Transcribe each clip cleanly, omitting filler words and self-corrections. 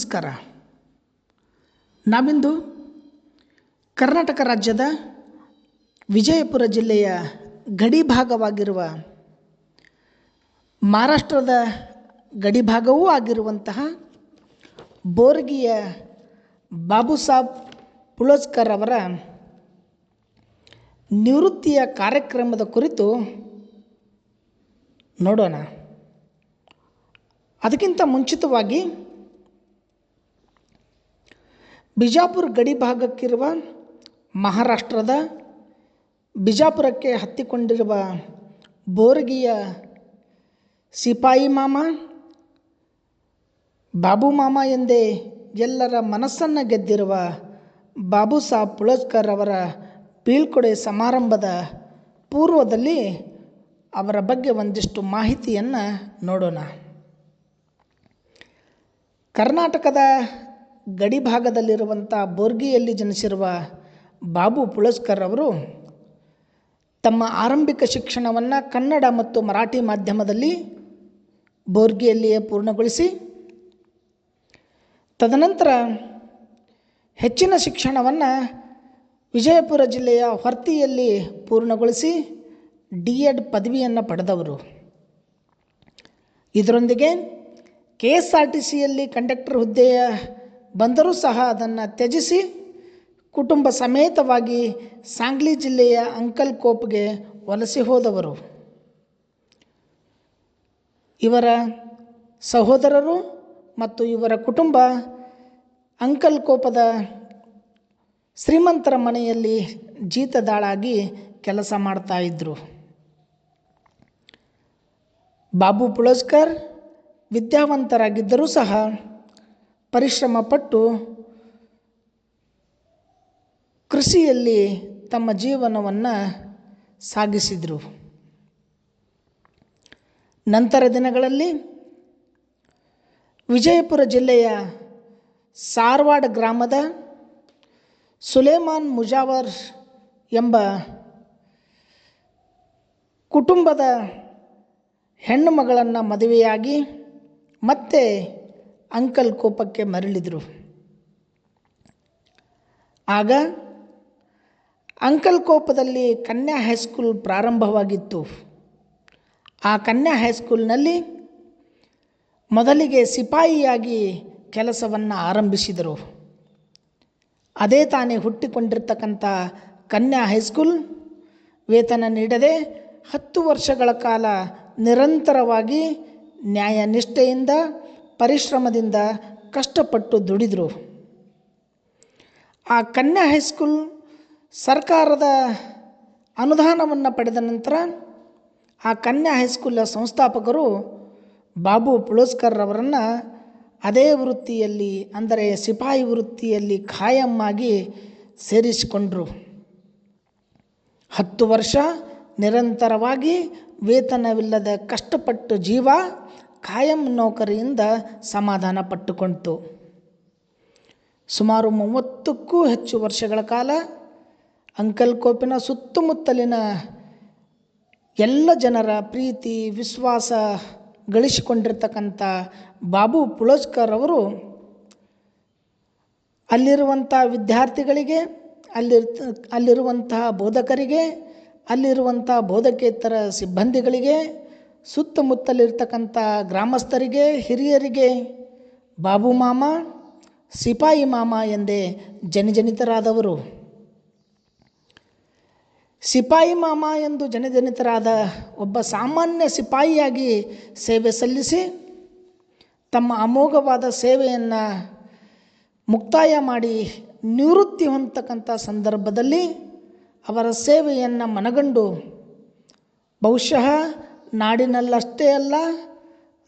ನಮಸ್ಕಾರ. ನಾವಿಂದು ಕರ್ನಾಟಕ ರಾಜ್ಯದ ವಿಜಯಪುರ ಜಿಲ್ಲೆಯ ಗಡಿ ಭಾಗವಾಗಿರುವ ಮಹಾರಾಷ್ಟ್ರದ ಗಡಿ ಭಾಗವೂ ಆಗಿರುವಂತಹ ಬೋರ್ಗಿಯ ಬಾಬು ಸಾಬ್ ಪುಲೋಸ್ಕರ್ ಅವರ ನಿವೃತ್ತಿಯ ಕಾರ್ಯಕ್ರಮದ ಕುರಿತು ನೋಡೋಣ. ಅದಕ್ಕಿಂತ ಮುಂಚಿತವಾಗಿ ಬಿಜಾಪುರ ಗಡಿ ಭಾಗಕ್ಕಿರುವ ಮಹಾರಾಷ್ಟ್ರದ ಬಿಜಾಪುರಕ್ಕೆ ಹತ್ತಿಕೊಂಡಿರುವ ಬೋರ್ಗಿಯ ಸಿಪಾಯಿ ಮಾಮ, ಬಾಬು ಮಾಮ ಎಂದೇ ಎಲ್ಲರ ಮನಸ್ಸನ್ನು ಗೆದ್ದಿರುವ ಬಾಬು ಸಾಬ್ ಪುಲೋಸ್ಕರ್ ಅವರ ಬೀಳ್ಕೊಡೆ ಸಮಾರಂಭದ ಪೂರ್ವದಲ್ಲಿ ಅವರ ಬಗ್ಗೆ ಒಂದಿಷ್ಟು ಮಾಹಿತಿಯನ್ನು ನೋಡೋಣ. ಕರ್ನಾಟಕದ ಗಡಿ ಭಾಗದಲ್ಲಿರುವಂಥ ಬೋರ್ಗಿಯಲ್ಲಿ ಜನಿಸಿರುವ ಬಾಬು ಪುಲೋಸ್ಕರ್ ಅವರು ತಮ್ಮ ಆರಂಭಿಕ ಶಿಕ್ಷಣವನ್ನು ಕನ್ನಡ ಮತ್ತು ಮರಾಠಿ ಮಾಧ್ಯಮದಲ್ಲಿ ಬೋರ್ಗಿಯಲ್ಲಿಯೇ ಪೂರ್ಣಗೊಳಿಸಿ, ತದನಂತರ ಹೆಚ್ಚಿನ ಶಿಕ್ಷಣವನ್ನು ವಿಜಯಪುರ ಜಿಲ್ಲೆಯ ಹೊರ್ತಿಯಲ್ಲಿ ಪೂರ್ಣಗೊಳಿಸಿ D.Ed ಪದವಿಯನ್ನು ಪಡೆದವರು. ಇದರೊಂದಿಗೆ KSRTCಯಲ್ಲಿ ಕಂಡಕ್ಟರ್ ಹುದ್ದೆಯ ಬಂದರೂ ಸಹ ಅದನ್ನು ತ್ಯಜಿಸಿ ಕುಟುಂಬ ಸಮೇತವಾಗಿ ಸಾಂಗ್ಲಿ ಜಿಲ್ಲೆಯ ಅಂಕಲ್ಕೋಪ್ಗೆ ವಲಸೆ ಹೋದವರು. ಇವರ ಸಹೋದರರು ಮತ್ತು ಇವರ ಕುಟುಂಬ ಅಂಕಲ್ಕೋಪದ ಶ್ರೀಮಂತರ ಮನೆಯಲ್ಲಿ ಜೀತದಾಳಾಗಿ ಕೆಲಸ ಮಾಡ್ತಾಯಿದ್ರು. ಬಾಬು ಪುಲೋಸ್ಕರ್ ವಿದ್ಯಾವಂತರಾಗಿದ್ದರೂ ಸಹ ಪರಿಶ್ರಮಪಟ್ಟು ಕೃಷಿಯಲ್ಲಿ ತಮ್ಮ ಜೀವನವನ್ನು ಸಾಗಿಸಿದರು. ನಂತರ ದಿನಗಳಲ್ಲಿ ವಿಜಯಪುರ ಜಿಲ್ಲೆಯ ಸಾರವಾಡ ಗ್ರಾಮದ ಸುಲೇಮಾನ್ ಮುಜಾವರ್ ಎಂಬ ಕುಟುಂಬದ ಹೆಣ್ಣು ಮಗಳನ್ನು ಮದುವೆಯಾಗಿ ಮತ್ತೆ ಅಂಕಲ್ಕೋಪಕ್ಕೆ ಮರಳಿದರು. ಆಗ ಅಂಕಲ್ಕೋಪದಲ್ಲಿ ಕನ್ಯಾ ಹೈಸ್ಕೂಲ್ ಪ್ರಾರಂಭವಾಗಿತ್ತು. ಆ ಕನ್ಯಾ ಹೈಸ್ಕೂಲ್ನಲ್ಲಿ ಮೊದಲಿಗೆ ಸಿಪಾಯಿಯಾಗಿ ಕೆಲಸವನ್ನು ಆರಂಭಿಸಿದರು. ಅದೇ ತಾನೇ ಹುಟ್ಟಿಕೊಂಡಿರ್ತಕ್ಕಂಥ ಕನ್ಯಾ ಹೈಸ್ಕೂಲ್ ವೇತನ ನೀಡದೆ 10 ವರ್ಷಗಳ ಕಾಲ ನಿರಂತರವಾಗಿ ನ್ಯಾಯನಿಷ್ಠೆಯಿಂದ ಪರಿಶ್ರಮದಿಂದ ಕಷ್ಟಪಟ್ಟು ದುಡಿದರು. ಆ ಕನ್ಯಾ ಹೈಸ್ಕೂಲ್ ಸರ್ಕಾರದ ಅನುದಾನವನ್ನು ಪಡೆದ ನಂತರ ಆ ಕನ್ಯಾ ಹೈಸ್ಕೂಲಿನ ಸಂಸ್ಥಾಪಕರು ಬಾಬು ಪುಲೋಸ್ಕರ್ ಅವರನ್ನು ಅದೇ ವೃತ್ತಿಯಲ್ಲಿ, ಅಂದರೆ ಸಿಪಾಯಿ ವೃತ್ತಿಯಲ್ಲಿ ಖಾಯಂ ಆಗಿ ಸೇರಿಸಿಕೊಂಡರು. 10 ವರ್ಷ ನಿರಂತರವಾಗಿ ವೇತನವಿಲ್ಲದ ಕಷ್ಟಪಟ್ಟು ಜೀವ ಖಾಯಂ ನೌಕರಿಯಿಂದ ಸಮಾಧಾನ ಪಟ್ಟುಕೊಂಡಿತು. ಸುಮಾರು 30ಕ್ಕೂ ಹೆಚ್ಚು ವರ್ಷಗಳ ಕಾಲ ಅಂಕಲ್ಕೋಪಿನ ಸುತ್ತಮುತ್ತಲಿನ ಎಲ್ಲ ಜನರ ಪ್ರೀತಿ ವಿಶ್ವಾಸ ಗಳಿಸಿಕೊಂಡಿರ್ತಕ್ಕಂಥ ಬಾಬು ಪುಲೋಸ್ಕರ್ ಅವರು ಅಲ್ಲಿರುವಂಥ ವಿದ್ಯಾರ್ಥಿಗಳಿಗೆ, ಅಲ್ಲಿರುವಂತಹ ಬೋಧಕರಿಗೆ, ಅಲ್ಲಿರುವಂಥ ಬೋಧಕೇತರ ಸಿಬ್ಬಂದಿಗಳಿಗೆ, ಸುತ್ತಮುತ್ತಲಿರ್ತಕ್ಕಂಥ ಗ್ರಾಮಸ್ಥರಿಗೆ, ಹಿರಿಯರಿಗೆ ಬಾಬು ಮಾಮ, ಸಿಪಾಯಿ ಮಾಮ ಎಂದೇ ಜನಜನಿತರಾದವರು. ಸಿಪಾಯಿ ಮಾಮ ಎಂದು ಜನಜನಿತರಾದ ಒಬ್ಬ ಸಾಮಾನ್ಯ ಸಿಪಾಯಿಯಾಗಿ ಸೇವೆ ಸಲ್ಲಿಸಿ ತಮ್ಮ ಅಮೋಘವಾದ ಸೇವೆಯನ್ನು ಮುಕ್ತಾಯ ಮಾಡಿ ನಿವೃತ್ತಿ ಹೊಂದತಕ್ಕಂಥ ಸಂದರ್ಭದಲ್ಲಿ ಅವರ ಸೇವೆಯನ್ನು ಮನಗಂಡು ಬಹುಶಃ ನಾಡಿನಲ್ಲಷ್ಟೇ ಅಲ್ಲ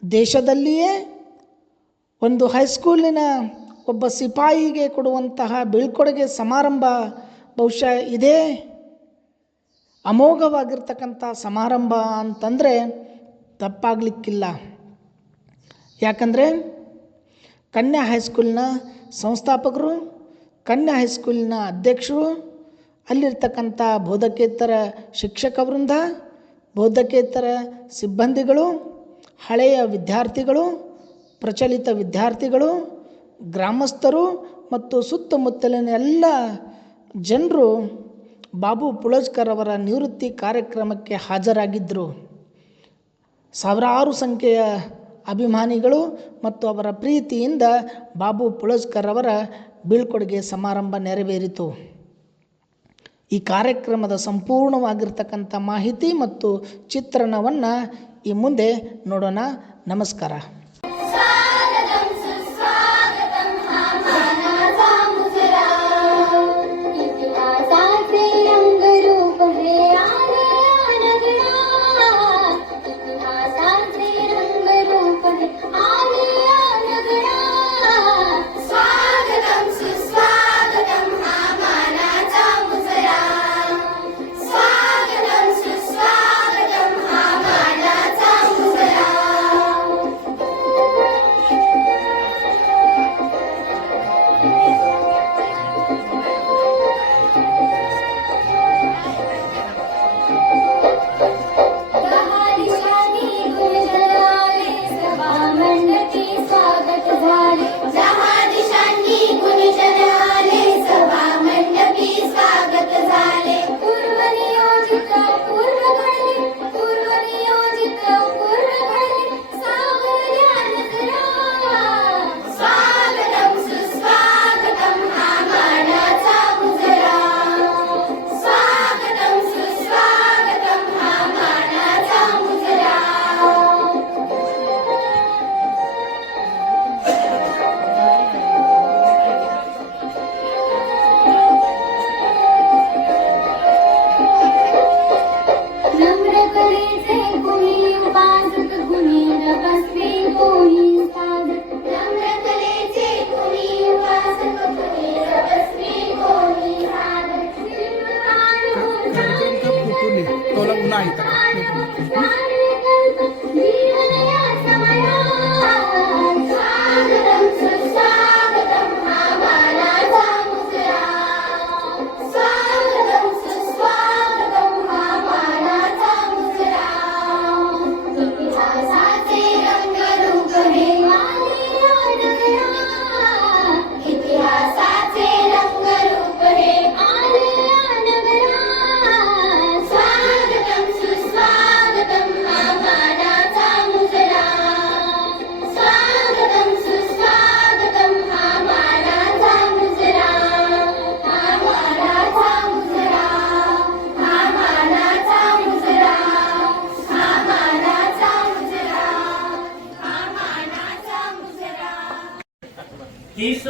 ದೇಶದಲ್ಲಿಯೇ ಒಂದು ಹೈಸ್ಕೂಲಿನ ಒಬ್ಬ ಸಿಪಾಯಿಗೆ ಕೊಡುವಂತಹ ಬೀಳ್ಕೊಡುಗೆ ಸಮಾರಂಭ ಬಹುಶಃ ಇದೇ ಅಮೋಘವಾಗಿರ್ತಕ್ಕಂಥ ಸಮಾರಂಭ ಅಂತಂದರೆ ತಪ್ಪಾಗಲಿಕ್ಕಿಲ್ಲ. ಯಾಕಂದರೆ ಕನ್ಯಾ ಹೈಸ್ಕೂಲಿನ ಸಂಸ್ಥಾಪಕರು, ಕನ್ಯಾ ಹೈಸ್ಕೂಲಿನ ಅಧ್ಯಕ್ಷರು, ಅಲ್ಲಿರ್ತಕ್ಕಂಥ ಬೋಧಕೇತರ ಶಿಕ್ಷಕ ವೃಂದ, ಬೋಧಕೇತರ ಸಿಬ್ಬಂದಿಗಳು, ಹಳೆಯ ವಿದ್ಯಾರ್ಥಿಗಳು, ಪ್ರಚಲಿತ ವಿದ್ಯಾರ್ಥಿಗಳು, ಗ್ರಾಮಸ್ಥರು ಮತ್ತು ಸುತ್ತಮುತ್ತಲಿನ ಎಲ್ಲ ಜನರು ಬಾಬು ಪುಳಜ್ಕರ್ ಅವರ ನಿವೃತ್ತಿ ಕಾರ್ಯಕ್ರಮಕ್ಕೆ ಹಾಜರಾಗಿದ್ದರು. ಸಾವಿರಾರು ಸಂಖ್ಯೆಯ ಅಭಿಮಾನಿಗಳು ಮತ್ತು ಅವರ ಪ್ರೀತಿಯಿಂದ ಬಾಬು ಪುಳಜ್ಕರ್ ಅವರ ಬೀಳ್ಕೊಡುಗೆ ಸಮಾರಂಭ ನೆರವೇರಿತು. ಈ ಕಾರ್ಯಕ್ರಮದ ಸಂಪೂರ್ಣವಾಗಿರ್ತಕ್ಕಂಥ ಮಾಹಿತಿ ಮತ್ತು ಚಿತ್ರಣವನ್ನು ಈ ಮುಂದೆ ನೋಡೋಣ. ನಮಸ್ಕಾರ.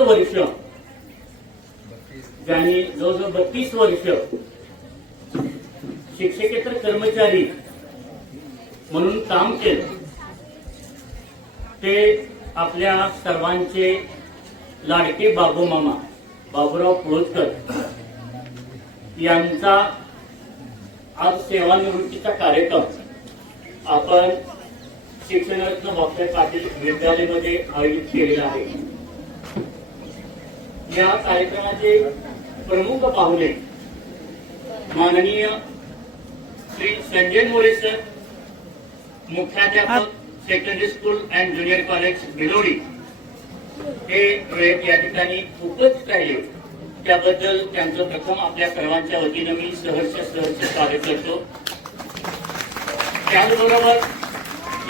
वर्ष ज्यांनी जवळजवळ 32 वर्ष शिक्षकेतर कर्मचारी म्हणून काम केलं ते आपल्या सर्वांचे लाडके बाबू मामा बाबूराव पुळजकर यांचा आज सेवानिवृत्तीचा कार्यक्रम आपण शिक्षणरत्न भाऊसाहेब पाटील विद्यालयामध्ये आयोजित केलेला आहे. या कार्यक्रमाचे प्रमुख पाहुणे माननीय श्री संजय मोरे सर, मुख्याध्यापक secondary school and junior college Bilodi हे या ठिकाणी उपस्थित राहिले. त्याबद्दल त्यांचं प्रथम आपल्या सर्वांच्या वतीनं मी सहर्ष स्वागत करतो. त्याचबरोबर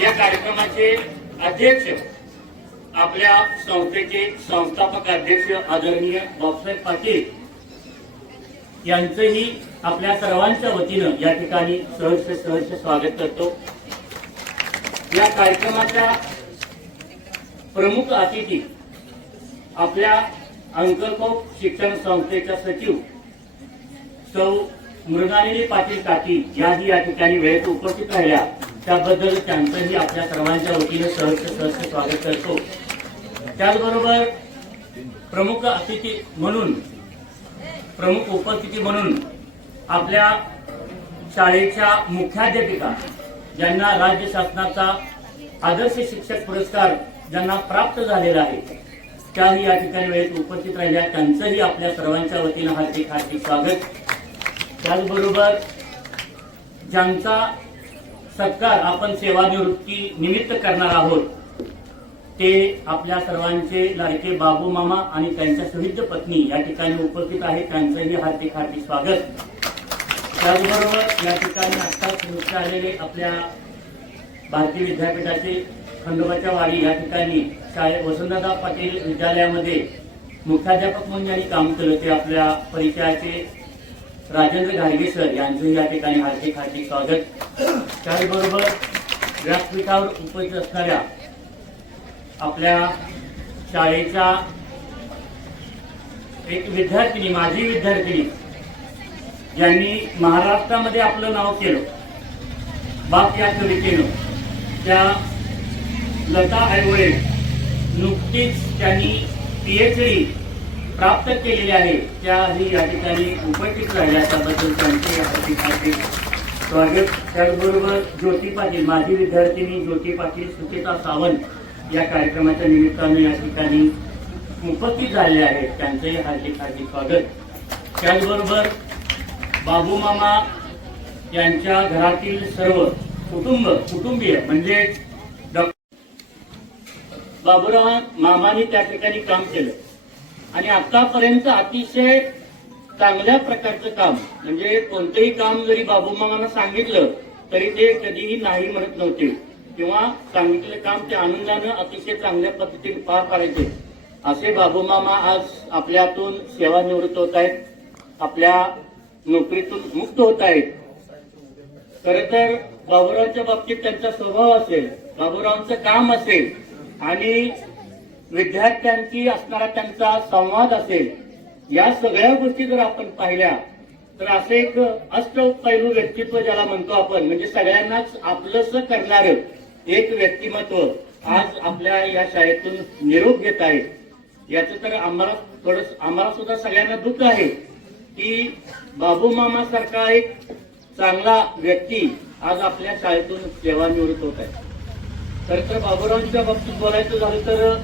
या कार्यक्रमाचे अध्यक्ष आपल्या संस्थेचे संस्थापक अध्यक्ष आदरणीय बाबासाहेब पाटील यांचंही आपल्या सर्वांच्या वतीनं या ठिकाणी सहर्ष स्वागत करतो. या कार्यक्रमाच्या प्रमुख अतिथी आपल्या अंकलकोप शिक्षण संस्थेच्या सचिव सौ मृणालिनी पाटील काकी याही या ठिकाणी वेळेत उपस्थित राहिल्या. त्याबद्दल त्यांचंही आपल्या सर्वांच्या वतीने सहर्ष स्वागत करतो. त्याचबरोबर प्रमुख अतिथी म्हणून प्रमुख उपस्थिती म्हणून आपल्या शाळेच्या मुख्याध्यापिका ज्यांना राज्य शासनाचा आदर्श शिक्षक पुरस्कार ज्यांना प्राप्त झालेला आहे त्याही या ठिकाणी वेळेत उपस्थित राहिल्या. त्यांचंही आपल्या सर्वांच्या वतीनं हार्दिक स्वागत. त्याचबरोबर ज्यांचा सत्कार आपण सेवानिवृत्ती निमित्त करणार आहोत ते आपल्या सर्वांचे लाडके बाबू मामा आणि त्यांच्या सुविध पत्नी या ठिकाणी उपस्थित आहेत. त्यांचंही हार्दिक हार्दिक स्वागत. त्याचबरोबर या ठिकाणी आत्ताच मुख्य आलेले आपल्या भारतीय विद्यापीठाचे खंडोबाच्या वाडी या ठिकाणी वसंतदादा पाटील विद्यालयामध्ये मुख्याध्यापक म्हणून यांनी काम केलं ते आपल्या परिचयाचे राजेंद्र घाडगे सर यांचंही या ठिकाणी हार्दिक हार्दिक स्वागत. त्याचबरोबर व्यासपीठावर उपस्थित असणाऱ्या आपल्या शाळेच्या एक विद्यार्थिनी, माजी विद्यार्थिनी, ज्यांनी महाराष्ट्रामध्ये आपलं नाव केलं बाप या कवितेनं, त्या लता ऐवळे नुकतीच त्यांनी PhD प्राप्त केलेली आहे. त्याही या ठिकाणी उपस्थित राहिल्या, त्याबद्दल त्यांचे हार्दिक हार्दिक स्वागत. त्याचबरोबर ज्योती पाटील, माजी विद्यार्थिनी ज्योती पाटील, सुचेता सावंत या कार्यक्रमाच्या निमित्तानं या ठिकाणी उपस्थित झालेले आहेत. त्यांचंही हार्दिक हार्दिक स्वागत. त्याचबरोबर बाबू मामा यांच्या घरातील सर्व कुटुंबीय म्हणजे बाबूराव मामांनी त्या ठिकाणी काम केलं आणि आतापर्यंत अतिशय चांगल्या प्रकारचं काम, म्हणजे कोणतंही काम जरी बाबू मामांना सांगितलं तरी ते कधीही नाही म्हणत नव्हते किंवा सांगितलेलं काम ते आनंदानं अतिशय चांगल्या पद्धतीने पार पाडायचे. असे बाबू मामा आज आपल्यातून सेवानिवृत्त होत आहेत, आपल्या नोकरीतून मुक्त होत आहेत. खरं तर बाबूरावांच्या बाबतीत त्यांचा स्वभाव असेल, बाबूरावांचं काम असेल आणि विद्यार्थ्यांची असणारा त्यांचा संवाद असेल, या सगळ्या गोष्टी जर आपण पाहिल्या तर असं एक अष्टपैलू व्यक्तित्व ज्याला म्हणतो आपण, म्हणजे सगळ्यांनाच आपलंसं करणारं एक व्यक्तिमत्व आज आपल्या या शाळेतून निरोप घेत आहे. याचं तर आम्हाला सुद्धा सगळ्यांना दुःख आहे की बाबू मामा सारखा एक चांगला व्यक्ती आज आपल्या शाळेतून सेवानिवृत्त होत आहे. खरं तर बाबूरावांच्या बाबतीत बोलायचं झालं तर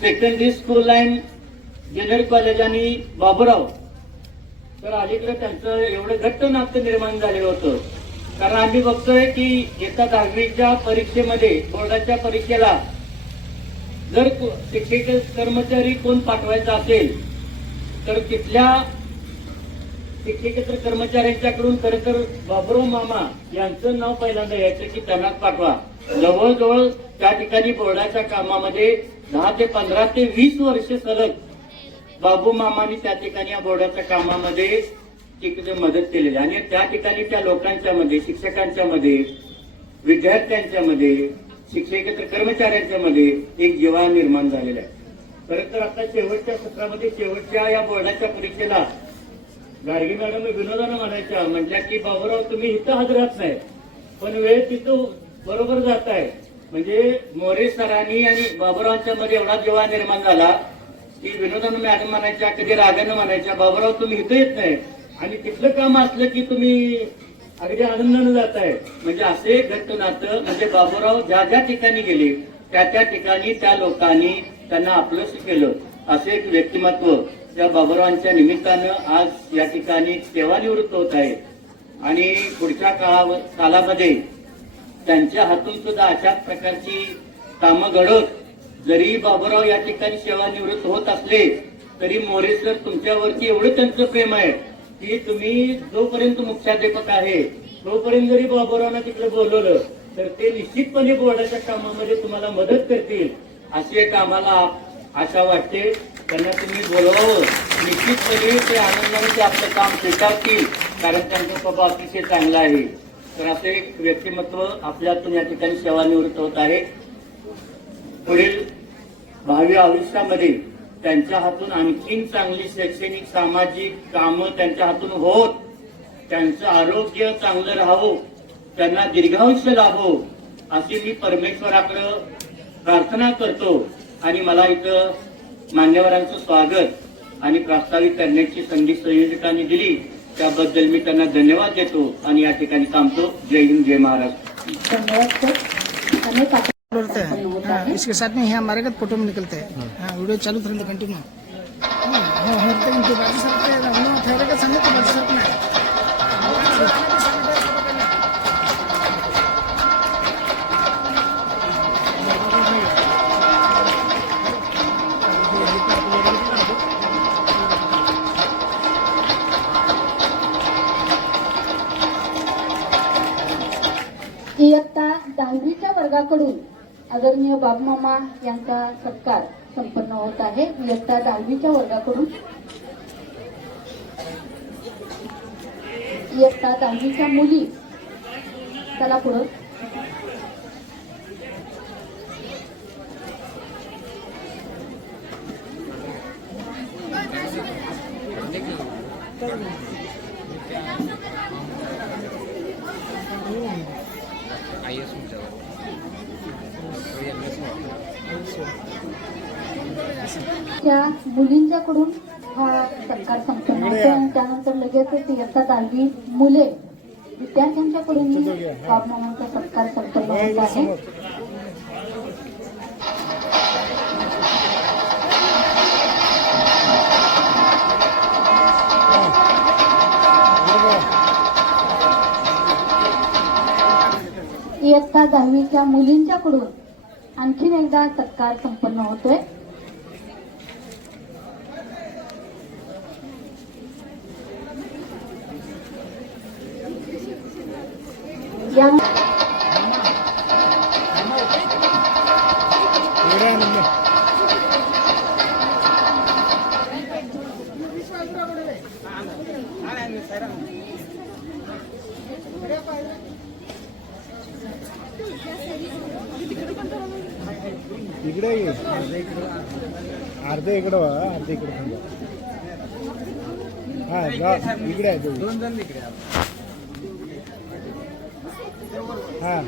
secondary school and junior college आणि बाबूराव तर अलीकडे त्यांचं एवढं घट्ट नातं निर्माण झालेलं होतं. कारण आम्ही बघतोय की येत्या 10वीच्या परीक्षेमध्ये, बोर्डाच्या परीक्षेला जर शिक्षक कर्मचारी कोण पाठवायचा असेल तर तिथल्या शिक्षकेतर कर्मचाऱ्यांच्याकडून खरं तर बाबूराव मामा यांचं नाव पहिल्यांदा यायचं की त्यांनाच पाठवा. जवळजवळ त्या ठिकाणी बोर्डाच्या कामामध्ये 10 ते 15 ते 20 वर्ष सलग बाबू मामांनी त्या ठिकाणी या बोर्डाच्या कामामध्ये तिकडे मदत केलेली आणि त्या ठिकाणी त्या लोकांच्या मध्ये, शिक्षकांच्या मध्ये, विद्यार्थ्यांच्या मध्ये, शिक्षकेतर कर्मचाऱ्यांच्या मध्ये एक जिव्हाळा निर्माण झालेला आहे. खरं तर आता शेवटच्या सत्रामध्ये, शेवटच्या या बोर्डाच्या परीक्षेला गाडगे मॅडम विनोदानं म्हणायच्या, म्हटल्या की बाबूराव तुम्ही इथं हजर राहत नाही पण वेळ तिथं बरोबर जात आहे. म्हणजे मोरे सरांनी आणि बाबूरावांच्या मध्ये एवढा जिव्हाळा निर्माण झाला की विनोदानं मॅडम म्हणायच्या, कधी रागानं म्हणायच्या, बाबूराव तुम्ही इथं येत नाही आणि तिथलं काम असलं की तुम्ही अगदी आनंदानं जाताय. म्हणजे असे घट्ट नातं, म्हणजे बाबूराव ज्या ज्या ठिकाणी गेले त्या त्या ठिकाणी त्या लोकांनी त्यांना आपलंसं केलं. असे एक व्यक्तिमत्व त्या बाबूरावांच्या निमित्तानं आज या ठिकाणी सेवानिवृत्त होत आहे आणि पुढच्या कालामध्ये त्यांच्या हातून सुद्धा अशाच प्रकारची कामं घडत जरी बाबूराव या ठिकाणी सेवानिवृत्त होत असले तरी मोरे सर तुमच्यावरती एवढं त्यांचं प्रेम आहे की तुम्ही जोपर्यंत मुख्याध्यापक आहे तोपर्यंत जरी बाबूरावांना तिकडे बोलवलं तर ते निश्चितपणे बोर्डाच्या कामामध्ये तुम्हाला मदत करतील. अशी एक आम्हाला आशा वाटते. त्यांना तुम्ही बोलवावं, निश्चितपणे ते आनंदाने ते आपलं काम स्वीकारतील, कारण त्यांचा स्वभाव अतिशय चांगला आहे. तर असे एक व्यक्तिमत्व आपल्यातून या ठिकाणी सेवानिवृत्त होत आहे. पुढील भावी आयुष्यामध्ये त्यांच्या हातून आणखीन चांगली शैक्षणिक, सामाजिक कामं त्यांच्या हातून होत, त्यांचं आरोग्य चांगलं राहावं, त्यांना दीर्घायुष्य लाभो अशी मी परमेश्वराकडे प्रार्थना करतो. आणि मला इथं मान्यवरांचं स्वागत आणि प्रास्ताविक करण्याची संधी संयोजकांनी दिली त्याबद्दल मी त्यांना धन्यवाद देतो आणि या ठिकाणी थांबतो. जय हिंद, जय महाराष्ट्र. बोलते हैं हाँ, इसके साथ में यहाँ हमारे का फोटो में निकलते हैं. हाँ, वीडियो चालू रहेंगे कंटिन्यू. ठहरे का संगत इयत्ता 10वीच्या वर्गाकडून आदरणीय बाबमामा यांचा सत्कार संपन्न होत आहे. इयत्ता 10वीच्या वर्गाकडून इयत्ता 10वीच्या मुली चला पुढं. त्या मुलींच्याकडून हा सत्कार संपन्न होतो आणि त्यानंतर लगेचच इयत्ता 10वी मुले विद्यार्थ्यांच्याकडून बाबमामांचा सत्कार संपन्न होत आहे. इयत्ता 10वीच्या मुलींच्याकडून आणखीन एकदा सत्कार संपन्न होतोय. इकडे अर्धे इकडं अर्धे इकडे हा इकडे आहे दोन जण इकडे हा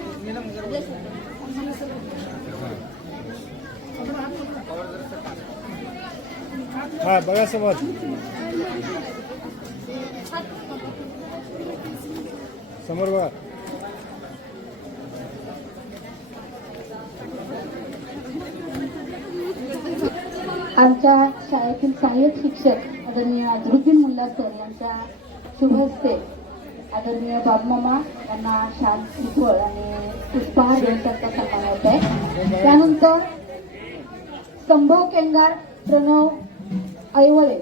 हा बघा समोर समोर बघा. आमच्या शाळेतील सहाय्यक शिक्षक आदरणीय अझरुद्दीन मुल्ला सर यांच्या शुभ हस्ते आदरणीय बाबमामा यांना शाल श्रीफळ आणि पुष्पहार यांचा सन्मान होत आहे. त्यानंतर संभव केंगार, प्रणव ऐवळे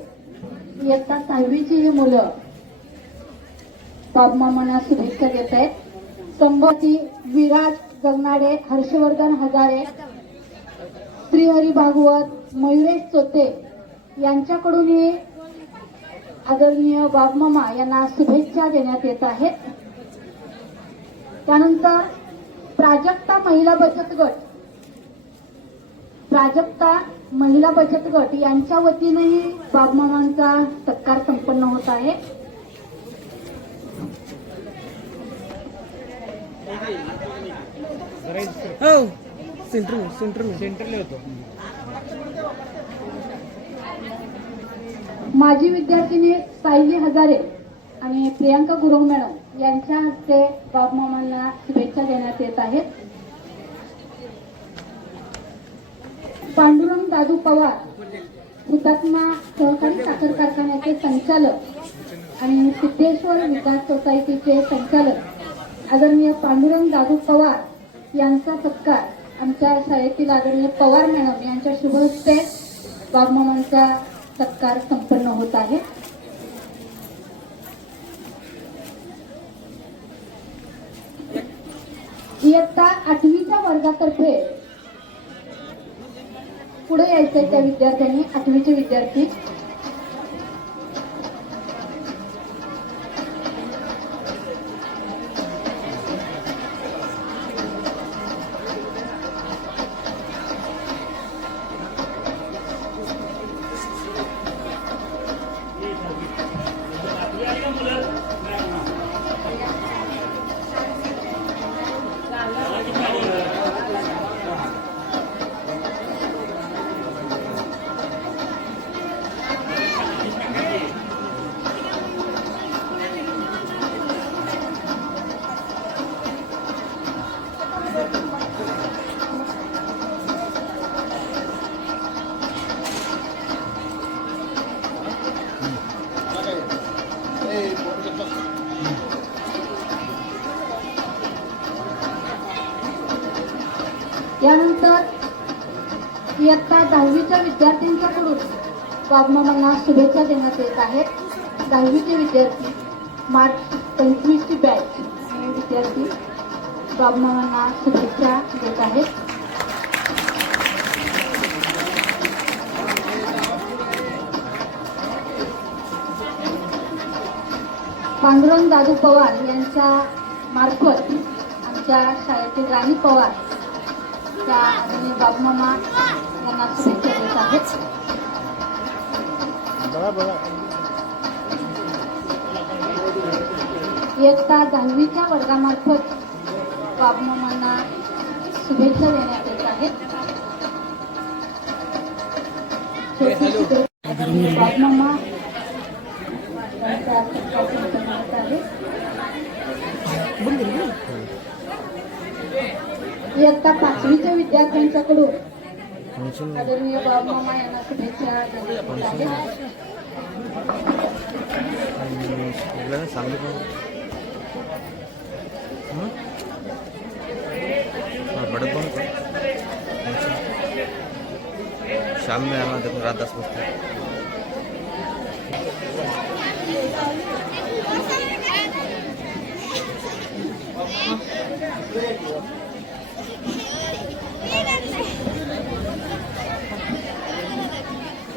इयत्ता 6वीची ही मुलं बाबमामांना शुभेच्छा देत आहेत. संभाती विराज गगनाडे, हर्षवर्धन हजारे, श्रीहरी भागवत, मयुरेश चोते यांच्याकडूनही आदरणीय बाबमामा यांना शुभेच्छा देण्यात येत आहेत. त्यानंतर प्राजक्ता महिला बचत गट यांच्या वतीनेही बाबमामांचा सत्कार संपन्न होत आहे. सेंटरला होतो. माजी विद्यार्थिनी सायली हजारे आणि प्रियांका गुरव मॅडम यांच्या हस्ते बाबमामांना शुभेच्छा देण्यात येत आहेत. पांडुरंग दादू पवार, हुतात्मा सहकारी साखर कारखान्याचे संचालक आणि सिद्धेश्वर विकास सोसायटीचे संचालक आदरणीय पांडुरंग दादू पवार यांचा सत्कार आमच्या शाळेतील आदरणीय पवार मॅडम यांच्या शुभ हस्ते बाबमामांचा सत्कार संपन्न होत आहे. इयत्ता 8वीच्या वर्गातर्फे पुढे यायचंय त्या विद्यार्थ्यांनी, 8वीचे विद्यार्थी. यानंतर इयत्ता 10वीच्या विद्यार्थ्यांच्याकडून बाबमामांना शुभेच्छा देण्यात येत आहेत. 10वीचे विद्यार्थी मार्च 25ची बॅच हे विद्यार्थी बाबमामांना शुभेच्छा देत आहेत. पांडुरंग दादू पवार यांच्या मार्फत आमच्या शाळेतील राणी पवार त्या आदरणीय बाबमामा यांना शुभेच्छा देत आहेत. बघा इयत्ता 10वीच्या वर्गामार्फत बाबमामांना शुभेच्छा देण्यात येत आहेत. बाबमामा यांचा सत्कार करण्यात आहे. इयत्ता 5वीच्या विद्यार्थ्यांच्याकडून आदरणीय बाबमामा यांना शुभेच्छा देण्यात येत आहेत. शाम में आना देखो रात 10 बजे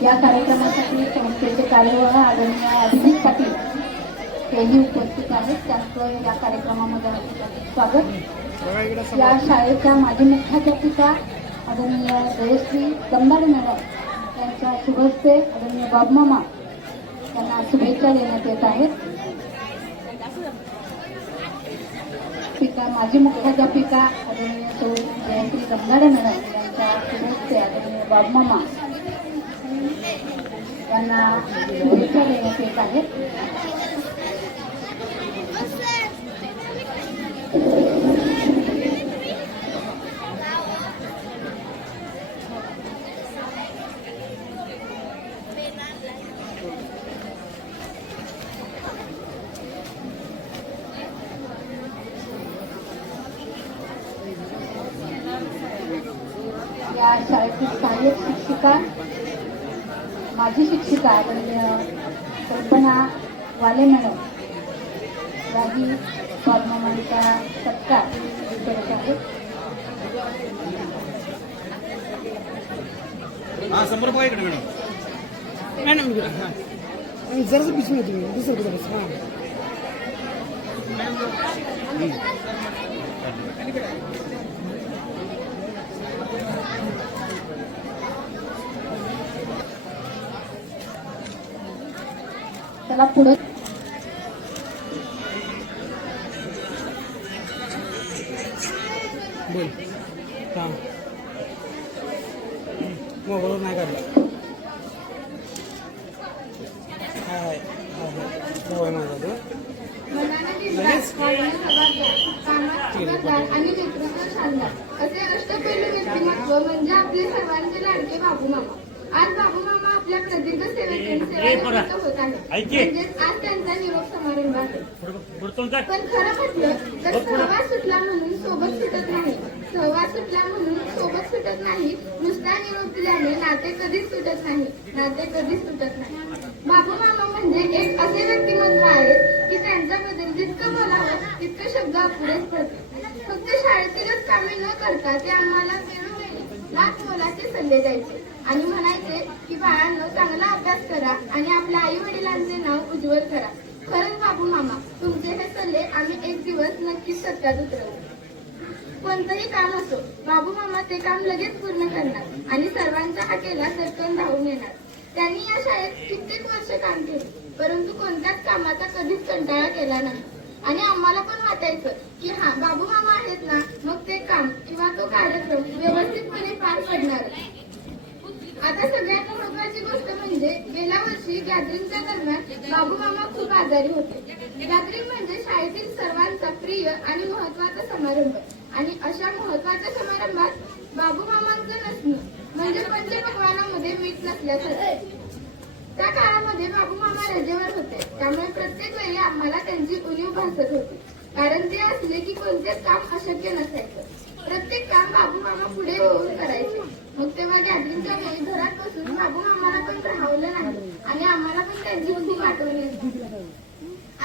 या कार्यक्रमासाठी संस्थेचे कार्यवाह आदरणीय अभिजित पाटील हेही उपस्थित आहेत. त्यांचं या कार्यक्रमामध्ये स्वागत. बघा इकडे या शाळेच्या माजी मुख्याध्यापिका आदरणीय जयश्री दमदाडे मॅडम यांच्या शुभहस्ते आदरणीय बाबमामा यांना शुभेच्छा देण्यात येत आहेत. माजी मुख्याध्यापिका आदरणीय सौ जयश्री दमदाडे मॅडम यांच्या शुभहस्ते आदरणीय बाबमामा यांना शुभेच्छा देण्यात येत आहेत. या शाळेतील सहाय्यक शिक्षिका माजी शिक्षिका आदरणीय कल्पना वाले मॅडम याही बाबमामांचा सत्कार करत आहेत. मॅडम जरा बीच में तुम्ही दुसरं कुठं बस. त्याला पुढे बोल हां मोबाईलवर नाही काढला. हाय हाय माझा तो आणि नेतृत्व शानदार असे अष्टपैलू व्यक्तिमत्व म्हणजे आपले सर्वांचे लाडके बाबूमामा. आज बाबूमामा आपल्या प्रदीर्घ सेवेतून सेवानिवृत्त होत आहेत. म्हणजेच आज त्यांचा निरोप समारंभ आहे. पण खरं म्हटलं तर सहवास सुटला म्हणून सोबत सुटत नाही. सहवास सुटला म्हणून सोबत सुटत नाही. नुसता निरोप दिल्याने नाते कधीच सुटत नाही. नाते कधीच सुटत नाही. बाबूमामा म्हणजे एक असे व्यक्तिमत्व आहे की त्यांच्याबद्दल जितकं बोलावं तितकं शब्द अपुरेच पडते. फक्त शाळेतीलच कामे न करता ते आम्हाला वेळोवेळी लाख मोलाचे सल्ले द्यायचे आणि म्हणायचे की बाळांनो चांगला अभ्यास करा आणि आपल्या आई वडिलांचे नाव उज्ज्वल करा. खरंच बाबूमामा तुमचे हे सल्ले आम्ही एक दिवस नक्कीच सत्यात उतरवू. कोणतंही काम असो बाबूमामा ते काम लगेच पूर्ण करणार आणि सर्वांच्या हाकेला सरकन धावून येणार. त्यांनी या शाळेत कित्येक वर्ष काम केले परंतु कोणत्याच कामाचा कधीच कंटाळा केला नाही. आणि आम्हाला पण वाटायचं की हा बाबूमामा आहेत ना मग ते काम किंवा तो कार्यक्रम व्यवस्थितपणे पार पडणार. आता सगळ्यात महत्वाची गोष्ट म्हणजे गेल्या वर्षी गॅदरिंगच्या दरम्यान बाबूमामा खूप आजारी होते. गॅदरिंग म्हणजे शाळेतील सर्वांचा प्रिय आणि महत्वाचा समारंभ आणि अशा महत्वाच्या समारंभात बाबूमामांचं नसणं म्हणजे पंचपक्वान्नामध्ये मीठ नसल्यासारखे. त्या काळामध्ये बाबूमामा रजेवर होते त्यामुळे प्रत्येक वेळी आम्हाला त्यांची उणीव भासत होती. कारण ते असले की कोणतेच काम अशक्य नसायचं. प्रत्येक काम बाबूमामा पुढे होऊन करायचे. मग तेव्हा गॅदरिंगच्या वेळी घरात बसून बाबू आम्हाला पण राहवलं नाही आणि आम्हाला पण त्यांची खूप आठवण येते.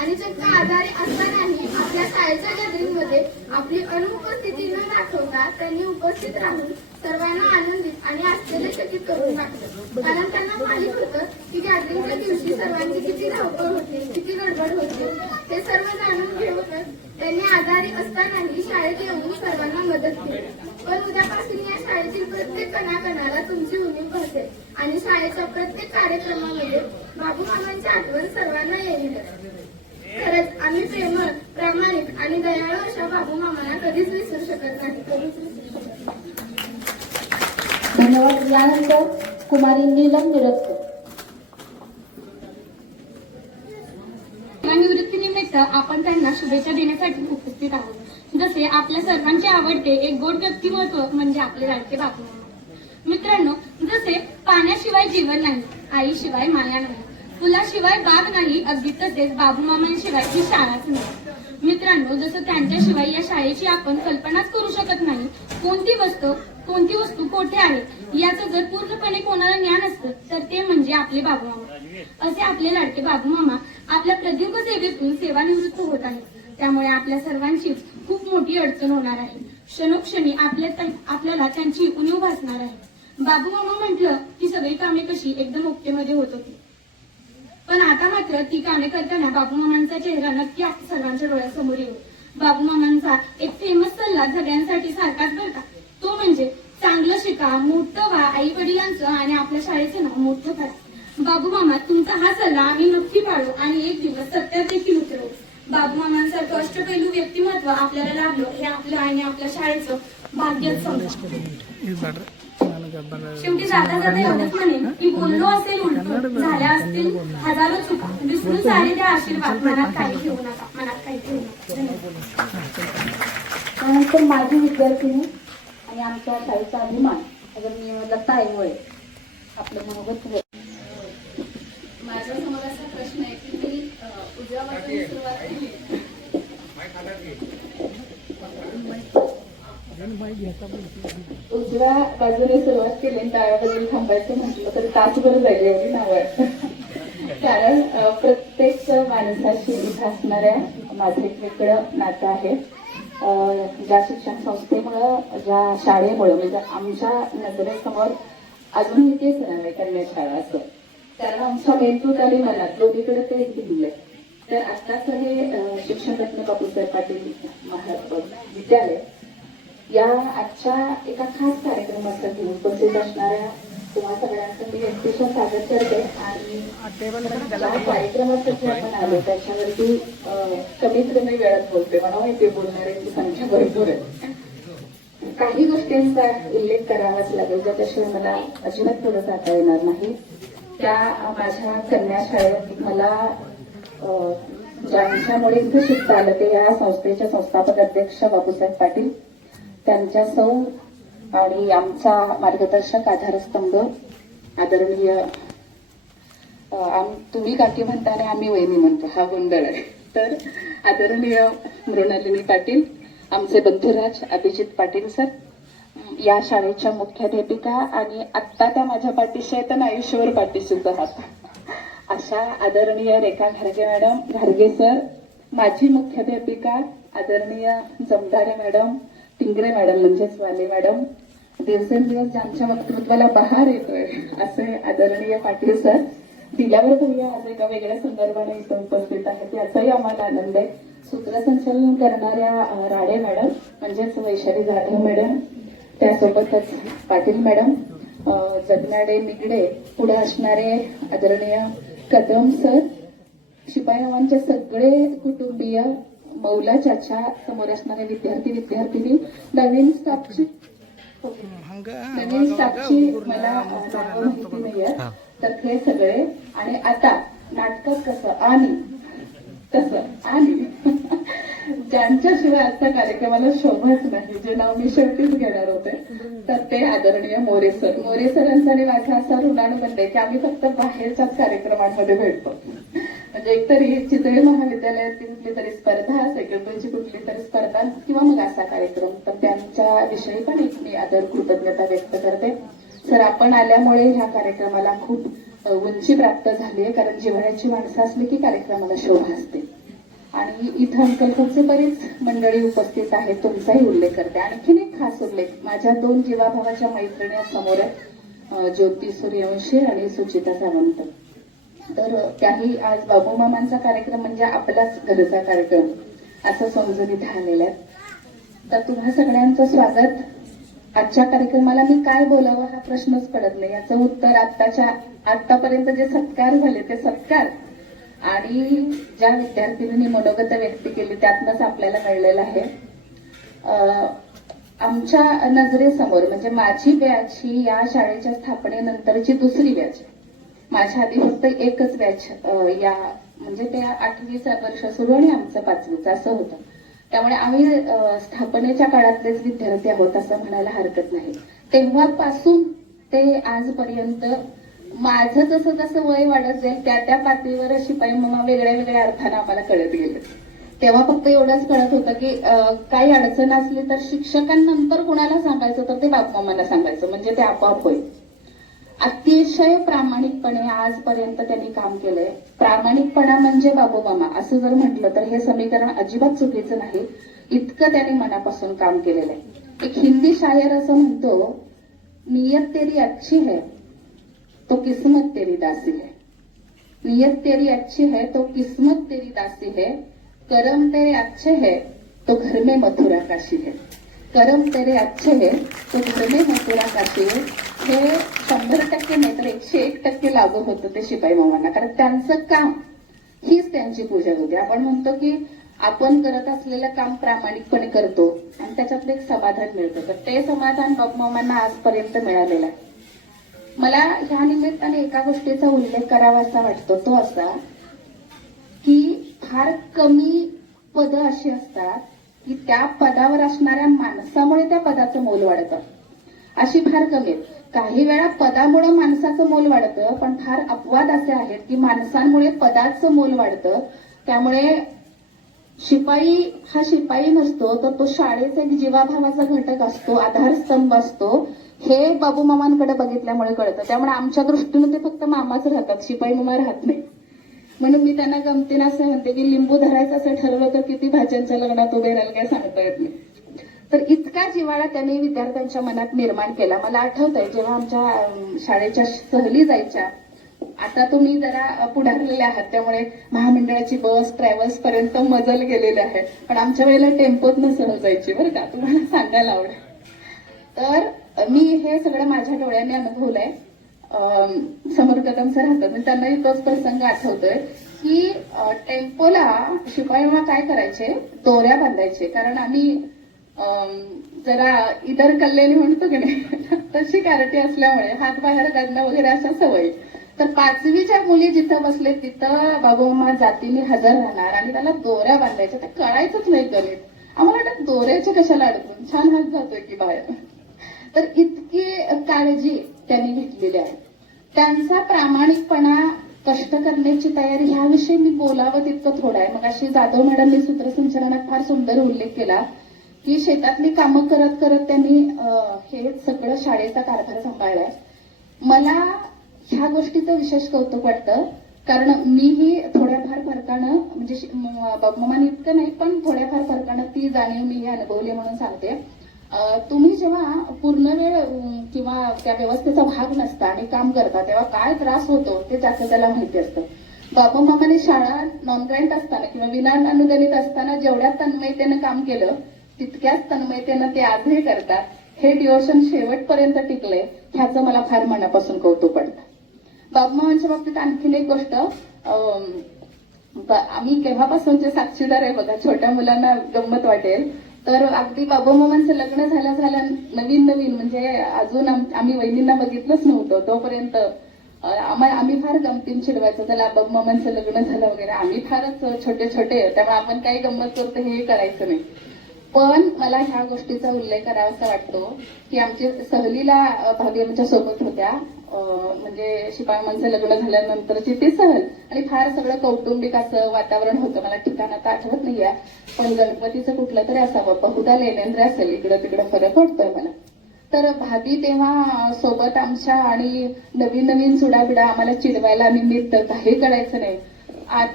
आणि चक्क आजारी असतानाही आपल्या शाळेच्या गॅदरिंगमध्ये आपली अनुपस्थिती न दाखवता त्यांनी उपस्थित राहून सर्वांना आनंदित आणि आश्चर्यचकित करून टाकलं. कारण त्यांना माहित होतं की गॅदरिंगच्या दिवशी सर्वांची किती धावपळ होते, किती गडबड होते. ते सर्व जाणून घेऊनच त्यांनी आजारी असतानाही शाळेत येऊन सर्वांना मदत केली. पण उद्यापासून या शाळेतील प्रत्येक कणाकणाला तुमची उणीव भासेल आणि शाळेच्या प्रत्येक कार्यक्रमामध्ये बाबू मामांची आठवण सर्वांना येईल. खरंच आम्ही प्रेमळ, प्रामाणिक आणि दयाळू अशा बाबू मामांना कधीच विसरू शकत नाही. धन्यवाद. यानंतर कुमारी नीलम निरस्कर. निवृत्तीनिमित्त आपण त्यांना शुभेच्छा देण्यासाठी उपस्थित आहोत. जसे आपल्या सर्वांचे आवडते एक गोड व्यक्तिमत्व म्हणजे आपले लाडके बाबू मामा. मित्रांनो, जसे पाण्याशिवाय जीवन नाही, आईशिवाय माया नाही, फुलाशिवाय बाग नाही, अगदी तसेच बाबू मामांशिवाय ही शाळाच नाही. मित्रांनो, जसं त्यांच्याशिवाय या शाळेची आपण कल्पनाच करू शकत नाही. कोणती वस्तू कोठे आहे याचं जर पूर्णपणे कोणाला ज्ञान असतं तर ते म्हणजे आपले बाबू मामा. असे आपले लाडके बाबू मामा आपल्या प्रदीर्घ सेवेतून सेवानिवृत्त होत आहेत. त्यामुळे आपल्या सर्वांची खूप मोठी अडचण होणार आहे. क्षणोक्षणी आपल्याला त्यांची उणीव भासणार आहे. बाबू मामा म्हटलं की सगळी कामे कशी एकदम ओकेमध्ये होत होती. पण आता मात्र ती कामे करताना बाबू मामांचा चेहरा नक्की आपल्या सर्वांच्या डोळ्यासमोर येईल. बाबू मामांचा एक फेमस सल्ला सगळ्यांसाठी सारखाच बरं का, तो म्हणजे चांगलं शिका, मोठं व्हा, आई वडिलांचं आणि आपल्या शाळेचं नाव मोठं करा. बाबू मामा, तुमचा हा सल्ला आम्ही नक्की पाळू आणि एक दिवस सत्यात देखील उतरवू. बाबू मामांसारखं अष्टपैलू व्यक्तिमत्व आपल्याला लाभलं हे आपलं आणि आपल्या शाळेचं भाग्यच समजा. शेवटी जाता जाता एवढंच म्हणेन की बोललो असेल उलट, झाल्या असतील हजारो चुका, विसरून सारे त्या आशीर्वाद, मनात काही ठेवू नका, मनात काही ठेवू नका. त्यानंतर माझी विद्यार्थिनी आणि आमच्या शाळेचा अभिमान आदरणीय लता आईवळे आपलं मनोगत. माझ्या समोर असा प्रश्न आहे की मी उजव्या बाजूने सुरुवात केली. उजव्या बाजूने सुरुवात केली आणि डाव्या बाजूने थांबायचं म्हटलं तर तासभर जाईल एवढी नाव आहे. कारण प्रत्येक माणसाशी इथं असणाऱ्या माझं एक वेगळं नातं आहे. ज्या शिक्षण संस्थेमुळं, ज्या शाळेमुळं म्हणजे आमच्या नजरेसमोर अजूनही तेच नव्हे कन्या शाळा असं. कारण आमच्या मेंदूत आणि मनात दोन्हीकडे ते दिले. तर आत्ताच हे शिक्षण रत्न बापूसाहेब पाटील विद्यालय या आजच्या एका खास कार्यक्रमासाठी उपस्थित असणाऱ्या तुम्हा सगळ्यांचं मी अतिशय स्वागत करते. आणि ज्या कार्यक्रमासाठी आपण आलो त्याच्यावरती कमीत कमी वेळात बोलते. मला माहिती बोलणाऱ्यांची संख्या भरपूर आहे. काही गोष्टींचा उल्लेख करावाच लागेल ज्याच्याशिवाय मला अजिबात पुढे जाता येणार नाही. त्या माझ्या कन्या शाळेत मला ज्यांच्यामुळे इथे शिकता आलं ते या संस्थेचे संस्थापक अध्यक्ष बापूसाहेब पाटील, त्यांच्या सौ आणि आमचा मार्गदर्शक आधारस्तंभ आदरणीय तुम्ही काकी म्हणता आणि आम्ही वहिनी म्हणतो, हा गोंधळ आहे. तर आदरणीय मृणालिनी पाटील, आमचे बंधुराज अभिजित पाटील सर, या शाळेच्या मुख्याध्यापिका आणि आत्ता त्या माझ्या पाठीशी आहेत आणि आयुष्यभर पाठीशी आहात अशा आदरणीय रेखा घारगे सर, माझी मुख्याध्यापिका आदरणीय जमदारे मॅडम, टिंगरे मॅडम म्हणजेच वाले मॅडम, दिवसेंदिवस ज्यांच्या वक्तृत्वाला बहार येतोय असे आदरणीय पाटील सर, दिल्यावर भैया आज एका वेगळ्या संदर्भाने इथं उपस्थित आहेत याचाही आम्हाला आनंद आहे. सूत्रसंचालन करणाऱ्या राडे मॅडम म्हणजेच वैशाली जाधव मॅडम, त्यासोबतच पाटील मॅडम, जगनाडे निगडे, पुढे असणारे आदरणीय कदम सर, शिपायावांचे सगळे कुटुंबीय, मौला चाचा, समोर असणारे विद्यार्थी विद्यार्थिनी, नवीन स्टाफची मला माहिती नाहीये तर हे सगळे. आणि आता नाटकात कसं आणि तसं आणि ज्यांच्याशिवाय आजच्या कार्यक्रमाला शोभाच नाही, जे नाव मी शेवटीच घेणार होते, तर ते आदरणीय मोरे सर. मोरे सरांचा आणि माझा असा ऋणानुबंध आहे की आम्ही फक्त बाहेरच्याच कार्यक्रमांमध्ये भेटतो. म्हणजे एकतरी चितळे महाविद्यालयातील कुठली तरी स्पर्धा, सेक्रेटरीची कुठली तरी स्पर्धा किंवा मग असा कार्यक्रम, तर त्यांच्या विषयी पण एक मी आदर कृतज्ञता व्यक्त करते. सर आपण आल्यामुळे ह्या कार्यक्रमाला खूप उंची प्राप्त झाली आहे, कारण जिव्हाळ्याची माणसं असली की कार्यक्रमाला शोभा असते. आणि इथं अंकलकोटचे बरीच मंडळी उपस्थित आहेत, तुमचाही उल्लेख करते. आणखीन एक खास उल्लेख, माझ्या 2 जीवाभावाच्या मैत्रिणी समोर आहेत, ज्योती सूर्यवंशी आणि सुचिता सावंत. तर त्याही आज बाबूमामांचा कार्यक्रम म्हणजे आपलाच घरचा कार्यक्रम असं समजून इथे आलेल्या आहेत. तर तुम्हा सगळ्यांचं स्वागत. आजच्या कार्यक्रमाला मी काय बोलावं हा प्रश्नच पडत नाही. याचं उत्तर आतापर्यंत जे सत्कार झाले ते सत्कार आणि ज्या विद्यार्थिनींनी मनोगत व्यक्त केली त्यातनंच आपल्याला कळलेलं आहे. आमच्या नजरेसमोर म्हणजे माझी बॅच ही या शाळेच्या स्थापनेनंतरची दुसरी बॅच. माझ्या आधी फक्त एकच बॅच या म्हणजे ते 8वीचं वर्ष सुरू आणि आमचं 5वीचं असं होतं. त्यामुळे आम्ही स्थापनेच्या काळातलेच विद्यार्थी आहोत असं म्हणायला हरकत नाही. तेव्हापासून ते आजपर्यंत माझं जसं जसं वय वाढत जाईल त्या पातळीवर शिपाई मामा वेगळ्या वेगळ्या अर्थानं आम्हाला कळत गेले. तेव्हा फक्त एवढंच कळत होतं की काही अडचण असली तर शिक्षकांनंतर कुणाला सांगायचं तर ते बापमामाला सांगायचं, म्हणजे ते आपोआप होईल. अतिशय प्रामाणिकपणे आजपर्यंत त्यांनी काम केलंय. प्रामाणिकपणा म्हणजे बाबूमामा असं जर म्हटलं तर हे समीकरण अजिबात चुकीचं नाही. इतकं त्यांनी मनापासून काम केलेलं आहे. एक हिंदी शायर असं म्हणतो, नियत तेरी अच्छी है तो किस्मत तेरी दासी है. नियत तेरी अच्छी है तो किस्मत तेरी दासी है. कर्म तेरे अच्छे है तो घर में मथुरा काशी है. कर्म तेरे अच्छे है तो घर में मथुरा काशी है. हे 100% नाही तर 101% लागू होतं ते शिपाई मामांना, कारण त्यांचं काम हीच त्यांची पूजा होती. आपण म्हणतो की आपण करत असलेलं काम प्रामाणिकपणे करतो आणि त्याच्यातलं एक समाधान मिळतं, तर ते समाधान बापमामांना आजपर्यंत मिळालेलं आहे. मला ह्या निमित्ताने एका गोष्टीचा उल्लेख करावा असा वाटतो, तो असा की फार कमी पदं अशी असतात की त्या पदावर असणाऱ्या माणसामुळे त्या पदाचं मोल वाढतं. अशी फार कमी आहेत. काही वेळा पदामुळे माणसाचं मोल वाढतं, पण फार अपवाद असे आहेत की माणसांमुळे पदाचं मोल वाढतं. त्यामुळे शिपाई हा शिपाई नसतो, तर तो शाळेचा एक जीवाभावाचा घटक असतो, आधारस्तंभ असतो. हे बाबूमामांकडे बघितल्यामुळे कळतं. त्यामुळे आमच्या दृष्टीनं ते फक्त मामाच राहतात, शिपाई मामा राहत नाही. म्हणून मी त्यांना गमतीनं असं म्हणते की लिंबू धरायचं असं ठरवलं तर किती भाज्यांच्या लग्नात उभे राहायला काय सांगता येत नाही. तर इतका जिव्हाळा त्यांनी विद्यार्थ्यांच्या मनात निर्माण केला. मला आठवतंय जेव्हा आमच्या शाळेच्या सहली जायच्या, आता तुम्ही जरा पुढारलेले आहात त्यामुळे महामंडळाची बस ट्रॅव्हल्स पर्यंत मजल गेलेले आहे, पण आमच्या वेळेला टेम्पोतनं सहल जायची बरं का, तुम्हाला सांगायला आवडेल. तर मी हे सगळं माझ्या डोळ्याने अनुभवलंय. समोर कदम सर राहतात, त्यांनाही तोच प्रसंग आठवतोय की टेम्पोला शिपाई मामा काय करायचे, दोऱ्या बांधायचे. कारण आम्ही जरा इतर कल्याणी म्हणतो की नाही तशी कारटी असल्यामुळे हात बाहेर काढणं वगैरे अशा सवयी. तर 5वीच्या मुली जिथं बसले तिथं बाबूमामा जातीने हजर राहणार आणि त्याला दोऱ्या बांधायच्या. ते कळायचंच नाही गणित. आम्हाला वाटतं दोऱ्याच्या कशाला अडकून, छान हात जातोय की बाहेर. तर इतकी काळजी त्यांनी घेतलेली आहे. त्यांचा प्रामाणिकपणा, कष्ट करण्याची तयारी ह्याविषयी मी बोलावं तितकं थोडं आहे. मग अशी जाधव मॅडमनी सूत्रसंचालनात फार सुंदर उल्लेख केला की शेतातली कामं करत करत त्यांनी हे सगळं शाळेचा कारभार सांभाळलाय. मला ह्या गोष्टीचं विशेष कौतुक वाटतं, कारण मीही थोड्याफार फरकानं म्हणजे बाबूमामान इतकं नाही पण थोड्याफार फरकानं ती जाणीव मीही अनुभवली म्हणून सांगते. तुम्ही जेव्हा पूर्ण वेळ किंवा त्या व्यवस्थेचा भाग नसता आणि काम करता तेव्हा काय त्रास होतो ते जास्त त्याला माहिती असतं. बाबूमामाने शाळा नॉन ग्रँट असताना किंवा विना अनुदानित असताना जेवढ्या तन्मयतेनं काम केलं तितक्याच तन्मयतेनं ते आजही करतात. हे डिवोशन शेवटपर्यंत टिकले, ह्याचं मला फार मनापासून कौतुक वाटतं. बाबूमामांच्या बाबतीत आणखीन एक गोष्ट, आम्ही केव्हापासूनचे साक्षीदार आहे बघा, छोट्या मुलांना गंमत वाटेल. तर अगदी बाबूमामांचं लग्न झालं नवीन म्हणजे अजून आम्ही वहिनींना बघितलंच नव्हतं तोपर्यंत आम्ही फार गमतीन चिडवायचो त्याला, बाबूमामांचं लग्न झालं वगैरे. आम्ही फारच छोटे त्यामुळे आपण काही गंमत करतो हे करायचं नाही. पण मला ह्या गोष्टीचा उल्लेख करावासा वाटतो की आमच्या सहलीला भाभी आमच्या सोबत होत्या, म्हणजे शिपाईमांचं लग्न झाल्यानंतरची ती सहल, आणि फार सगळं कौटुंबिक असं वातावरण होतं. मला ठिकाण आता आठवत नाहीये, पण गणपतीचं कुठलं तरी असावं, बहुधा लेनेंद्र असेल, इकडं तिकडं फरक पडतोय मला. तर भाभी तेव्हा सोबत आमच्या आणि नवीन नवीन चुडाबिडा आम्हाला चिडवायला निमित्त काही कळायचं नाही.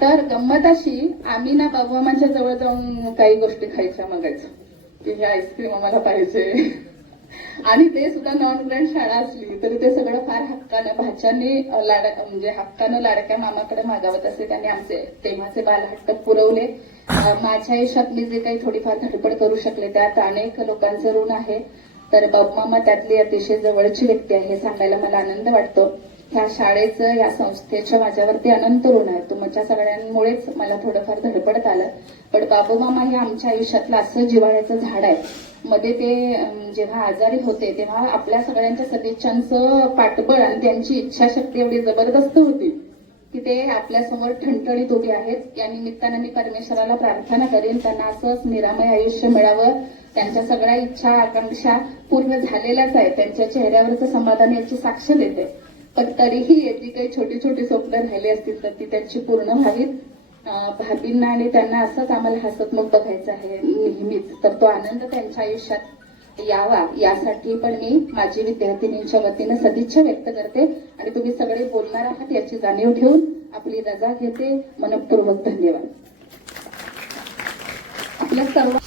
तर गंमत अशी आम्ही ना बाबूमामांच्या जवळ जाऊन काही गोष्टी खायच्या मागायचं की हे आईस्क्रीम आम्हाला पाहिजे. आणि ते सुद्धा नॉन ग्रँड शाळा असली तरी ते सगळं फार हक्कानं भाच्यांनी म्हणजे हक्कानं लाडक्या मामाकडे मागावत असे. त्यांनी आमचे तेव्हाचे बालहट्ट पुरवले. माझ्या आयुष्यात मी जे काही थोडीफार धडपड करू शकले त्यात अनेक लोकांचं ऋण आहे. तर बाबूमामा त्यातली अतिशय जवळची व्यक्ती आहे हे सांगायला मला आनंद वाटतो. ह्या शाळेचं या संस्थेचं माझ्यावरती अनंत ऋण आहे. तुमच्या सगळ्यांमुळेच मला थोडंफार धडपडत आलं. पण बाबूमामा हे आमच्या आयुष्यातलं असं जिव्हाळ्याचं झाड आहे. मध्ये ते जेव्हा आजारी होते तेव्हा आपल्या सगळ्यांच्या सदिच्छांचं पाठबळ आणि त्यांची इच्छाशक्ती एवढी जबरदस्त होती की ते आपल्यासमोर ठणठणीत उभी आहेत. या निमित्तानं मी परमेश्वराला प्रार्थना करेन त्यांना असंच निरामय आयुष्य मिळावं. त्यांच्या सगळ्या इच्छा आकांक्षा पूर्ण झालेल्याच आहेत. त्यांच्या चेहऱ्यावरचं समाधान याची साक्ष देते. पण तरीही जी काही छोटी छोटी स्वप्न राहिली असतील तर ती त्यांची पूर्ण व्हावीत. भाभींना आणि त्यांना असंच आम्हाला हसतमुख बघायचं आहे नेहमीच. तर तो आनंद त्यांच्या आयुष्यात यावा यासाठी पण मी माझी विद्यार्थिनींच्या वतीनं सदिच्छा व्यक्त करते. आणि तुम्ही सगळे बोलणार आहात याची जाणीव ठेवून आपली रजा घेते. मनपूर्वक धन्यवाद. आपल्या सर्व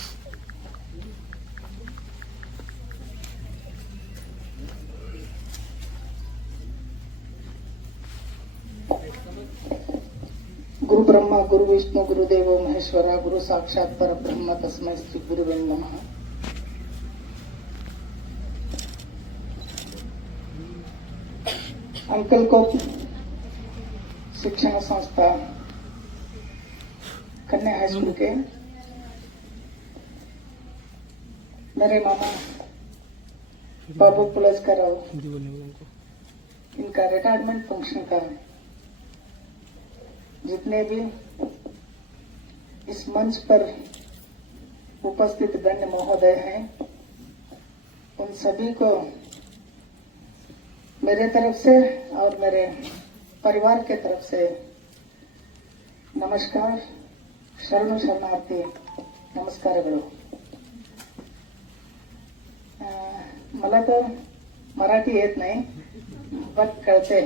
गुरु ब्रह्मा गुरु विष्णू गुरुदेव महेश्वरा गुरु साक्षात परब्रह्म तस्मै श्री गुरुवे नमः. अंकलकोट शिक्षण संस्था कन्या हाई स्कूल के मेरे मामा बाबू पुलस्कर राव इनका रिटायरमेंट फंक्शन का जितने भी इस मंच पर उपस्थित गण्य महोदय हैं उन सभी को मेरे तरफ से और मेरे परिवार के तरफ से नमस्कार शरणु शरणार्थी नमस्कारಗಳು. मला तर मराठी येत नाही बट कळते.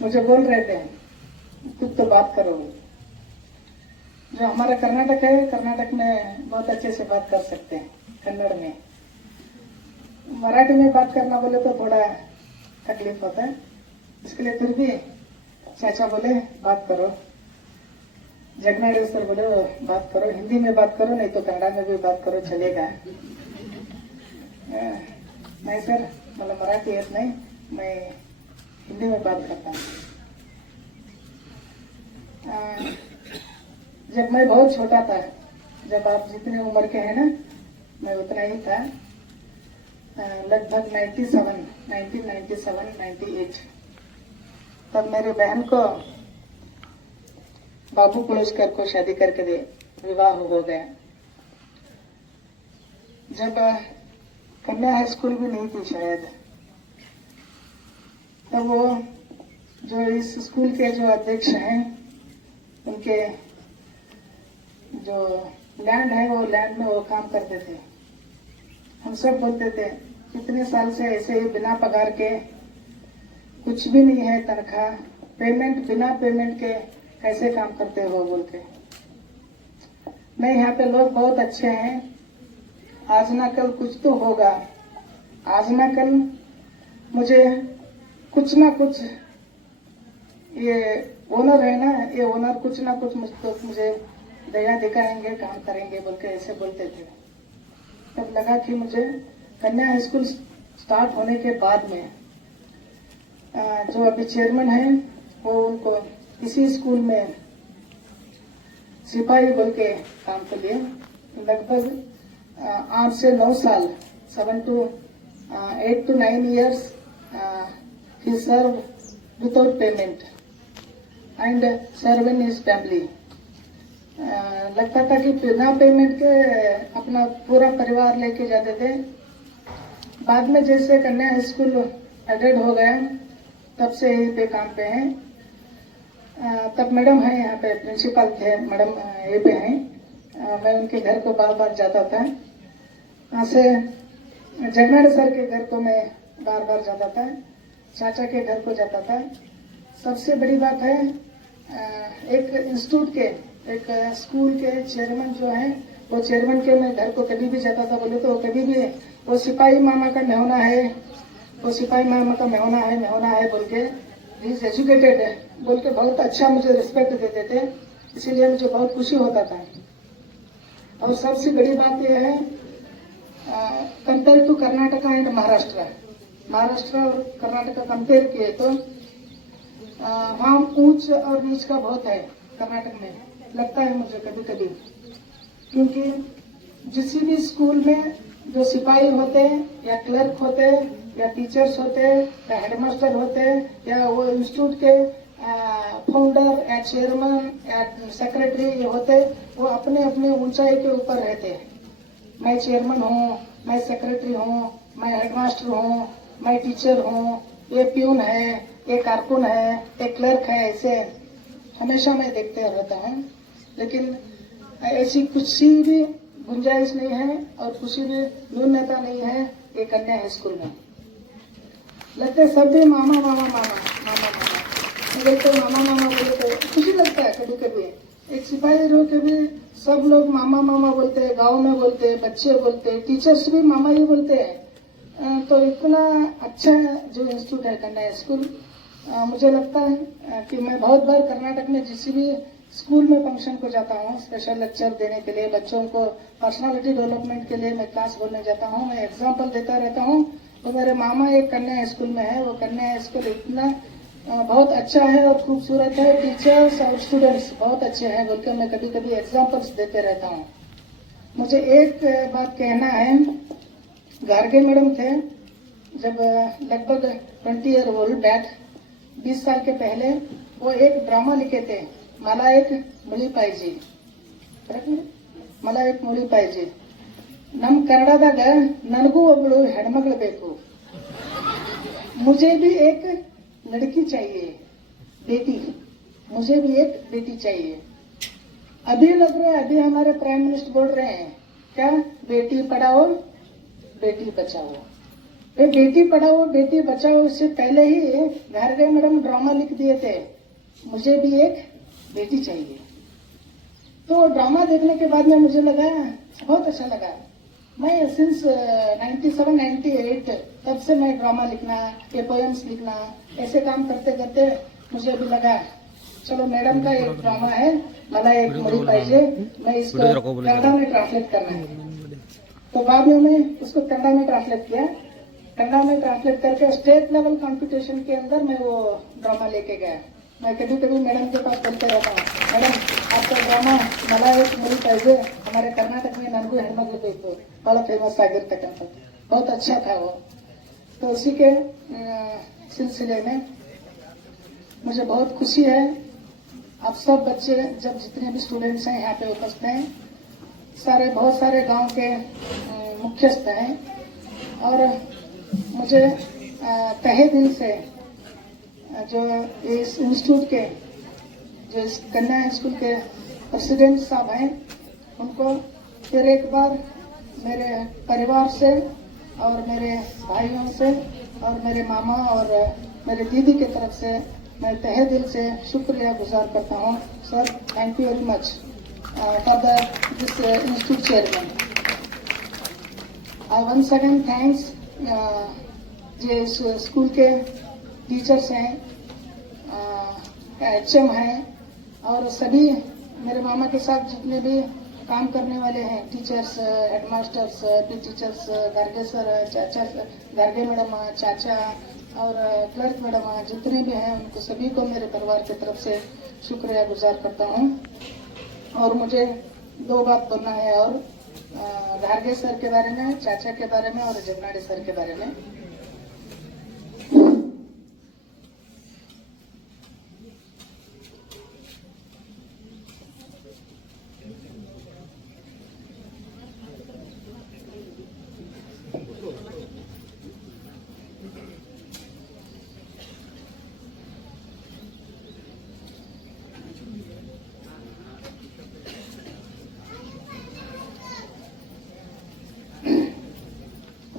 मुझे बोल रहे थे कुछ तो बात करो. जो हमारा कर्नाटक है कर्नाटक में बहुत अच्छे से बात कर सकते हैं कन्नड़ में. मराठी में बात करना बोले तो थोड़ा तकलीफ होता है. इसके लिए फिर भी चाचा बोले बात करो. जगनाड़े सर बोले बात करो हिंदी में बात करो नहीं तो कन्नड़ा में भी बात करो चलेगा. नहीं सर मला मराठी येत नाही मैं हिंदी में बात करता हूँ. जब मैं बहुत छोटा था जब आप जितने उम्र के हैं ना मैं उतना ही था लगभग 1997-98 तब मेरी बहन को बाबू पुलस्कर को शादी करके दे विवाह हो गया. जब कन्या हाई स्कूल भी नहीं थी शायद तब वो जो इस स्कूल के जो अध्यक्ष हैं उनके जो लैंड है वो लैंड में वो काम करते थे. हम सब बोलते थे इतने साल से ऐसे ही बिना पगार के कुछ भी नहीं है तनख्वाह पेमेंट बिना पेमेंट के कैसे काम करते हो बोल के. नहीं यहाँ पे लोग बहुत अच्छे हैं. आज ना कल कुछ तो होगा. आज ना कल मुझे कुछ ना कुछ ये ओनर है ना ये ओनर कुछ ना कुछ मुझे दया दिखाएंगे काम करेंगे बोल के ऐसे बोलते थे. तब लगा कि मुझे कन्या हाई स्कूल स्टार्ट होने के बाद में जो अभी चेयरमैन है वो उनको इसी स्कूल में सिपाही बोल के काम के लिए लगभग 8 से 9 साल 8 to 9 years he served without payment and served in his family. लगता था कि बिना पेमेंट के अपना पूरा परिवार लेके जाते थे. बाद में जैसे कन्या हाई स्कूल एडेड हो गया तब से यहीं पे काम पे हैं. तब मैडम है यहाँ पे प्रिंसिपल थे मैडम यहीं पे हैं मैं उनके घर को बार बार जाता था। वहाँ से जगनाड़े सर के घर को मैं बार बार जाता था, चाचा के घर को जाता था। सबसे बड़ी बात है एक इंस्टीट्यूट के, एक स्कूल के चेयरमैन जो है, वो चेयरमैन के मैं घर को कभी भी जाता था बोले तो कभी भी वो सिपाही मामा का मेहना है, वो सिपाही मामा का मेहना है बोल के, इज एजुकेटेड बोल के बहुत अच्छा मुझे रिस्पेक्ट देते थे, इसीलिए मुझे बहुत खुशी होता था। और सबसे बड़ी बात यह है compare to Karnataka and Maharashtra और कर्नाटका कंपेयर किए तो वहाँ ऊंच और नीच का बहुत है कर्नाटक में, लगता है मुझे कभी कभी, क्योंकि जिस भी स्कूल में जो सिपाही होते या क्लर्क होते या टीचर्स होते या हेडमास्टर होते या वो इंस्टीट्यूट के फाउंडर या चेयरमैन या सेक्रेटरी ये होते, वो अपने अपने ऊंचाई के ऊपर रहते। मैं चेयरमैन हूँ, मैं सेक्रेटरी हूँ, मैं हेडमास्टर हूँ, मैं टीचर हूँ, ये प्यून है, ये कारकुन है, ये क्लर्क है, ऐसे हमेशा मैं देखते रहता हूँ। लेकिन ऐसी कुछ भी गुंजाइश नहीं है और कुछ भी न्यूनता नहीं है ये कन्या हाई स्कूल में। लगते सब भी मामा मामा मामा मामा मामा बोलते, मामा मामा बोलते, खुशी लगता है कभी कभी। एक सिपाही रहो के भी सब लोग मामा मामा बोलते हैं, गांव में बोलते हैं, बच्चे बोलते हैं, टीचर्स भी मामा ही बोलते हैं। तो इतना अच्छा जो इंस्टीट्यूट है कन्या हाई स्कूल, मुझे लगता है कि मैं बहुत बार कर्नाटक में जिस भी स्कूल में फंक्शन को जाता हूँ, स्पेशल लेक्चर देने के लिए, बच्चों को पर्सनालिटी डेवलपमेंट के लिए मैं क्लास बोलने जाता हूँ, मैं एग्जाम्पल देता रहता हूँ। तो मेरे मामा एक कन्या हाई स्कूल में है, वो कन्या हाई स्कूल इतना बहुत अच्छा है और खूबसूरत है, टीचर्स और स्टूडेंट्स बहुत अच्छे हैं बोल कर मैं कभी कभी एग्जाम्पल्स देते रहता हूँ। मुझे एक बात कहना है, गार्गे मैडम थे जब लगभग 20 ईयर ओल्ड बैक, 20 साल के पहले, वो एक ड्रामा लिखे थे, मला एक मुली पाहिजे, मला एक मुली पाहिजे, ನಮ್ಮ ಕನ್ನಡದಾಗ ನನಗೂ ಒಬ್ಬಳು ಹೆಣ್ಮಗಳು ಬೇಕು, मुझे भी एक लड़की चाहिए, बेटी, मुझे भी एक बेटी चाहिए। अभी लग रहा है, अभी हमारे प्राइम मिनिस्टर बोल रहे हैं क्या, बेटी पढ़ाओ बेटी बचाओ। ये बेटी पढ़ाओ बेटी बचाओ इससे पहले ही गार्गे मैडम ड्रामा लिख दिए थे, मुझे भी एक बेटी चाहिए। तो ड्रामा देखने के बाद में मुझे लगा बहुत अच्छा लगा। मैं सिंस 97-98 तब से मैं ड्रामा लिखना, ये पोएम्स लिखना, ऐसे काम करते करते मुझे भी लगा चलो मैडम का एक ड्रामा है, मला एक मुली पाहिजे, मैं इसको कन्नड़ा में ट्रांसलेट करना है। तो बाद में मैं उसको कन्नड़ा में ट्रांसलेट किया, कन्नड़ा में ट्रांसलेट करके स्टेट लेवल कंपटीशन के अंदर मैं वो ड्रामा लेके गया। मैं कभी कभी मैडम के पास बोलते रहता हूँ, मैडम आपका ड्रामा मला एक मुली पाहिजे हमारे कर्नाटक में ननगू हेणमगु बेकु बड़ा फेमस ಆಗಿರ್ತಕ್ಕಂಥ, बहुत अच्छा था वो। तो उसी के सिलसिले में मुझे बहुत खुशी है, आप सब बच्चे जब जितने भी स्टूडेंट्स हैं यहाँ पे उपस्थित हैं, सारे बहुत सारे गांव के मुख्यस्थ हैं और मुझे तहे दिल से जो इस इंस्टीट्यूट के, जो इस कन्या हाई स्कूल के प्रेसिडेंट साहब हैं, उनको फिर एक बार मेरे परिवार से और मेरे भाइयों से और मेरे मामा और मेरे दीदी की तरफ से मैं तहे दिल से शुक्रिया गुजार करता हूँ। Sir thank you very much for this institute chairman. I once again thanks जो इस स्कूल के टीचर्स हैं, HM हैं और सभी मेरे मामा के साथ जितने भी काम करने वाले हैं, टीचर्स, हेडमास्टर्स, टीचर्स, गार्गे सर, चाचा, गार्गे मैडम, चाचा और क्लर्क मैडम, जितने भी हैं उनको सभी को मेरे परिवार की तरफ से शुक्रिया गुजार करता हूँ। और मुझे दो बात बोलना है और गार्गे सर के बारे में, चाचा के बारे में और जगनाड़े सर के बारे में।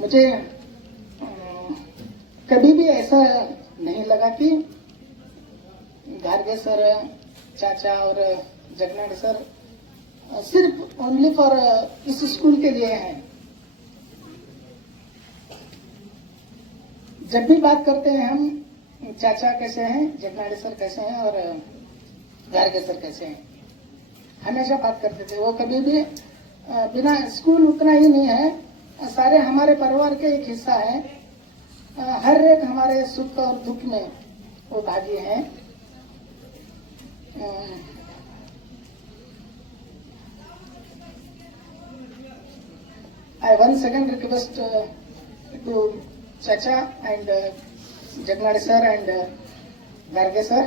मुझे कभी भी ऐसा नहीं लगा कि गार्गे सर, चाचा और जगनाथ सर सिर्फ ओनली फॉर इस स्कूल के लिए हैं। जब भी बात करते हैं हम, चाचा कैसे हैं, जगनाथ सर कैसे हैं और गार्गे सर कैसे हैं, हमेशा बात करते थे। वो कभी भी बिना स्कूल उतना ही नहीं है, सारे हमारे परिवार के एक हिस्सा है। हर एक हमारे सुख और दुख में वो भागी हैं। I once again request to Chacha and Jagnade sir and Garge sir.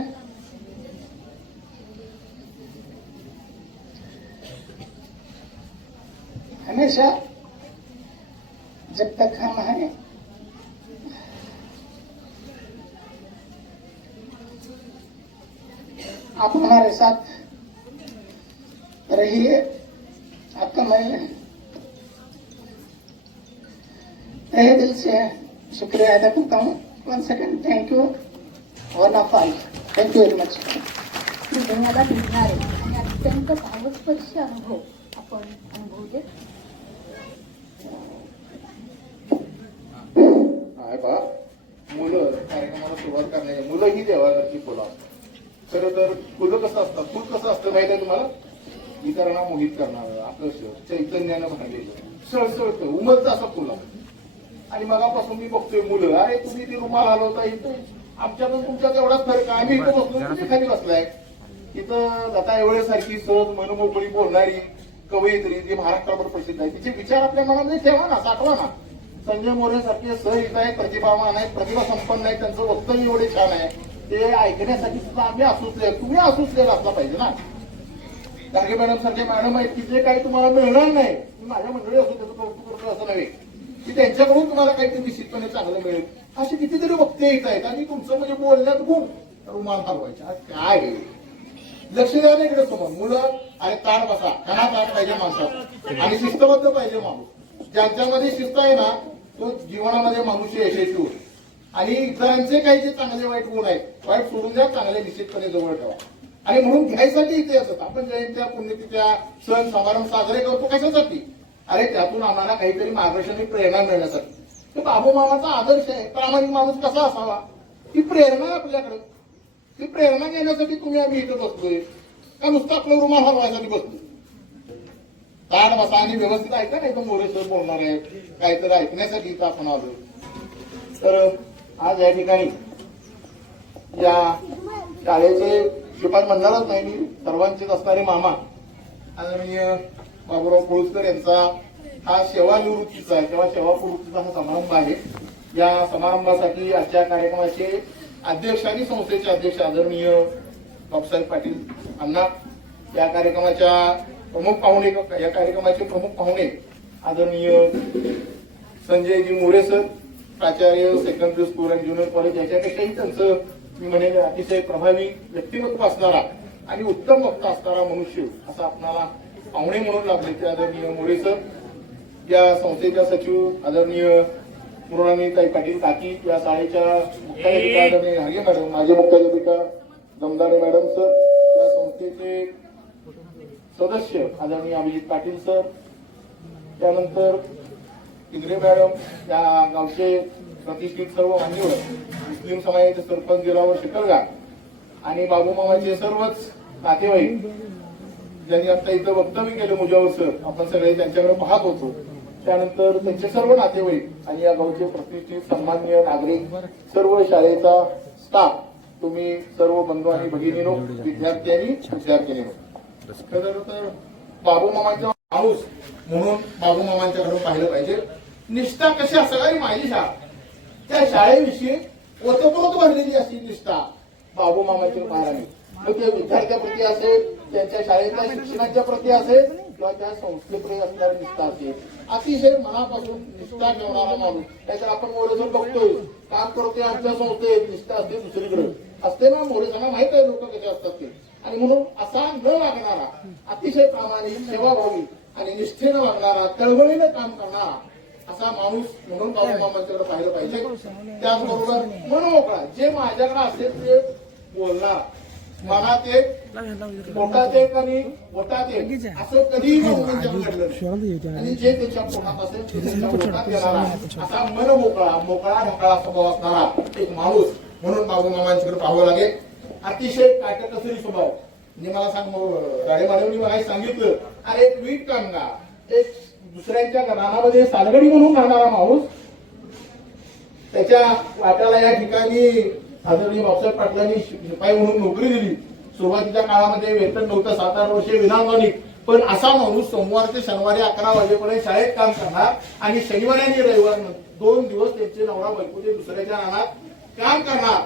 हमेशा जब तक हम हैं आप हमारे साथ रहिए। आपका मैं तहे दिल से शुक्रिया अदा करता हूँ। One second, thank you one of all, thank you very much. हृदयाला भिडणारे आणि अत्यंत भावस्पर्शी अनुभव आपण अनुभवले। आहे पहा, मुलं कार्यक्रमाला सुरुवात करण्याची मुलं ही देवाघरची फुलं असतात। खरं तर फुलं कसं असतात, फुल कसं असतं माहिती आहे तुम्हाला? इतरांना मोहित करणारं, आकर्षक, चैतन्यानं भरलेलं, सळसळतं, उमलतं असं फुल असतं। आणि मगापासून मी बघतोय मुलं, अरे तुम्ही ती रुमाल हलवता इथे, आमच्यातून तुमच्यात एवढाच फरक आहे। आम्ही इथं बसलो, तुम्ही खाली बसलाय। इथं लता एवढ्यासारखी सहज मनमोकळी बोलणारी कवयित्री जी महाराष्ट्रावर प्रसिद्ध आहे, तिचे विचार आपल्या मनामध्ये ठेवा ना, साठवा ना। संजय मोरे सारखे सहहित आहेत, प्रतिभावान आहेत, प्रतिभा संपन्न आहेत, त्यांचं वक्तव्य एवढे छान आहे, ते ऐकण्यासाठी सुद्धा आम्ही असुचले, तुम्ही असुचलेला असला पाहिजे ना। गार्गे मॅडम सारखे मॅडम आहेत की जे काही तुम्हाला मिळणार नाही, माझ्या मंडळी असू त्याचं कौतुक करतो असं नव्हे, की त्यांच्याकडून तुम्हाला काहीतरी निश्चितपणे चांगलं मिळेल, अशी कितीतरी वक्ते येत आहेत। आणि तुमचं म्हणजे बोलण्यात गुण, रुमाल हलवायचा काय आहे? लक्ष द्या ना इकडे समोर मुलं, आणि ताट बसा, कणा ताट पाहिजे माणसात, आणि शिस्तबद्ध पाहिजे माणूस। ज्यांच्यामध्ये शिस्त आहे ना, तो जीवनामध्ये माणूस यशस्वी होतो। आणि इतरांचे काही जे चांगले वाईट गुण आहेत, वाईट सोडून द्या, चांगले निश्चितपणे जवळ ठेवा। आणि म्हणून घ्यायसाठी इथे असत आपण जयंत्या, पुण्यतिथ्या, सण समारंभ साजरे करतो कशासाठी? अरे त्यातून आम्हाला काहीतरी मार्गदर्शन, प्रेरणा मिळण्यासाठी। तर बाबू मामाचा आदर्श आहे, प्रामाणिक माणूस कसा असावा, ही प्रेरणा आहे आपल्याकडे। ती प्रेरणा घेण्यासाठी तुम्ही आम्ही इथं बसलोय का नुसतं आपलं रुमाल हलवायसाठी बसलोय? ताड बसा आणि व्यवस्थित ऐका, नाही तर मोरे सर बोलणार आहेत, काहीतरी ऐकण्यासाठी इथं आपण आलो। तर आज या ठिकाणी या शाळेचे शिपाई म्हणणारच नाही मी, सर्वांचेच असणारे मामा आदरणीय बाबूराव कोळुसकर यांचा हा सेवानिवृत्तीचा किंवा सेवापूर्तीचा हा समारंभ आहे। या समारंभासाठी आजच्या कार्यक्रमाचे अध्यक्ष आणि संस्थेचे अध्यक्ष आदरणीय बापूसाहेब पाटील अण्णा, या कार्यक्रमाच्या प्रमुख पाहुणे, या कार्यक्रमाचे प्रमुख पाहुणे आदरणीय संजयजी मोरे सर, प्राचार्य secondary school and junior college, याच्यापेक्षाही त्यांचं मी म्हणेन अतिशय प्रभावी व्यक्तिमत्व असणारा आणि उत्तम वक्ता असणारा मनुष्य असं आपणाला पाहुणे म्हणून लाभले ते आदरणीय मोरे सर। या संस्थेच्या सचिव आदरणीय मृणालिनीताई पाटील काकी, या शाळेच्या मुख्याध्यापिका आदरणीय हागे मॅडम, माजी मुख्याध्यापिका दमदारे मॅडम सर, या संस्थेचे सदस्य आदरणीय अभिजित पाटील सर, त्यानंतर इंद्रे मॅडम, या गावचे प्रतिष्ठित सर्व मान्यवर, मुस्लिम समाजाचे सरपंच गेलावर शिकलगार आणि बाबू मामाचे सर्वच नातेवाईक ज्यांनी आता इथं वक्तव्य केलं मुजावर सर, आपण सगळे त्यांच्याकडे पाहत होतो, त्यानंतर त्यांचे सर्व नातेवाईक आणि या गावचे प्रतिष्ठित सन्माननीय नागरिक, सर्व शाळेचा स्टाफ, तुम्ही सर्व बंधू आणि भगिनीनो, विद्यार्थ्यांनी तर बाबू मामांचा माणूस म्हणून बाबू मामांच्याकडून पाहिलं पाहिजे। निष्ठा कशी असावी माझी शाळा, त्या शाळेविषयी ओतप्रोत भरलेली अशी निष्ठा बाबू मामाच्या पाहायला, मग ते विद्यार्थ्याप्रती असेल, त्यांच्या शाळेच्या शिक्षणाच्या प्रती असेल किंवा त्या संस्थेप्रती असणारी निष्ठा असेल, अतिशय मनापासून निष्ठा ठेवणारा माणूस। नाहीतर आपण मोरेसर बघतोय काम करतोय आमच्या संस्थेत, निष्ठा असते दुसरीकडे असते ना, मोरेसरांना माहित आहे लोक कसे असतात ते, आणि म्हणून असा न वागणारा, अतिशय प्रामाणिक, सेवाभावी आणि निष्ठेनं वागणारा, तळमळीनं काम करणारा असा माणूस म्हणून बाबूमामांच्याकडे पाहिलं पाहिजे. त्याचबरोबर मन मोकळा, जे माझ्याकडे असेल ते बोलणार, मला ते पोटात एक आणि पोटात एक असं कधीही बाबूमांच्याकडे घडलं नाही. आणि जे त्याच्या पोटात असेल ते त्याच्या पोटात येणारा असा मन मोकळा, मोकळा ढकळा स्वभाव असणारा एक माणूस म्हणून बाबूमामांच्याकडे पाहावं लागेल. अतिशय काटकसरी स्वभाव. म्हणजे मला सांग, गाडी मानवनी मला सांगितलं, अरे एक वीट कामगार, एक दुसऱ्यांच्या रानामध्ये सालगडी म्हणून राहणारा माणूस, त्याच्या वाट्याला या ठिकाणी आदरणीय बापसाहेब पाटलांनी शिपाई म्हणून नोकरी दिली. सुरुवातीच्या काळामध्ये वेतन नव्हतं, 7-8 वर्षे विनांगानिक, पण असा माणूस सोमवार ते शनिवारी 11 वाजेपर्यंत शाळेत काम करणार आणि शनिवारी आणि रविवार 2 दिवस त्यांचे नवरा बायको ते दुसऱ्याच्या रानात काम करणार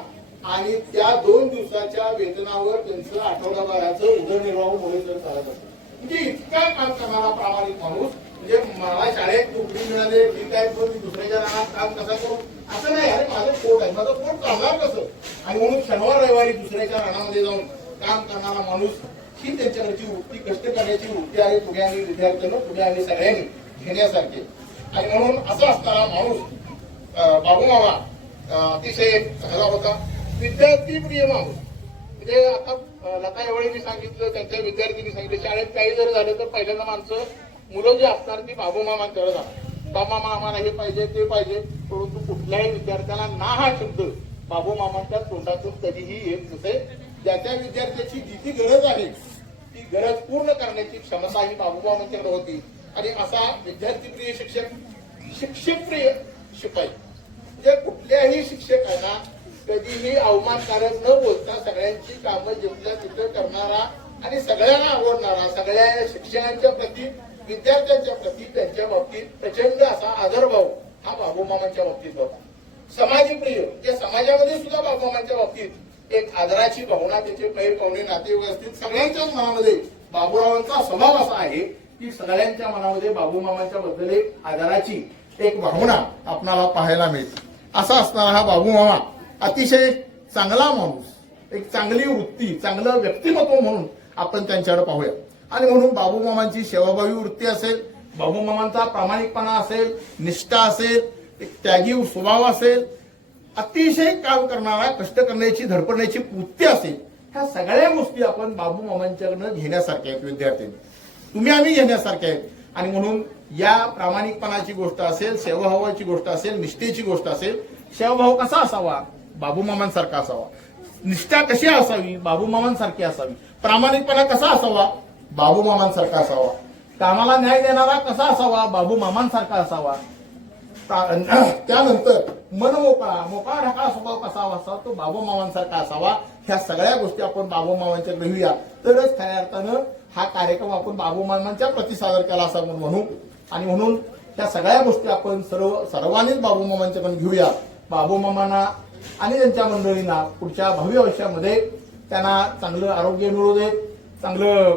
आणि त्या 2 दिवसाच्या वेतनावर त्यांचं आठवडाभराचं उदरनिर्वाह मुळे चालत असतं. म्हणजे इतका काम करणारा प्रामाणिक माणूस. म्हणजे मला शाळेत नोकरी मिळाली ठीक आहे, पण मी दुसऱ्याच्या रानात काम कसं करू असं नाही. अरे माझं पोट आहे, माझं पोट चालणार कसं. आणि म्हणून शनिवार रविवारी दुसऱ्याच्या रानामध्ये जाऊन काम करणारा माणूस ही त्यांच्याकडची वृत्ती, कष्ट करण्याची वृत्ती आहे. तुम्ही आणि विद्यार्थ्यांना, तुम्ही आणि सगळ्यांनी घेण्यासारखे. आणि म्हणून असं असणारा माणूस बाबूमामा अतिशय चांगला होता. विद्यार्थी प्रिय माणूस. म्हणजे आता लता एवढे सांगितलं, त्यांच्या विद्यार्थ्यांनी सांगितलं, शाळेत काही जर झालं तर पहिल्यांदा माणसं मुलं जी असणार ती बाबूमामांकडे जाणार. बाबूमामा आम्हाला हे पाहिजे ते पाहिजे. परंतु कुठल्याही विद्यार्थ्याला ना हा शब्द बाबूमामांच्या तोंडातून कधीही येत नसे. ज्या त्या विद्यार्थ्याची जी ती गरज आहे ती गरज पूर्ण करण्याची क्षमता ही बाबूमामांच्याकडे होती. आणि असा विद्यार्थीप्रिय शिक्षक, शिक्षकप्रिय शिपाई. म्हणजे कुठल्याही शिक्षकांना कधीही अवमानकारक न बोलता सगळ्यांची कामं जिथल्या तिथं करणारा आणि सगळ्यांना आवडणारा, सगळ्या शिक्षकांच्या प्रती, विद्यार्थ्यांच्या प्रती त्यांच्या बाबतीत प्रचंड असा आदरभाव हा बाबूमामांच्या बाबतीत होता. समाजप्रिय, त्या समाजामध्ये सुद्धा बाबूमामांच्या बाबतीत एक आदराची भावना, त्याचे पै पाहुणे नातेवाईक असतील, सगळ्यांच्याच मनामध्ये बाबूरावांचा स्वभाव असा आहे की सगळ्यांच्या मनामध्ये बाबूमामांच्या बद्दल एक आदराची एक भावना आपणाला पाहायला मिळते. असा असणारा हा बाबूमामा अतिशय चांगला माणूस, एक चांगली वृत्ती, चांगलं व्यक्तिमत्व म्हणून आपण त्यांच्याकडे पाहूया. आणि म्हणून बाबूमामांची सेवाभावी वृत्ती असेल, बाबूमामांचा प्रामाणिकपणा असेल, निष्ठा असेल, एक त्यागी स्वभाव असेल, अतिशय काम करणारा, कष्ट करण्याची, धडपडण्याची वृत्ती असेल, ह्या सगळ्या गोष्टी आपण बाबूमामांच्याकडनं घेण्यासारख्या आहेत. विद्यार्थ्यांनी तुम्ही आम्ही घेण्यासारख्या आहेत. आणि म्हणून या प्रामाणिकपणाची गोष्ट असेल, सेवाभावाची गोष्ट असेल, निष्ठेची गोष्ट असेल. सेवाभाव कसा असावा? बाबूमामांसारखा असावा. निष्ठा कशी असावी? बाबूमामांसारखी असावी. प्रामाणिकपणा कसा असावा? बाबूमामांसारखा असावा. कामाला न्याय देणारा कसा असावा? बाबूमामांसारखा असावा. त्यानंतर मन मोकळा, मोकळा ढाकळा स्वभाव कसा असावा? तो बाबूमामांसारखा असावा. ह्या सगळ्या गोष्टी आपण बाबूमामांच्याकडे घेऊया, तरच खऱ्या अर्थानं हा कार्यक्रम आपण बाबूमामांच्या प्रति सादर केला असा म्हणू. आणि म्हणून त्या सगळ्या गोष्टी आपण सर्वांनीच बाबूमामांच्याकडे घेऊया. बाबूमामांना आणि त्यांच्या मंडळींना पुढच्या भावी आयुष्यामध्ये त्यांना चांगलं आरोग्य मिळू देत, चांगलं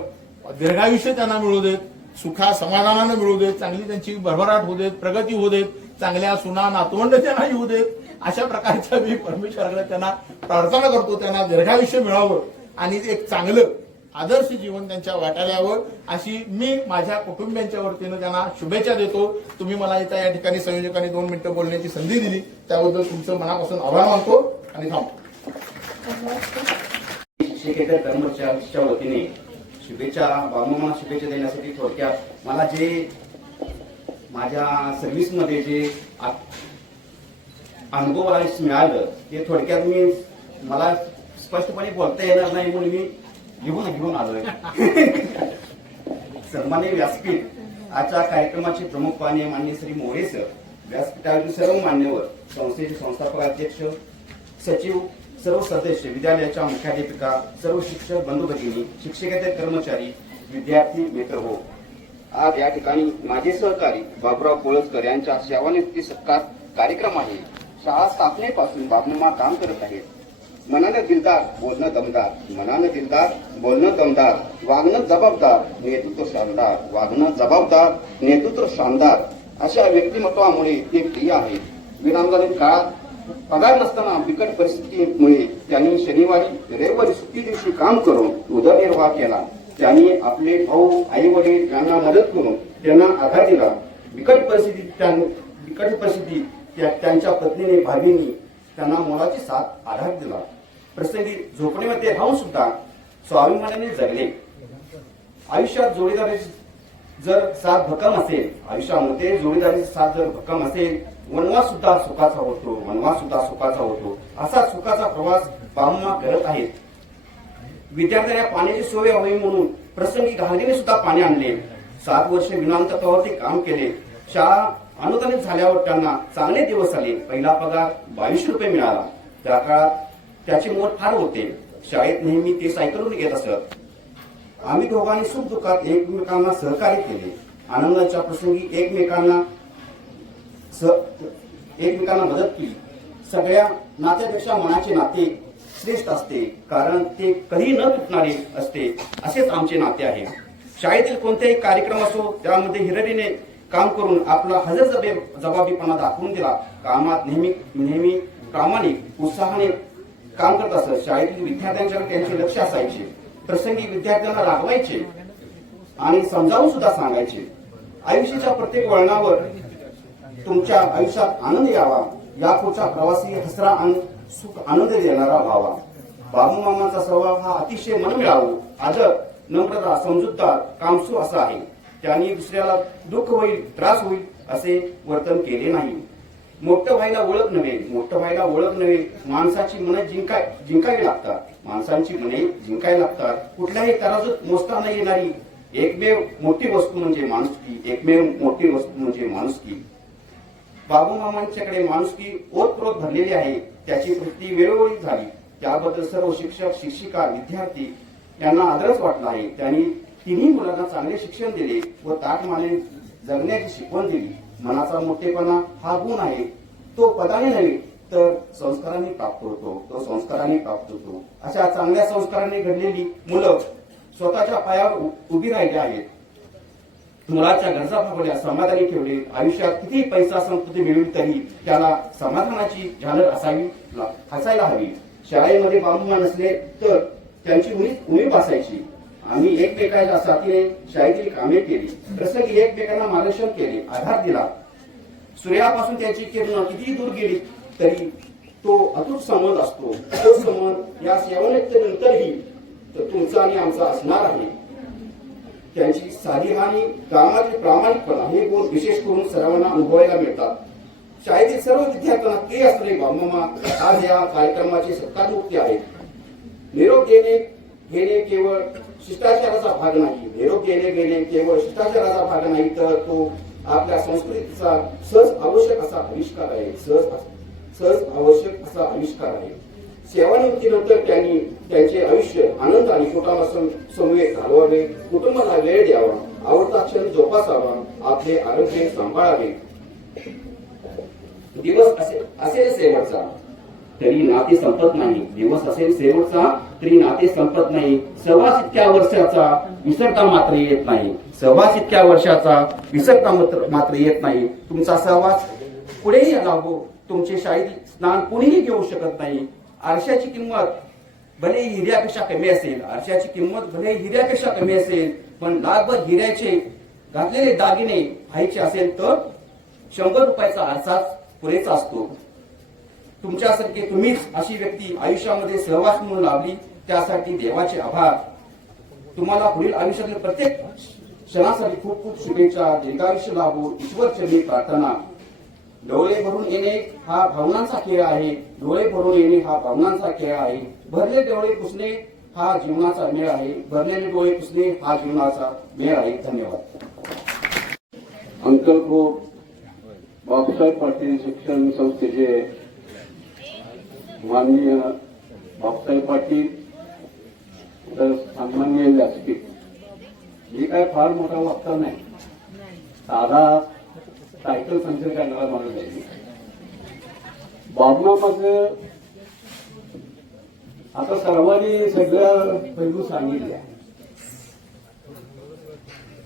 दीर्घायुष्य त्यांना मिळू देत, सुखा समाधानानं मिळू देत, चांगली त्यांची भरभराट होऊ देत, प्रगती होऊ देत, चांगल्या सुना नातवंड त्यांना येऊ देत. अशा प्रकारच्या मी परमेश्वराकडे त्यांना प्रार्थना करतो, त्यांना दीर्घायुष्य मिळावं आणि एक चांगलं आदर्श जीवन त्यांच्या वाट्याला यावं अशी मी माझ्या कुटुंबियांच्या वतीनं त्यांना शुभेच्छा देतो. तुम्ही मला इथं या ठिकाणी संयोजकांनी 2 मिनिटं बोलण्याची संधी दिली, त्याबद्दल तुमचं मनापासून आभार मानतो आणि थांबतो. शिक्षकेतर कर्मचाऱ्यांच्या वतीने शुभेच्छा, बाबूमामा शुभेच्छा देण्यासाठी थोडक्यात मला जे माझ्या सर्व्हिसमध्ये जे अनुभव मिळालं ते थोडक्यात मला स्पष्टपणे बोलता येणार नाही म्हणून मी घेऊन आलोय. सन्माननीय व्यासपीठ, आजच्या कार्यक्रमाचे प्रमुख पाहुणे माननीय श्री मोरे सर, व्यासपीठावरील सर्व मान्यवर, संस्थेचे संस्थापक अध्यक्ष, सचिव, सर्व सदस्य, विद्यालयाच्या मुख्याध्यापिका, सर्व शिक्षक बंधू भगिनी, शिक्षकेतर कर्मचारी, विद्यार्थी मित्र हो. आज या ठिकाणी माझे सहकारी बाबूराव कोळसकर यांच्या सेवानिवृत्ती सत्कार कार्यक्रम आहे. शाळा स्थापनेपासून बाबूमामा काम करत आहेत. मनानं दिलदार, बोलणं दमदार, मनानं दिलदार, बोलणं दमदार, वागणं जबाबदार, नेतृत्व शानदार, वागणं जबाबदार, नेतृत्व शानदार अशा व्यक्तिमत्वामुळे ते प्रिय आहे. विरामकालीन काळात पगार नसताना बिकट परिस्थितीमुळे त्यांनी शनिवारी रविवारी सुट्टी दिवशी काम करून उदरनिर्वाह केला. त्यांनी आपले भाऊ, आई वडील यांना मदत करून त्यांना आधार दिला. बिकट परिस्थितीत बिकट परिस्थिती त्यांच्या पत्नीने भावींनी त्यांना मोलाची साथ आधार दिला. प्रसंगी झोपडीमध्ये राहून सुद्धा स्वाभिमानाने जगले. आयुष्यात जोडीदाराची जर साथ भक्कम असेल, आयुष्यामध्ये जोडीदाराची साथ जर भक्कम असेल, वनवास सुद्धा सुखाचा होतो, वनवास सुद्धा सुखाचा होतो. असा सुखाचा प्रवास बाबूमा करत आहेत. विद्यार्थ्यांना पाण्याची सोय व्हावी म्हणून प्रसंगी घागरीने सुद्धा पाणी आणले. 7 वर्ष विनांतत्वावरती काम केले. शाळा अनुदानित झाल्यावर त्यांना चांगले दिवस आले. पहिला पगार 2200 रुपये मिळाला. त्या काळात त्याचे मोल फार होते. शाळेत नेहमी ते सायकलून येत असत. आम्ही दोघांनी सुख दुःखात एकमेकांना सहकार्य केले. आनंदाच्या प्रसंगी एकमेकांना मदत केली. सगळ्या नात्यापेक्षा मनाचे नाते श्रेष्ठ असते, कारण ते कधी न तुटणारे असते. असेच आमचे नाते आहे. शाळेतील कोणतेही कार्यक्रम असो त्यामध्ये हिरिरीने काम करून आपला हजर जबाबीपणा दाखवून दिला. कामात नेहमी प्रामाणिक उत्साहाने काम करत असत. शाळेतील विद्यार्थ्यांच्याकडे त्यांचे लक्ष असायचे. प्रसंगी विद्यार्थ्यांना रागवायचे आणि समजावून सुद्धा सांगायचे. आयुष्याच्या प्रत्येक वळणावर तुमच्या आयुष्यात आनंद यावा, यापुढचा प्रवासी हसरा आणि सुख आनंद देणारा व्हावा. बाबू मामांचा स्वभाव हा अतिशय मनमिळावू, आदर, नम्रता, समजूतदार, कामसू असा आहे. त्यांनी दुसऱ्याला दुःख होईल, त्रास होईल असे वर्तन केले नाही. मोठं व्हायला ओळख नव्हे, माणसाची मने जिंकावी लागतात. माणसांची मने जिंकायला लागतात. कुठल्याही तराजूत मोजता न येणारी एकमेव मोठी वस्तू म्हणजे माणुसकी. बाबू मामांच्याकडे माणुसकी ओतप्रोत भरलेली आहे. त्याची वृत्ती वेळोवेळी झाली. त्याबद्दल सर्व शिक्षक, शिक्षिका, विद्यार्थी यांना आदरच वाटला आहे. त्यांनी तिन्ही मुलांना चांगले शिक्षण दिले व ताटमाने जगण्याची शिकवण दिली. मनाचा मोठेपणा हा गुण आहे. तो पदाने नव्हे तर संस्कारांनी प्राप्त होतो. अशा चांगल्या संस्कारांनी घडलेली मुलं स्वतःच्या पायावर उभी राहिली आहेत. मुलाच्या गरजा भागवल्या, समाधानी ठेवले. आयुष्यात किती पैसा संपत्ती मिळवली तरी त्याला समाधानाची झालर असायला हवी. शाळेमध्ये बाबूमा नसले तर त्यांची उणीव भासायची. आम्ही एकमेकांच्या साथीने शाळेतील कामे केली. प्रसंगी एकमेकांना मार्गदर्शन केले, आधार दिला. सूर्यापासून त्यांची किरण किती दूर गेली तरी तो अतूट संबंध असतो. तो संबंध या सेवनेनंतरही तुमचा आणि आमचा असणार आहे. त्यांची साधी आणि कामातील प्रामाणिकपणा हे गुण विशेष करून सर्वांना अनुभवायला मिळतात. शाळेतील सर्व विद्यार्थ्यांना के असलेले बाबूमामा आज या कार्यक्रमाचे सत्कारमुक्ती आहेत. निरोप घेणे केवळ शिष्टाचाराचा भाग नाही, तर तो आपल्या संस्कृतीचा सहज आवश्यक असा आविष्कार आहे. सेवानिवृत्तीनंतर त्यांनी त्यांचे आयुष्य आनंद आणि कुटुंबा समवेत घालवावे, कुटुंबाला वेळ द्यावा, आवडता क्षण जोपासावा, आपले आरोग्य सांभाळावे. दिवस असेल शेवटचा तरी नाते संपत नाही. सहवास इतक्या वर्षाचा विसरता मात्र येत नाही. तुमचा सहवास पुढेही लाभो. तुमचे शाहीर स्नान कुणीही घेऊ शकत नाही. आरशाची किंमत भले हिऱ्यापेक्षा कमी असेल, पण लाखभर हिऱ्याचे घातलेले दागिने पाहायचे असेल तर 100 रुपयाचा आरसाच पुरेसा असतो. तुमच्यासारखे तुम्हीच अशी व्यक्ती आयुष्यामध्ये सहवास म्हणून लाभली, त्यासाठी देवाचे आभार. तुम्हाला पुढील आयुष्यातील प्रत्येक क्षणासाठी खूप खूप शुभेच्छा. दीर्घायुष्य लाभो, ईश्वर चरणी प्रार्थना. डोळे भरून येणे हा भावनांचा खेळ आहे. भरलेले डोळे पुसणे हा जीवनाचा मेळ आहे. धन्यवाद. अंकलकोट बापूसाहेब पाटील शिक्षण संस्थेचे माननीय बापूसाहेब पाटील तर सन्माननीय व्यासपीठ. हे काय फार मोठा वक्ता नाही, साधा सायकल पंक्चर करणारा माणूस आहे. बाबूमामाचं आता सर्वांनी सगळं पैलू सांगितले.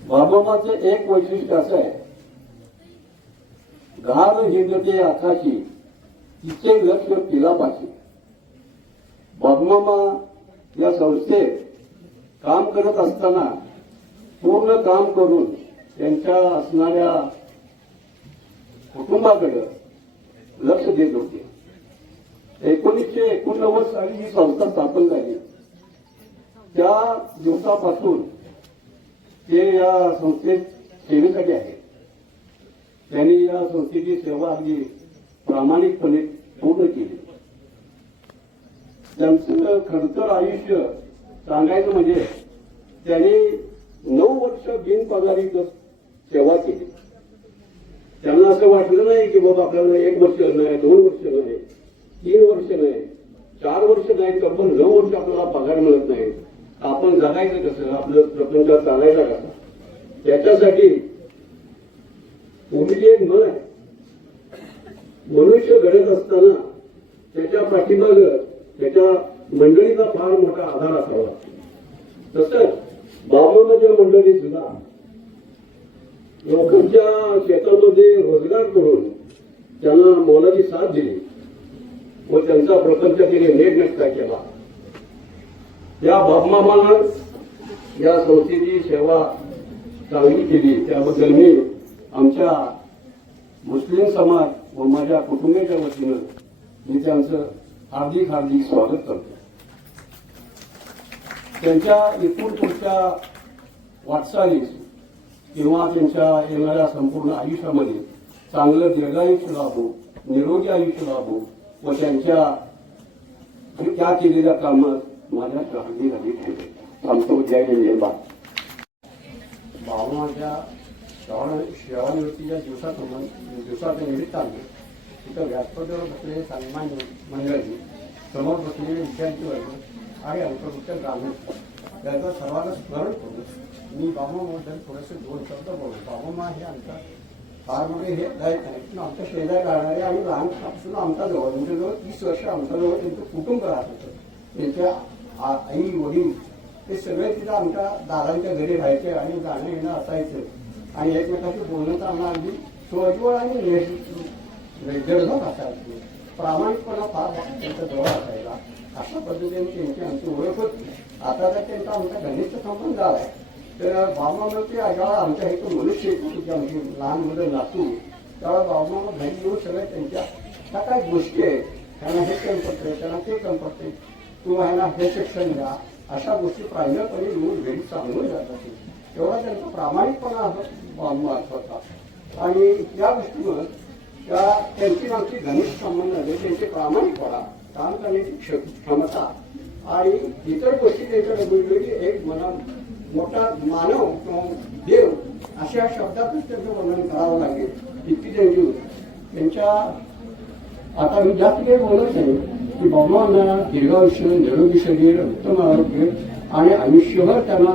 बाबूमामाचं एक वैशिष्ट्य असं आहे, घाल हिंदते आकाशी तिचे लक्ष पिलापाशी. बाबूमामा या संस्थेत काम करत असताना पूर्ण काम करून त्यांच्या असणाऱ्या कुटुंबाकडे लक्ष देत होते. 1989 साली ही संस्था स्थापन झाली. त्या दिवसापासून ते या संस्थेत सेवेसाठी आहे. त्यांनी या संस्थेची सेवा अगदी प्रामाणिकपणे पूर्ण केली. त्यांचं खडतर आयुष्य सांगायचं म्हणजे त्यांनी 9 वर्ष बिनपगारी सेवा केली. त्यांना असं वाटलं नाही की बाबा आपल्याला 1 वर्ष नाही, 2 वर्ष नाही, 3 वर्ष नाही, 4 वर्ष नाही, तब्बल 9 वर्ष आपल्याला पगार मिळत नाही. आपण जगायचं कसं, आपलं प्रपंच चालायचा कसा, त्याच्यासाठी पूर्वी एक म्हण आहे, मनुष्य घडत असताना त्याच्या पाठीमागं त्याच्या मंडळीचा फार मोठा आधार असावा. तसंच बाबांच्या मंडळी सुद्धा लोकांच्या शेतामध्ये रोजगार करून त्यांना मोलाची साथ दिली व त्यांचा प्रपंच तिने नीटनेटका केला. या बाबमामानं या संस्थेची सेवा चांगली केली, त्याबद्दल मी आमच्या मुस्लिम समाज व माझ्या कुटुंबाच्या वतीनं मी त्यांचं हार्दिक हार्दिक स्वागत करतो. त्यांच्या इथून पुढच्या वाटचालीस किंवा त्यांच्या येणाऱ्या संपूर्ण आयुष्यामध्ये चांगलं दीर्घायुष्य लाभो, निरोगी आयुष्य लाभो व त्यांच्या त्या केलेल्या कामात माझ्या हार्दिक ठेवले. थांबतो. जय हिंद, जय भारत. भावनाच्या सेवानिवृत्तीच्या दिवसाच्या निमित्ताने तिथं व्यासपीठावर बसलेले सन्मान्य मंडळी, समोर बसलेले विद्यार्थी वर्ग आणि अंतर्गत ग्रामीण त्याचं सर्वांना स्मरण करून मी बाबूमाबद्दल थोडेसे 2 शब्द बोलतो. बाबूमा हे आमचा फार मोठे हे लायक आहे, पण आमच्या शेजारी राहणारे आणि लहानपासून आमच्याजवळ म्हणजे जवळ 30 वर्ष आमच्याजवळ त्यांचं कुटुंब राहत होतं. त्यांच्या आई वडील हे सगळे तिथं आमच्या दादांच्या घरी राहायचे आणि जाणं येणं असायचं आणि एकमेकांशी बोलणं चालणं अगदी सोज्वळ आणि निर्धक असायचं. प्रामाणिकपणा फार त्यांच्या जवळ असायचा. अशा पद्धतीने त्यांची आमची ओळख होती. आता तर त्यांचा आमचा घनिष्ठ संबंध झालाय. तर बाबूमामाची जेव्हा आमच्या इथं मनुष्य येतो, आमची लहान मुलं नातू, तेव्हा बाबूमामा घरी येऊन सगळ्या त्यांच्या त्या काही गोष्टी आहेत, त्यांना हे कमी पडते, त्यांना ते कमी पडते, किंवा ह्यांना हे शिक्षण द्या, अशा गोष्टी प्राधान्यपणे येऊन घरी सांगून जातात. तेवढा त्यांचा प्रामाणिकपणा होता आणि त्या गोष्टीवर त्यांची आमची घनिष्ठ संबंध झाले. त्यांचे प्रामाणिकपणा, काम करण्याची क्षमता आणि इतर गोष्टी त्यांच्या वेगवेगळी एक मोठा मानव किंवा देव अशा शब्दातच त्यांचं वर्णन करावं लागेल. इतकी त्यांच्या आता मी जास्त काही बोलत नाही की बाबांना दीर्घायुष्य, निरोगी शरीर, उत्तम आरोग्य आणि आयुष्यभर त्यांना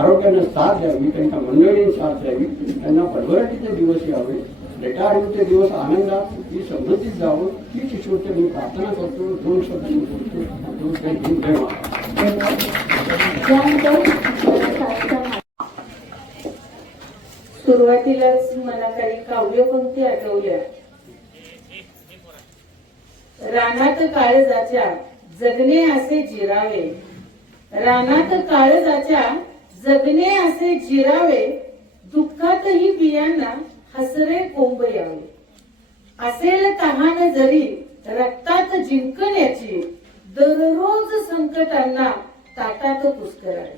आरोग्याने साथ द्यावी, त्यांच्या मंडळींनी साथ द्यावी, त्यांना भरभराटीचे दिवस यावे, रिटायरमेंटचे दिवस आनंदात ही समृद्धीत जावं, हीच ईश्वरची मी प्रार्थना करतो. 2 शब्द मी बोलतो. जय हिंद, जय महाराष्ट्र. सुरुवातीलाच मला काही काव्यपंक्ती आठवल्या. रानात काळजाच्या जगणे असे जिरावे, रानात काळजाच्या जगणे असे जिरावे, दुःखातही बियांना हसरे कोंब यावे. असेल तहान जरी रक्तात जिंकण्याची, दररोज संकटांना ताटात पुष्करावे.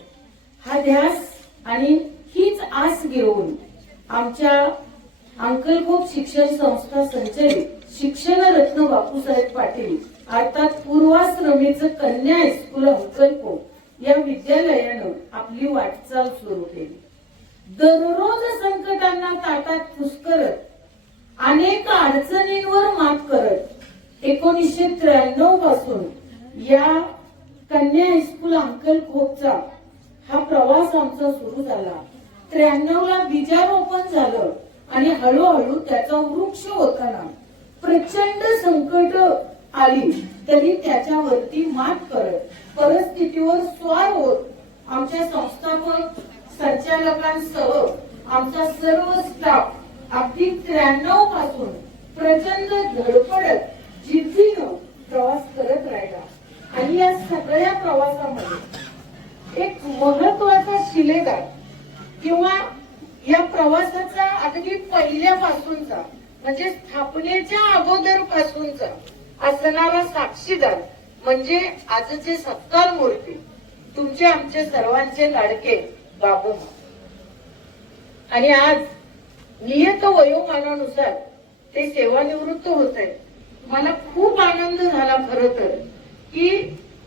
हा ध्यास आणि हीच आस घेऊन आमच्या अंकलखोप शिक्षण संस्था संचलित शिक्षण रत्न बापूसाहेब पाटील अर्थात पूर्वाश्रमीचं कन्या हायस्कूल अंकलखोप या विद्यालयानं आपली वाटचाल सुरू केली. दररोज संकटांना ताटात पुष्करत, अनेक अडचणींवर मात करत 1993 पासून या कन्या हायस्कूल अंकलखोपचा हा प्रवास आमचा सुरू झाला. 93ला बीजारोपण झालं आणि हळूहळू त्याचा वृक्ष होताना प्रचंड संकट आली तरी त्याच्यावरती मात करत, परिस्थितीवर स्वार होत आमच्या संस्थापक संचालकांसह आमचा सर्व स्टाफ अगदी 93 पासून प्रचंड धडपडत जिद्दीनं प्रवास करत राहिला. आणि या सगळ्या प्रवासामध्ये एक महत्वाचा शिलेदार किंवा या प्रवासाचा अगदी पहिल्यापासूनचा म्हणजे स्थापनेच्या अगोदर पासूनचा असणारा साक्षीदार म्हणजे आजचे सत्कार मूर्ती तुमचे आमचे सर्वांचे लाडके बाबू. आणि आज नियत वयोमानानुसार ते सेवानिवृत्त होत आहेत. मला खूप आनंद झाला खरं तर की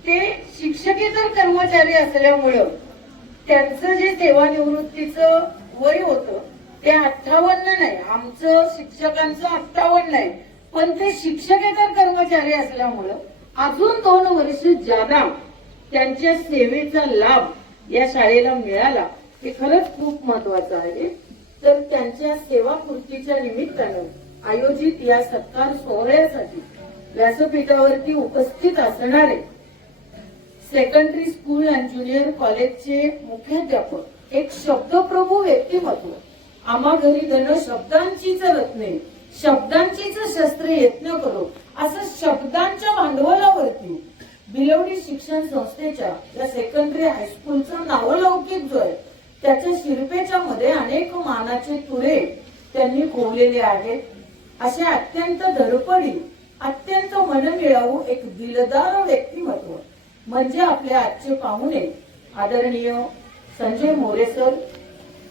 ते शिक्षकेतर कर्मचारी असल्यामुळं त्यांचं जे सेवानिवृत्तीचं वय होतं ते 58 नाही, आमचं शिक्षकांचं 58 नाही, पण ते शिक्षकेतर कर्मचारी असल्यामुळं अजून 2 वर्ष ज्यादा त्यांच्या सेवेचा लाभ या शाळेला मिळाला हे खरंच खूप महत्वाचं आहे. तर त्यांच्या सेवापूर्तीच्या निमित्तानं आयोजित या सत्कार सोहळ्यासाठी व्यासपीठावरती उपस्थित असणारे सेकंडरी स्कूल अँड ज्युनियर कॉलेजचे मुख्याध्यापक एक शब्दप्रभू व्यक्तिमत्व, आम्हा घरी धन शब्दांचीच रत्ने शब्दांचीच शस्त्रे यत्न करो असं शब्दांच्या भांडवलावरती बिलवडी शिक्षण संस्थेच्या या सेकंडरी हायस्कूलचं नावलौकिक जो आहे त्याच्या शिरपेच्या मध्ये अनेक मानाचे तुरे त्यांनी खोवलेले आहेत. असे अत्यंत धडपडी अत्यंत मनमिळावू एक दिलदार व्यक्तिमत्व म्हणजे आपले आजचे पाहुणे आदरणीय संजय मोरे सर,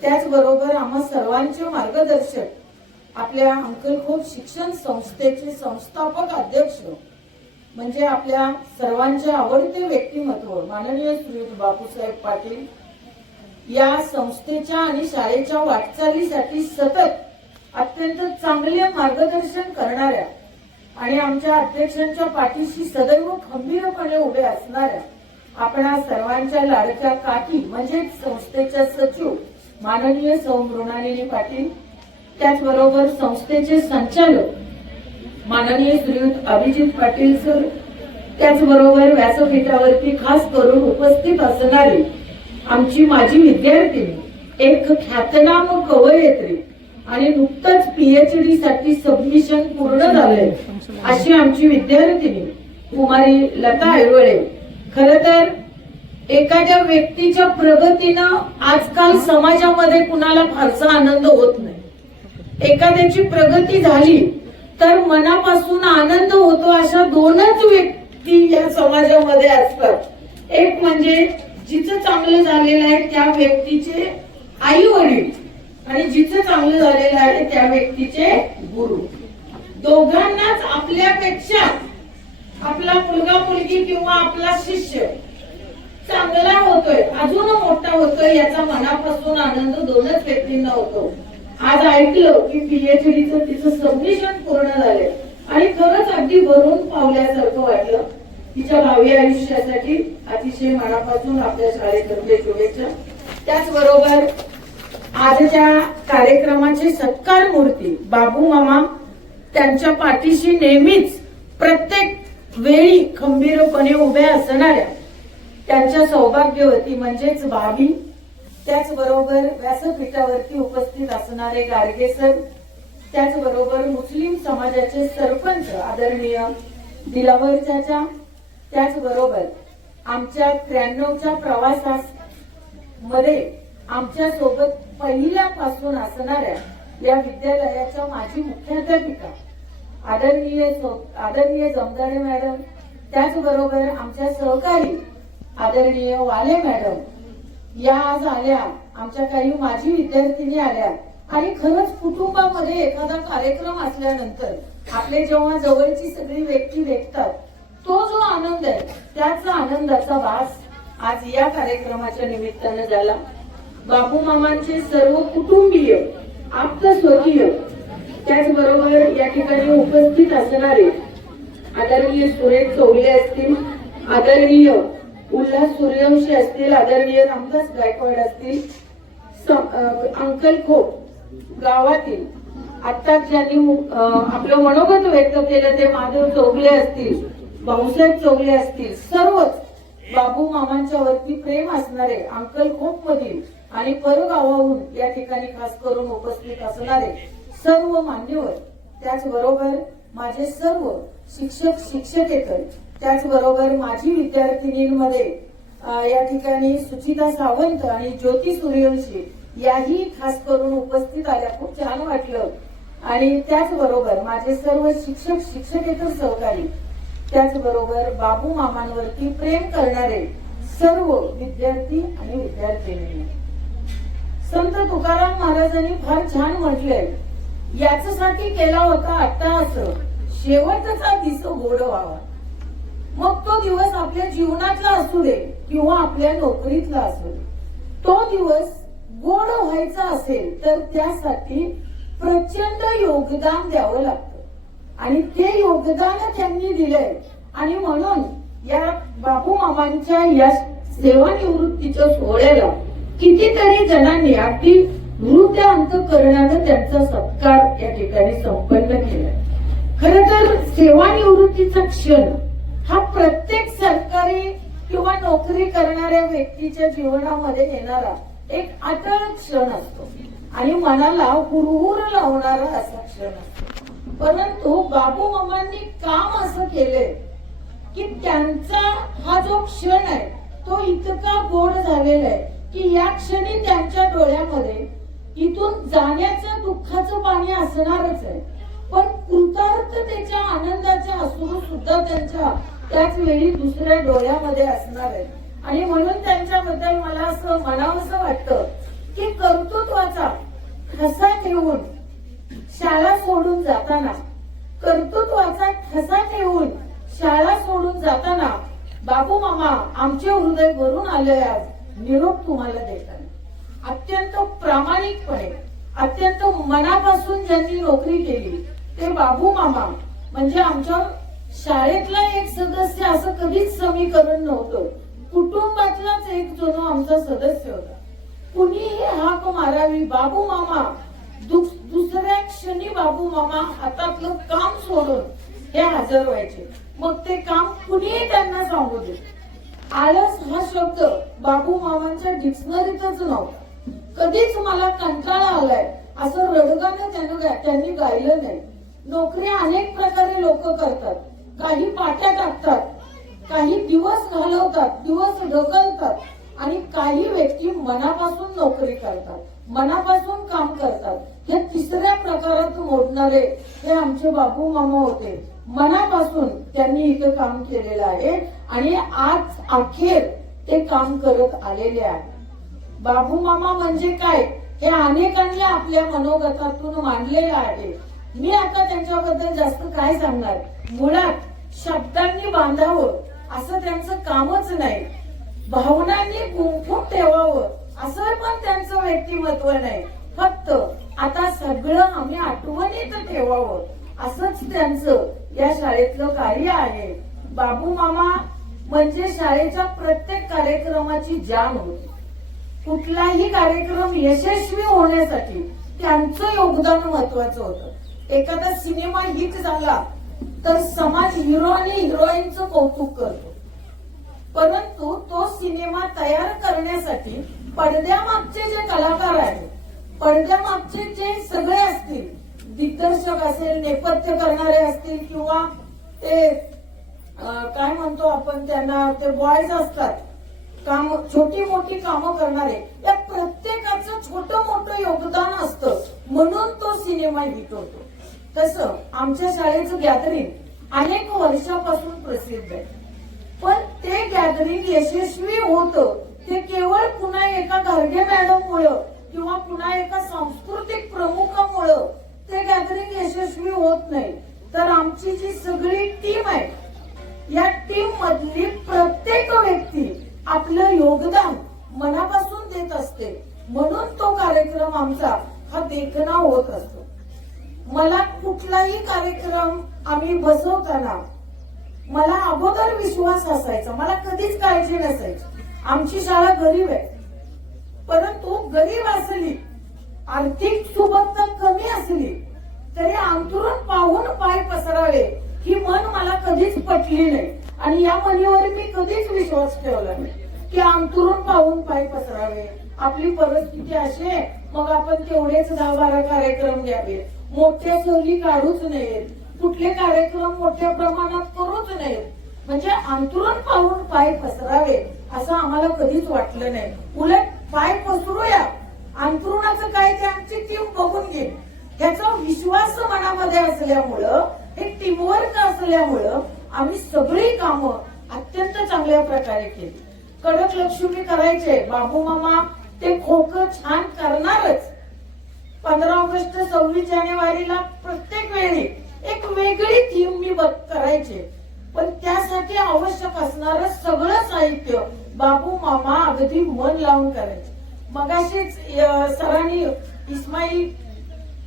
त्याचबरोबर आम्हा सर्वांचे मार्गदर्शक आपल्या अंकलखोप शिक्षण संस्थेचे संस्थापक अध्यक्ष म्हणजे आपल्या सर्वांचे आवडते व्यक्तिमत्व माननीय श्री बापूसाहेब पाटील, या संस्थेच्या आणि शाळेच्या वाटचालीसाठी सतत अत्यंत चांगले मार्गदर्शन करणाऱ्या आणि आमच्या अध्यक्षांच्या पाठीशी सदैव खंबीरपणे उभे असणाऱ्या आपणा सर्वांच्या लाडक्या काकी म्हणजे संस्थेच्या सचिव माननीय सौ मृणालिनी पाटील, त्याचबरोबर संस्थेचे संचालक माननीय श्रीयुत अभिजित पाटील सर, त्याचबरोबर व्यासपीठावरती खास करून उपस्थित असणारी आमची माजी विद्यार्थिनी एक ख्यातनाम कवयित्री आणि नुकतंच PhD साठी सबमिशन पूर्ण झालंय अशी आमची विद्यार्थिनी कुमारी लता ऐवळे. खर तर एखाद्या व्यक्तीच्या प्रगतीनं आजकाल समाजामध्ये कुणाला फारसा आनंद होत नाही. एखाद्याची प्रगती झाली तर मनापासून आनंद होतो अशा 2च व्यक्ती या समाजामध्ये असतात. एक म्हणजे जिचं चांगलं झालेलं आहे त्या व्यक्तीचे आई वडील आणि जिचं चांगलं झालेलं आहे त्या व्यक्तीचे गुरु. दोघांनाच आपल्यापेक्षा आपला मुलगा मुलगी किंवा आपला शिष्य चांगला होतोय अजून मोठा होतोय याचा मनापासून आनंद 2च व्यक्तींना होतो. आज ऐकलं की PhDचं तिचं सबमिशन पूर्ण झालंय आणि खरंच अगदी भरून पावल्यासारखं वाटलं. तिच्या भावी आयुष्यासाठी अतिशय मनापासून आपल्या शाळेतर्फे शुभेच्छा. त्याचबरोबर आजच्या कार्यक्रमाचे सत्कार मूर्ती बाबू मामा त्यांच्या पाठीशी नेहमीच प्रत्येक वेळी खंबीरपणे उभ्या असणाऱ्या त्यांच्या सौभाग्यवती म्हणजेच भाभी, त्याचबरोबर व्यासपीठावरती उपस्थित असणारे गाडगे सर, त्याचबरोबर मुस्लिम समाजाचे सरपंच आदरणीय दिलावर चाचा, त्याचबरोबर आमच्या 93च्या प्रवासामध्ये आमच्या सोबत पहिल्यापासून असणाऱ्या या विद्यालयाच्या माजी मुख्याध्यापिका आदरणीय जमदारे मॅडम, त्याचबरोबर आमच्या सहकारी आदरणीय वाले मॅडम या आज आल्या. आमच्या काही माजी विद्यार्थिनी आल्या आणि खरंच कुटुंबामध्ये एखादा कार्यक्रम असल्यानंतर आपले जेव्हा जवळची सगळी व्यक्ती भेटतात तो जो आनंद आहे त्याचा आनंदाचा भास आज या कार्यक्रमाच्या निमित्तानं झाला. बाबू मामांचे सर्व कुटुंबीय आप्त स्वकीय त्याचबरोबर या ठिकाणी उपस्थित असणारे आदरणीय सुरेश चौले असतील, आदरणीय उल्हास सूर्यवंशी असतील, आदरणीय रामदास गायकवाड असतील, अंकलखोप गावातील आत्ताच ज्यांनी आपलं मनोगत व्यक्त केलं ते माधव चौगले असतील, भाऊसाहेब चौगले असतील, सर्वच बाबू मामांच्या वरती प्रेम असणारे अंकलखोप मधील आणि परगावाहून या ठिकाणी खास करून उपस्थित असणारे सर्व मान्यवर, त्याचबरोबर माझे सर्व शिक्षक शिक्षकेतर, त्याचबरोबर माझी विद्यार्थिनींमध्ये या ठिकाणी सुचिता सावंत आणि ज्योती सूर्यवंशी याही खास करून उपस्थित आल्या. खूप छान वाटलं आणि त्याचबरोबर माझे सर्व शिक्षक शिक्षकेतर सहकारी, त्याचबरोबर बाबू मामांवरती प्रेम करणारे सर्व विद्यार्थी आणि विद्यार्थिनी. संत तुकाराम महाराजांनी फार छान म्हटलंय, याच्यासाठी केला होता अट्टहास, शेवटचा दिस गोड व्हावा. मग तो दिवस आपल्या जीवनातला असू दे किंवा आपल्या नोकरीतला असू दे, तो दिवस गोड व्हायचा असेल तर त्यासाठी प्रचंड योगदान द्यावं लागतं आणि ते योगदान त्यांनी दिलंय. आणि म्हणून या बाबू मामांच्या या सेवानिवृत्तीच्या सोहळ्याला कितीतरी जणांनी अगदी हृदय अंतःकरणानं त्यांचा सत्कार या ठिकाणी संपन्न केला. खरं तर सेवानिवृत्तीचा क्षण हा प्रत्येक सरकारी किंवा नोकरी करणाऱ्या व्यक्तीच्या जीवनामध्ये येणारा एक अटळ क्षण असतो आणि मनाला हुरहुर लावणारा असा क्षण असतो. परंतु बाबू मामांनी काम असं केलंय की त्यांचा हा जो क्षण आहे तो इतका गोड झालेला आहे की या क्षणी त्यांच्या डोळ्यामध्ये इथून जाण्याचं दुःखाचं पाणी असणारच आहे, पण कृतार्थतेच्या आनंदाचे अश्रू सुद्धा त्यांच्या त्याच वेळी दुसऱ्या डोळ्यामध्ये असणार आहे. आणि म्हणून त्यांच्याबद्दल मला असं म्हणावंसं वाटतं की कर्तृत्वाचा ठसा ठेवून शाळा सोडून जाताना, कर्तृत्वाचा ठसा ठेवून शाळा सोडून जाताना बाबू मामा आमचे हृदय भरून आले आज निरोप तुम्हाला देताना. अत्यंत प्रामाणिकपणे, अत्यंत मनापासून ज्यांनी नोकरी केली ते बाबू मामा म्हणजे आमच्या शाळेतला एक सदस्य असं कधीच समीकरण नव्हतं. कुटुंबातलाच एक जण आमचा सदस्य होता. कुणीही हाक मारावी बाबू मामा, दुसऱ्या क्षणी बाबू मामा हातातलं काम सोडून हे हजर व्हायचे. मग ते काम कुणीही त्यांना सांगू दे. आळस हा शब्द बाबू मामांच्या डिक्शनरीतच नव्हता. कधीच मला कंटाळा आलाय असं रडगानं त्यांनी गायलं नाही. नोकरी अनेक प्रकारे लोक करतात. काही पाट्या टाकतात, काही दिवस घालवतात, दिवस ढकलतात आणि काही व्यक्ती मनापासून नोकरी करतात, मनापासून काम करतात. हे तिसऱ्या प्रकारात मोडणारे हे आमचे बाबू मामा होते. मनापासून त्यांनी इथं काम केलेलं आहे आणि आज अखेर ते काम करत आलेले आहे. बाबू मामा म्हणजे काय हे अनेकांनी आपल्या मनोगतातून मांडलेलं आहे. मी आता त्यांच्याबद्दल जास्त काय सांगणार. मुळात शब्दांनी बांधावं असं त्यांचं कामच नाही, भावनांनी गुंफून ठेवावं असं पण त्यांचं व्यक्तिमत्व नाही. फक्त आता सगळं आम्ही आठवणीत ठेवावं असंच त्यांचं या शाळेतलं कार्य आहे. बाबू मामा म्हणजे शाळेच्या प्रत्येक कार्यक्रमाची जान होती. कुठलाही कार्यक्रम यशस्वी होण्यासाठी त्यांचं योगदान महत्वाचं होतं. एखादा सिनेमा हिट झाला तर समाज हिरो आणि हिरोईनचं कौतुक करतो, परंतु तो सिनेमा तयार करण्यासाठी पडद्यामागचे जे कलाकार आहेत, पडद्यामागचे जे सगळे असतील, दिग्दर्शक असेल, नेपथ्य करणारे असतील किंवा ते काय म्हणतो आपण त्यांना, ते बॉयज असतात, काम छोटी मोठी कामं करणारे, या प्रत्येकाचं छोटं मोठं योगदान असतं म्हणून तो सिनेमा हिट होतो. तसं आमच्या शाळेचं गॅदरिंग अनेक वर्षापासून प्रसिद्ध आहे, पण ते गॅदरिंग यशस्वी होतं ते केवळ पुन्हा एका गार्गे मॅडममुळं किंवा पुन्हा एका सांस्कृतिक प्रमुखामुळं ते गॅदरिंग यशस्वी होत नाही. तर आमची जी सगळी टीम आहे, या टीम मधली प्रत्येक व्यक्ती आपलं योगदान मनापासून देत असते, म्हणून तो कार्यक्रम आमचा हा देखणा होत असतो. मला कुठलाही कार्यक्रम आम्ही बसवताना मला अगोदर विश्वास असायचा, मला कधीच काळजी नसायची. आमची शाळा गरीब आहे, परंतु गरीब असली, आर्थिक सुबत्ता कमी असली तरी अंथरूण पाहून पाय पसरावे ही मन मला कधीच पटली नाही आणि या म्हणीवर मी कधीच विश्वास ठेवला नाही की अंथरूण पाहून पाय पसरावे. आपली परिस्थिती अशी आहे, मग आपण तेवढेच 10-12 कार्यक्रम घ्यावे, मोठ्या सहली काढूच नयेत, कुठले कार्यक्रम मोठ्या प्रमाणात करूच नयेत, म्हणजे अंथरूण पाहून पाय पसरावे असं आम्हाला कधीच वाटलं नाही. उलट पाय पसरूया, अंथरुणाचं काय ते आमची टीम बघून घेईल, ह्याचा विश्वास मनामध्ये असल्यामुळं, हे टीमवर्क असल्यामुळं आम्ही सगळी कामं अत्यंत चांगल्या प्रकारे केली. कडक लक्ष्मी करायचे बाबू मामा, ते खोकं छान करणारच. 15 ऑगस्ट 26 जानेवारीला प्रत्येक वेळी एक वेगळी थीम मी करायचे, पण त्यासाठी आवश्यक असणारं सगळं साहित्य बाबू मामा अगदी मन लावून करायचे. मगाशीच सरांनी, इस्माईल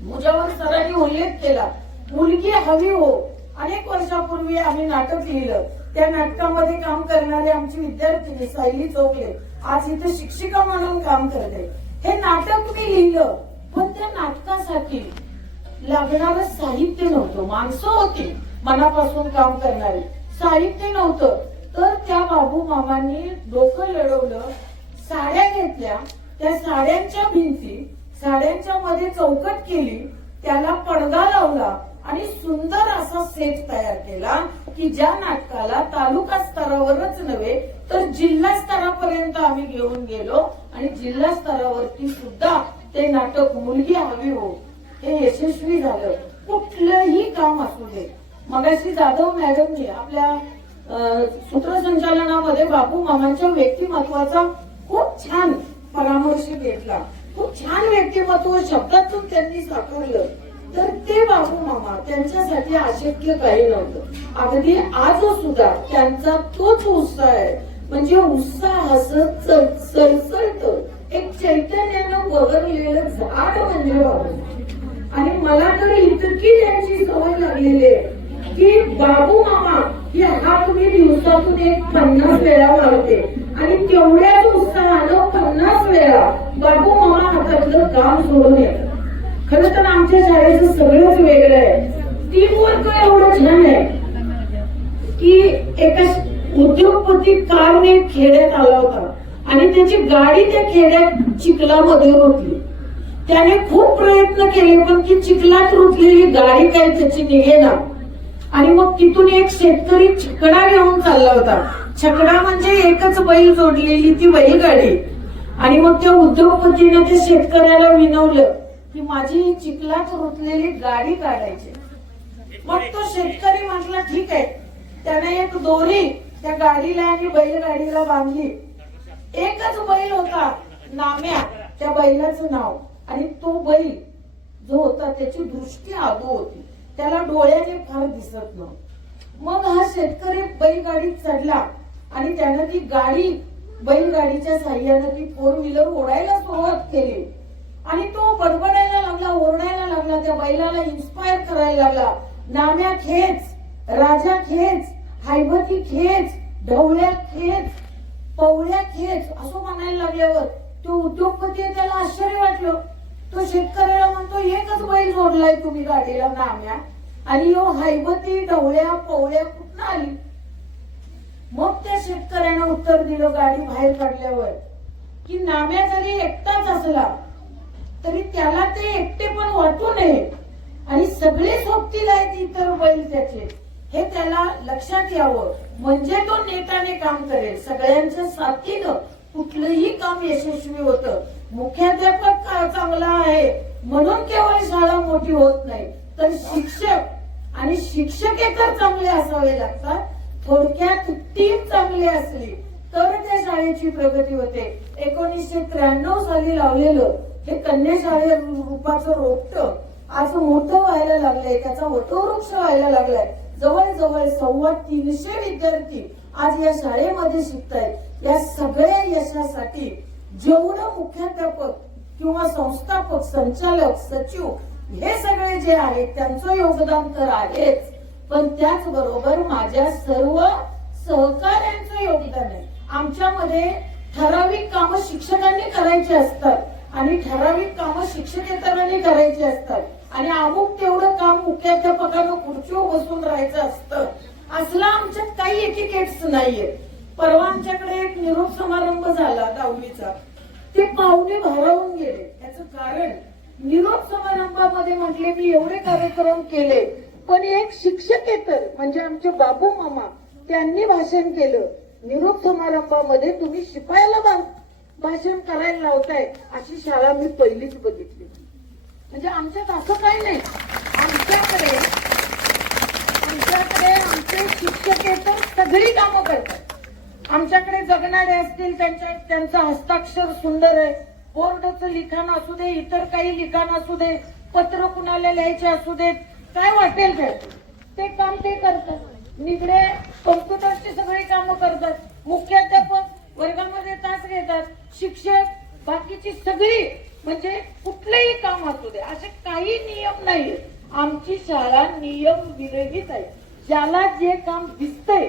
मुजावर सरांनी उल्लेख केला, मुलगी हवी हो. अनेक वर्षापूर्वी आम्ही नाटक लिहिलं. त्या नाटकामध्ये काम करणारे आमची विद्यार्थिनी सायली चौगले आज इथे शिक्षिका म्हणून काम करते. हे नाटक मी लिहिलं, पण त्या नाटकासाठी लागणारं साहित्य नव्हतं. माणसं होती मनापासून काम करणारी, साहित्य नव्हतं. तर त्या बाबू मामांनी डोकं लढवलं, साड्या घेतल्या, त्या साड्यांच्या भिंती, साड्यांच्या मध्ये चौकट केली, त्याला पडदा लावला आणि सुंदर असा सेट तयार केला की ज्या नाटकाला तालुका स्तरावरच नव्हे तर जिल्हा स्तरापर्यंत आम्ही घेऊन गेलो. आणि जिल्हा स्तरावरती सुद्धा ते नाटक मुलगी हवी हो हे यशस्वी झालं. कुठलंही काम असू दे. मगाशी जाधव मॅडमनी आपल्या सूत्रसंचालनामध्ये बाबू मामांच्या व्यक्तिमत्वाचा खूप छान परामर्श घेतला. खूप छान व्यक्तिमत्व शब्दातून त्यांनी साकारलं. तर ते बाबू मामा, त्यांच्यासाठी अशक्य काही नव्हतं. अगदी आज सुद्धा त्यांचा तोच उत्साह आहे. म्हणजे उत्साहाचं सळसळत एक चैतन्यानं बहरलेलं झाड म्हणजे बाबू. आणि मला तर इतकी त्यांची सवय लागलेली आहे की बाबू मामा ही हात मी दिवसातून एक 50 वेळा लावते आणि तेवढ्याच उत्साहानं 50 वेळा बाबू मामा हातातलं काम सोडून येतात. खरं तर आमच्या शाळेचं सगळंच वेगळं आहे. टीम वर्क एवढं छान आहे की एका उद्योगपती कारने खेड्यात आला होता आणि त्याची गाडी त्या खेड्यात चिखलामध्ये रुतली. त्याने खूप प्रयत्न केले पण ती चिखलात रुतलेली गाडी काय त्याची निघेना. आणि मग तिथून एक शेतकरी छकडा घेऊन चालला होता. छकडा म्हणजे एकच बैल जोडलेली ती बैलगाडी. आणि मग त्या उद्योगपतीने त्या शेतकऱ्याला विनवलं की माझी चिखलात रुतलेली गाडी काढायची. मग तो शेतकरी म्हटला ठीक आहे. त्याने एक दोरी त्या गाडीला आणि बैलगाडीला बांधली. एकच बैल होता नाम्या, त्या बैलाचं नाव. आणि तो बैल जो होता त्याची दृष्टी आदू होती, त्याला डोळ्याने फार दिसत नव्हतं. मग हा शेतकरी बैलगाडीत चढला आणि त्यानं ती गाडी बैलगाडीच्या साह्यानं ती 4 व्हीलर ओढायला सुरुवात केली. आणि तो बडबडायला लागला, ओरडायला लागला, त्या बैलाला इन्स्पायर करायला लागला. नाम्या खेच, राजा खेच, हैबती खेच, ढवळ्या खेच, पवळ्या खेच असं म्हणायला लागल्यावर तो उद्योगपती आहे त्याला आश्चर्य वाटलं. तो शेतकऱ्याला म्हणतो एकच बैल जोडलाय तुम्ही गाडीला नाम्या, आणि यो हैबती ढवळ्या पवळ्या कुठं आली. मग त्या शेतकऱ्यानं उत्तर दिलं गाडी बाहेर काढल्यावर की नाम्या जरी एकटाच असला तरी त्याला ते एकटे पण वाटू नये आणि सगळे सोबतील आहेत इतर बैल त्याचे, हे त्याला लक्षात यावं. म्हणजे तो नेटाने काम करेल. सगळ्यांच्या साथीनं कुठलंही काम यशस्वी होतं. मुख्याध्यापक चांगला आहे म्हणून केवळ शाळा मोठी होत नाही, तर शिक्षक आणि शिक्षकेतर चांगले असावे लागतात. थोडक्यात टीम चांगली असली तर त्या शाळेची प्रगती होते. 1993 साली लावलेलं हे कन्या शाळे रूपाचं रोपटं आज मोठं व्हायला लागलंय, त्याचा वटवृक्ष व्हायला लागलाय. जवळजवळ 350 विद्यार्थी आज या शाळेमध्ये शिकतायत. या सगळ्या यशासाठी जेवढं मुख्याध्यापक किंवा संस्थापक, संचालक, सचिव हे सगळे जे आहेत त्यांचं योगदान तर आहेच, पण त्याचबरोबर माझ्या सर्व सहकाऱ्यांचं योगदान आहे. आमच्यामध्ये ठराविक कामं शिक्षकांनी करायची असतात आणि ठराविक कामं शिक्षकेतरांनी करायची असतात आणि अमुक तेवढं काम मुख्याध्यापकांना खुर्चीवर बसून राहायचं असतं. असला आमच्यात काही एटिकेट्स नाहीये. परवा आमच्याकडे एक निरोप समारंभ झाला 10वीचा. ते पाहुणे भारावून गेले. याचं कारण निरोप समारंभामध्ये म्हटले मी एवढे कार्यक्रम केले पण एक शिक्षकेतर म्हणजे आमचे बाबू मामा त्यांनी भाषण केलं. निरोप समारंभामध्ये तुम्ही शिपायाला भाषण करायला लावताय अशी शाळा मी पहिलीच बघितली. म्हणजे आमच्यात असं काही नाही. आमच्याकडे आमचे शिक्षक तर सगळी कामं करतात. आमच्याकडे जगणारे असतील त्यांचं हस्ताक्षर सुंदर आहे. बोर्डचं लिखाण असू दे, इतर काही लिखाण असू दे, पत्र कुणाला लिहायचे असू देत, काय वाटेल ते काम ते करतात. निगडे कम्प्युटरची सगळी कामं करतात. मुख्याध्यापक वर्गामध्ये तास घेतात. शिक्षक बाकीची सगळी, म्हणजे कुठलंही काम असू दे, असे काही नियम नाहीये. आमची शाळा नियम विरहित आहे. ज्याला जे काम दिसतंय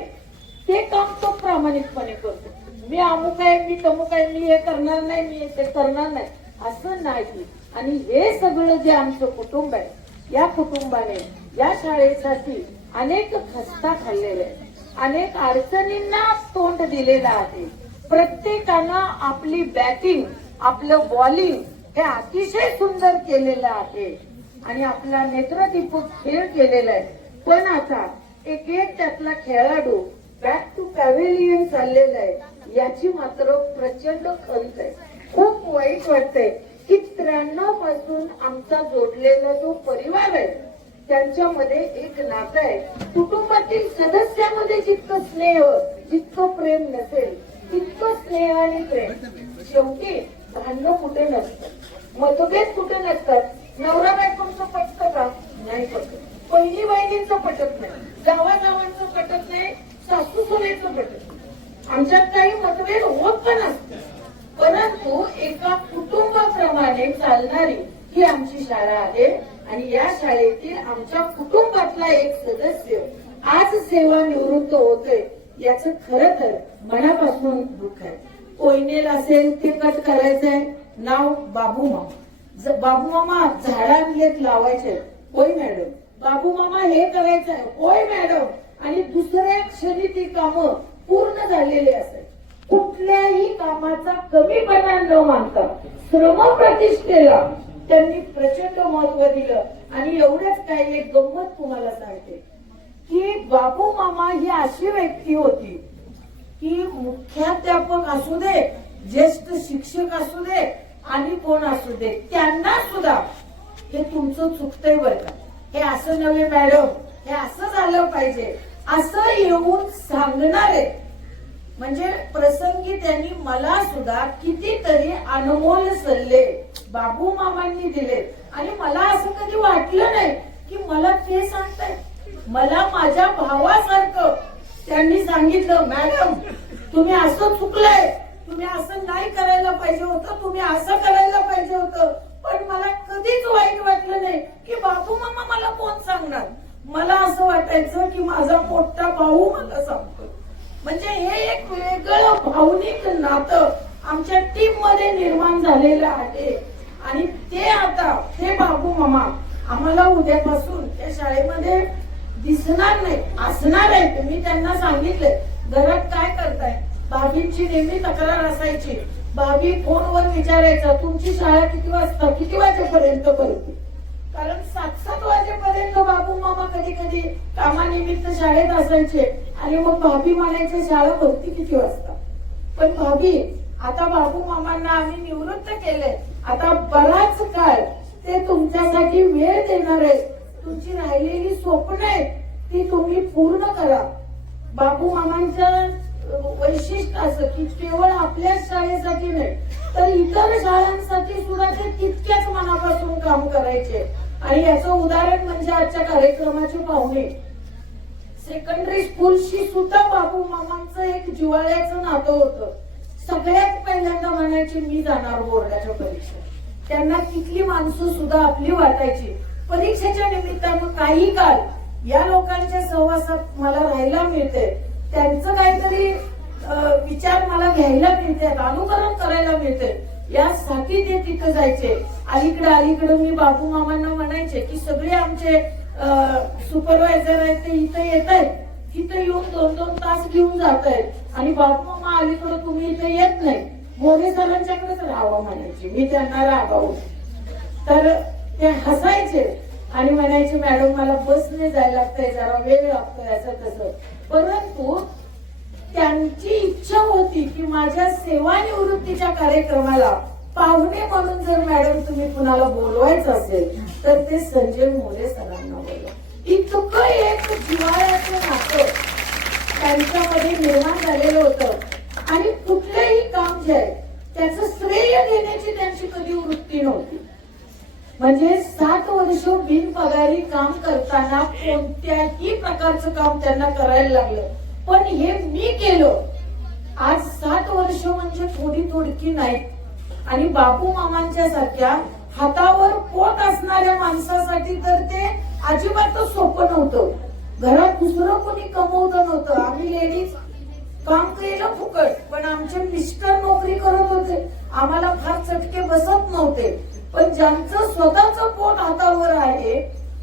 ते काम तो प्रामाणिकपणे करतो. मी अमुक आहे, मी तमुक आहे, मी हे करणार नाही, मी ते करणार नाही, असं नाही. आणि हे सगळं जे आमचं कुटुंब आहे, या कुटुंबाने या शाळेसाठी अनेक खस्ता खाल्लेले आहे, अनेक अडचणींना तोंड दिलेलं आहे. प्रत्येकानं आपली बॅटिंग, आपलं बॉलिंग हे अतिशय सुंदर केलेलं आहे आणि आपला नेत्रदीपक खेळ केलेला आहे. पण आता एक त्यातला खेळाडू बॅक टू पॅव्हिलियन चाललेला आहे, याची मात्र प्रचंड खंत आहे. खूप वाईट वाटतंय की 93 पासून आमचा जोडलेला जो परिवार आहे त्यांच्यामध्ये एक नातं आहे. कुटुंबातील सदस्यामध्ये जितकं स्नेह, जितकं प्रेम नसेल तितकं स्नेह आणि प्रेम. शेवटी भांडणं कुठे नसतं, मतभेद कुठे नसतात. नवरा बायकोंचं पटतं का? नाही पटत. बहिणी बहिणींचं पटत नाही, गावागावांचं पटत नाही, सासू सुनेचं पटत नाही. आमच्यात काही मतभेद होत पण असतात, परंतु एका कुटुंबाप्रमाणे चालणारी ही आमची शाळा आहे. आणि या शाळेतील आमच्या कुटुंबातला एक सदस्य आज सेवानिवृत्त होतोय, याचं खरं तर मनापासून दुःख आहे. कोयनेल असेल ते कट करायचंय, नाव बाबू मामा. बाबू मामा झाडं आणलेत लावायचे, होय मॅडम. बाबू मामा हे करायचंय, होय मॅडम. आणि दुसऱ्या क्षणी ती कामं पूर्ण झालेली असेल. कुठल्याही कामाचा कमीपणा न मानता श्रमप्रतिष्ठेला त्यांनी प्रचंड महत्व दिलं. आणि एवढंच काही एक गंमत तुम्हाला सांगते की बाबू मामा ही अशी व्यक्ती होती की मुख्याध्यापक असू दे, ज्येष्ठ शिक्षक असू दे आणि कोण असू दे, त्यांना सुद्धा हे तुमचं चुकतंय बरं का, हे असं नव्हे मॅडम, हे असं झालं पाहिजे असं येऊन सांगणारे. म्हणजे प्रसंगी त्यांनी मला सुद्धा कितीतरी अनमोल सल्ले बाबू मामांनी दिले. आणि मला असं कधी वाटलं नाही की मला ते सांगताय. मला माझ्या भावासारखं त्यांनी सांगितलं, मॅडम तुम्ही असं चुकलंय, तुम्ही असं नाही करायला पाहिजे होतं, तुम्ही असं करायला पाहिजे होतं. पण मला कधीच वाईट वाटलं नाही की बाबू मामा मला कोण सांगणार. मला असं वाटायचं की माझा मोठा भाऊ मला सांगतो. म्हणजे हे एक वेगळं भावनिक नातं आमच्या टीम मध्ये निर्माण झालेलं आहे. आणि ते आता ते बाबू मामा आम्हाला उद्यापासून त्या शाळेमध्ये दिसणार नाही, असणार आहे. मी त्यांना सांगितले, घरात काय करताय. भाभींची नेहमी तक्रार असायची, भाभी फोनवर विचारायचं तुमची शाळा किती वाजता, किती वाजेपर्यंत भरते. कारण 7-7 वाजेपर्यंत बाबू मामा कधी कधी कामानिमित्त शाळेत असायचे. आणि मग भाभी म्हणायचे शाळा भरती किती वाजता. पण भाभी आता बाबू मामांना आम्ही निवृत्त केले, आता बराच काळ ते तुमच्यासाठी वेळ देणार आहे. तुमची राहिलेली स्वप्न आहेत ती तुम्ही पूर्ण करा. बाबू मामांचं वैशिष्ट्य असं की केवळ आपल्याच शाळेसाठी नाही तर इतर शाळांसाठी सुद्धा ते तितक्याच मनापासून काम करायचे. आणि याचं उदाहरण म्हणजे आजच्या कार्यक्रमाचे पाहुणे. सेकंडरी स्कूलशी सुद्धा बाबू मामांचं एक जिव्हाळ्याचं नातं होतं. सगळ्यात पहिल्यांदा म्हणायचे मी जाणार बोर्डाच्या परीक्षेत. त्यांना तिथली माणसं सुद्धा आपली वाटायची. परीक्षेच्या निमित्तानं काही काळ या लोकांच्या सहवासात मला राहायला मिळते, त्यांचं काहीतरी विचार मला घ्यायला मिळते, अनुकरण करायला मिळते, यासाठी ते तिथं जायचे. अलीकडे मी बाबू मामांना म्हणायचे की सगळे आमचे सुपरवायझर आहेत ते इथं येत आहेत, तिथं येऊन 2-2 तास घेऊन जात आहेत. आणि बाबू मामा अलीकडे तुम्ही इथे येत नाही, मोरे सरांच्याकडेच राहावं म्हणायचे. मी त्यांना रागावून तर ते हसायचे आणि म्हणायचे मॅडम मला बसने जायला लागतंय, जरा वेळ लागतोय असं तसं. परंतु त्यांची इच्छा होती की माझ्या सेवानिवृत्तीच्या कार्यक्रमाला पाहुणे म्हणून जर मॅडम तुम्ही कुणाला बोलवायचं असेल तर ते संजय मोरे सरांना बोलवा. इतकं एक जिव्हाळ्याचं नातं त्यांच्यामध्ये निर्माण झालेलं होतं आणि कुठलंही काम जे आहे त्याचं श्रेय घेण्याची त्यांची कधी वृत्ती नव्हती. म्हणजे 7 वर्ष बिनपगारी काम करताना कोणत्याही प्रकारचं काम त्यांना करायला लागलं, पण हे मी केलं. आज 7 वर्ष म्हणजे थोडी नाही. आणि बापू मामांच्या सारख्या हातावर पोट असणाऱ्या माणसासाठी तर ते अजिबातच सोपं नव्हतं. घरात दुसरं कोणी कमवतं नव्हतं. आम्ही लेडीज काम केलं फुकट, पण आमचे मिस्टर नोकरी करत होते. आम्हाला फार चटके बसत नव्हते. पण ज्यांचं स्वतःचं पोट हातावर आहे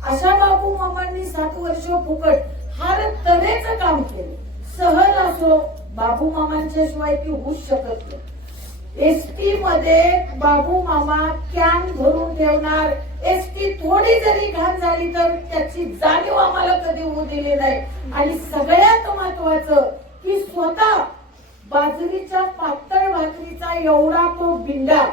अशा बापू मामांनी 7 वर्ष फुकट फार तऱ्हेचं काम केलं. सहल असो, बाबू मामांच्या शिवाय ती होऊच शकत नाही. एसटी मध्ये बाबू मामा कॅन भरून ठेवणार. एसटी थोडी जरी घाण झाली तर त्याची जाणीव आम्हाला कधी होऊ दिली नाही. आणि सगळ्यात महत्वाचं की स्वतः बाजरीच्या पातळ भाकरीचा एवढा तो बिंडा,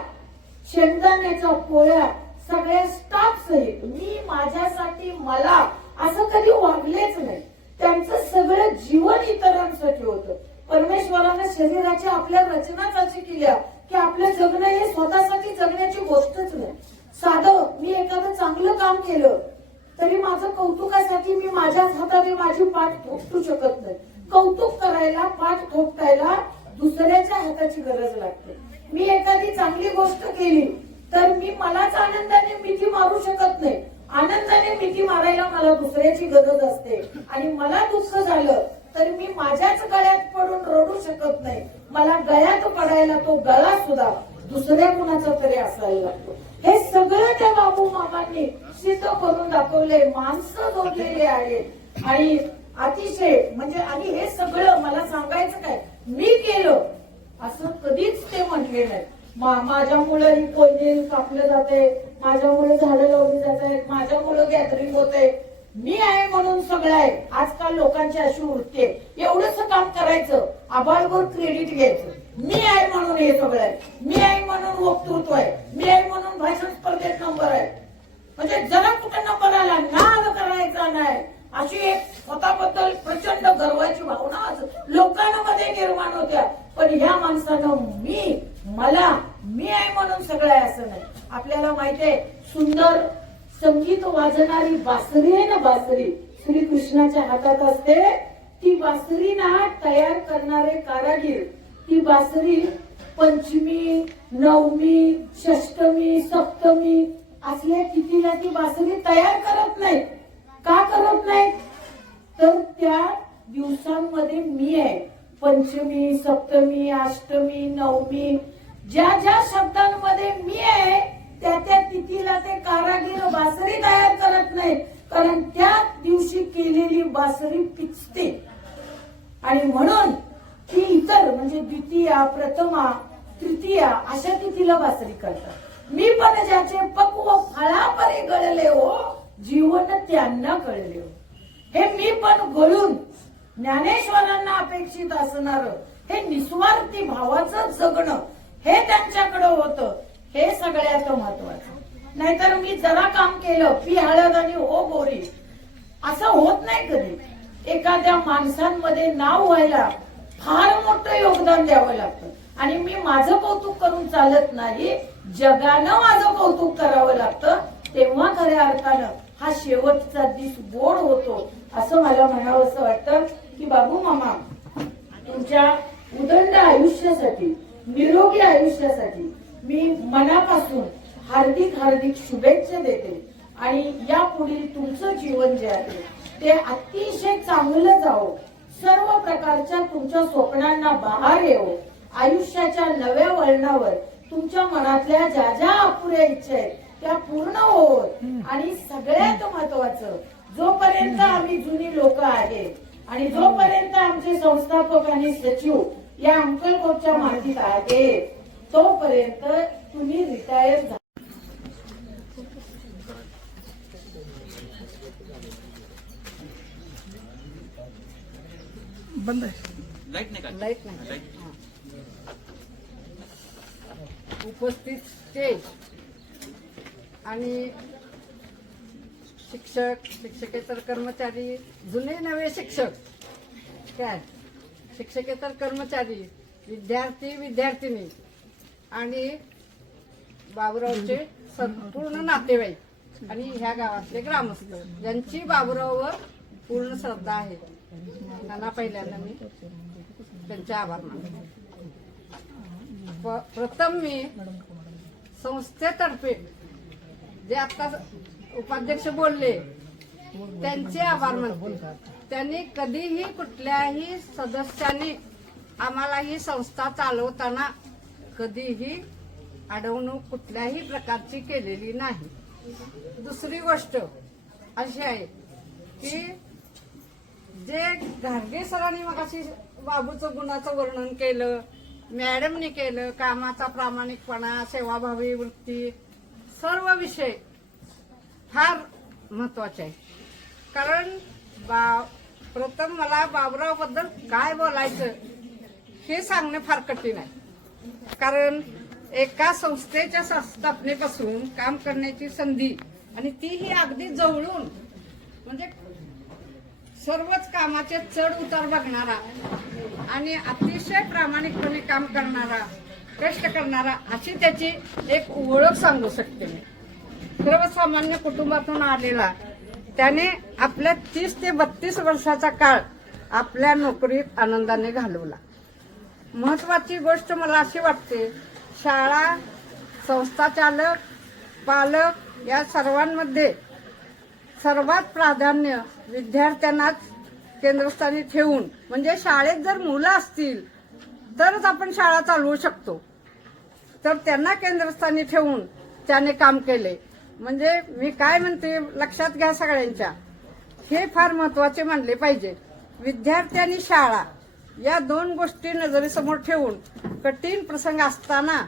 शेंगदाण्याच्या पोळ्या, सगळ्या स्टाफ सहित मी माझ्यासाठी मला असं कधी वागलेच नाही. त्यांचं सगळं जीवन इतरांसाठी होतं. परमेश्वरानं शरीराची आपल्या रचनाच अशी केल्या की आपलं जगणं हे स्वतःसाठी जगण्याची गोष्टच नाही. साधं मी एखादं चांगलं काम केलं तरी माझं कौतुकासाठी मी माझ्याच हाताने माझी पाठ थोपटू शकत नाही. कौतुक करायला, पाठ थोपटायला दुसऱ्याच्या हाताची गरज लागते. मी एखादी चांगली गोष्ट केली तर मी मलाच आनंदाने मिठी मारू शकत नाही. आनंदाने मिठी मारायला मला दुसऱ्याची गरज असते. आणि मला दुःख झालं तर मी माझ्याच गळ्यात पडून रडू शकत नाही. मला गळ्यात पडायला तो गळा सुद्धा दुसऱ्या कुणाचा तरी असायला लागतो. हे सगळं त्या बाबू मामांनी सिद्ध करून दाखवले. माणसं जोडलेले आहेत आणि अतिशय म्हणजे, आणि हे सगळं मला सांगायचं काय, मी केलं असं कधीच ते म्हटले नाही. माझ्यामुळे कोयने कापलं जाते, माझ्यामुळे झाडं लावली जात आहेत, माझ्यामुळे गॅदरिंग होते, मी आहे म्हणून सगळं आहे. आजकाल लोकांची अशी वृत्ती आहे, एवढंच काम करायचं, आबाळवर क्रेडिट घ्यायचं. मी आहे म्हणून हे सगळं आहे, मी आहे म्हणून वक्तृत्व आहे, मी आहे म्हणून भाषण स्पर्धेत नंबर आहे. म्हणजे जरा कुठे नंबर आला नाद करायचा नाही, अशी एक स्वतःबद्दल प्रचंड गर्वाची भावना आज लोकांमध्ये निर्माण होत्या. पण ह्या माणसानं मी आहे म्हणून सगळं आहे असं नाही. आपल्याला माहितीये सुंदर संगीत वाजणारी बासरी आहे ना, बासरी श्रीकृष्णाच्या हातात असते. ती बासरी ना तयार करणारे कारागीर ती बासरी पंचमी, नवमी, षष्टमी, सप्तमी असल्या तिथीला ती बासरी तयार करत नाहीत. का करत नाहीत तर त्या दिवसांमध्ये मी आहे. पंचमी, सप्तमी, अष्टमी, नवमी ज्या ज्या शब्दांमध्ये मी आहे त्या त्या तिथीला ते कारागीर बासरी तयार करत नाहीत. कारण त्या दिवशी केलेली बासरी पिचते आणि म्हणून ती इतर म्हणजे द्वितीया, प्रथमा, तृतीया अशा तिथीला बासरी करतात. मी पण ज्याचे पक्व फळापरी गळले हो, जीवन त्यांना कळले हो. हे मी पण गळून ज्ञानेश्वरांना अपेक्षित असणार हे निस्वार्थी भावाचं जगणं हे त्यांच्याकडे होतं. हे सगळ्यात महत्वाचं. नाहीतर मी जरा काम केलं पी हळद आणि हो गोरी असं होत नाही कधी. एखाद्या माणसांमध्ये नाव व्हायला फार मोठं योगदान द्यावं लागतं. आणि मी माझं कौतुक करून चालत नाही, जगानं माझं कौतुक करावं लागतं. तेव्हा खऱ्या अर्थानं हा शेवटचा दिस गोड होतो असं मला म्हणावं असं वाटतं. की बाबू मामा तुमच्या उदंड आयुष्यासाठी, निरोगी आयुष्यासाठी मी मनापासून हार्दिक हार्दिक शुभेच्छा देते. आणि यापुढील तुमचं जीवन जे आहे ते अतिशय चांगलं जावो, सर्व प्रकारच्या तुमच्या स्वप्नांना बहार येवो, आयुष्याच्या नव्या वळणावर तुमच्या मनातल्या ज्या ज्या अपुऱ्या इच्छा आहेत त्या पूर्ण होत. आणि सगळ्यात महत्वाचं जोपर्यंत आम्ही जुनी लोक आहेत आणि जोपर्यंत आमचे संस्थापक आणि सचिव या अंकलकोटच्या मातीत आहेत तोपर्यंत तुम्ही रिटायर झाला. लाईट नाही. उपस्थित स्टेज आणि शिक्षक, शिक्षकेतर कर्मचारी, जुने नवे शिक्षक, काय शिक्षकेतर कर्मचारी, विद्यार्थी विद्यार्थिनी आणि बाबुरावचे संपूर्ण नातेवाईक आणि ह्या गावातले ग्रामस्थ ज्यांची बाबुराववर पूर्ण श्रद्धा आहे, त्यांना पहिल्यांदा मी त्यांचे आभार मानतो. प्रथम मी संस्थेतर्फे जे आता उपाध्यक्ष बोलले त्यांचे आभार मानते. त्यांनी कधीही कुठल्याही सदस्याने आम्हाला ही संस्था चालवताना कधीही अडवणूक कुठल्याही प्रकारची केलेली नाही. दुसरी गोष्ट अशी आहे की जे घारगे सरांनी मगाशी बाबूचं गुणाचं वर्णन केलं, मॅडमने केलं, कामाचा प्रामाणिकपणा, सेवाभावी वृत्ती, सर्व विषय फार महत्वाचे आहे. कारण प्रथम मला बाबुराव बद्दल काय बोलायचं हे सांगणं फार कठीण आहे. कारण एका संस्थेच्या स्थापनेपासून काम करण्याची संधी आणि तीही अगदी जवळून, म्हणजे सर्वच कामाचे चढ उतार बघणारा आणि अतिशय प्रामाणिकपणे काम करणारा, कष्ट करणारा, अशी त्याची एक ओळख सांगू शकते मी. सर्वसामान्य कुटुंबातून आलेला त्याने आपल्या 30 ते 32 वर्षाचा काळ आपल्या नोकरीत आनंदाने घालवला. महत्वाची गोष्ट मला अशी वाटते, शाळा, संस्थाचालक, पालक या सर्वांमध्ये सर्वात प्राधान्य विद्यार्थ्यांनाच केंद्रस्थानी ठेवून, म्हणजे शाळेत जर मुलं असतील तरच आपण शाळा चालवू शकतो, तर त्यांना केंद्रस्थानी ठेवून त्याने काम केले. म्हणजे मी काय म्हणते लक्षात घ्या सगळ्यांच्या, हे फार महत्वाचे मानले पाहिजे. विद्यार्थी आणि शाळा या दोन गोष्टी नजरेसमोर ठेवून कठीण प्रसंग असताना,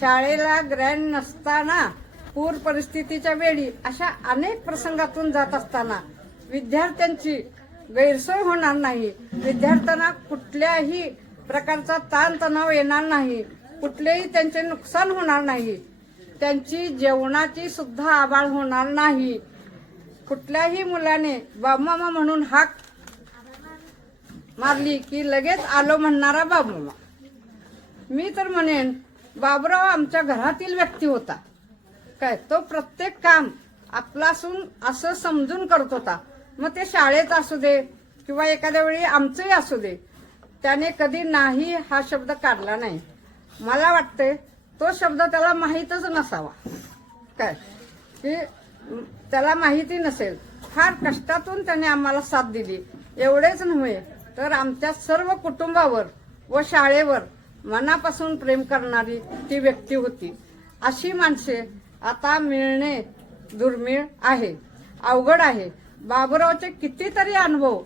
शाळेला ग्रँड नसताना, पूर परिस्थितीच्या वेळी अशा अनेक प्रसंगातून जात असताना विद्यार्थ्यांची गैरसोय होणार नाही, विद्यार्थ्यांना कुठल्याही प्रकारचा ताणतणाव येणार नाही, कुठलेही त्यांचे नुकसान होणार नाही, त्यांची जेवणाची सुद्धा आबाळ होणार नाही. कुठल्याही मुलाने बाबूमामा म्हणून हाक मारली की लगेच आलो म्हणणारा बाबूमामा. मी तर म्हणेन बाबुराव आमच्या घरातील व्यक्ती होता. काय तो प्रत्येक काम आपलासून असं समजून करत होता. मग ते शाळेत असू दे किंवा एखाद्या वेळी आमचंही असू दे, त्याने कधी नाही हा शब्द काढला नाही. मला वाटते तो शब्द त्याला माहीतच नसावा, काय की त्याला माहिती नसेल. फार कष्टातून त्याने आम्हाला साथ दिली. एवढेच नव्हे तर आमच्या सर्व कुटुंबावर व शाळेवर मनापासून प्रेम करणारी ती व्यक्ती होती. अशी माणसे आता मिळणे दुर्मिळ आहे, अवघड आहे. बाबुरावचे कितीतरी अनुभव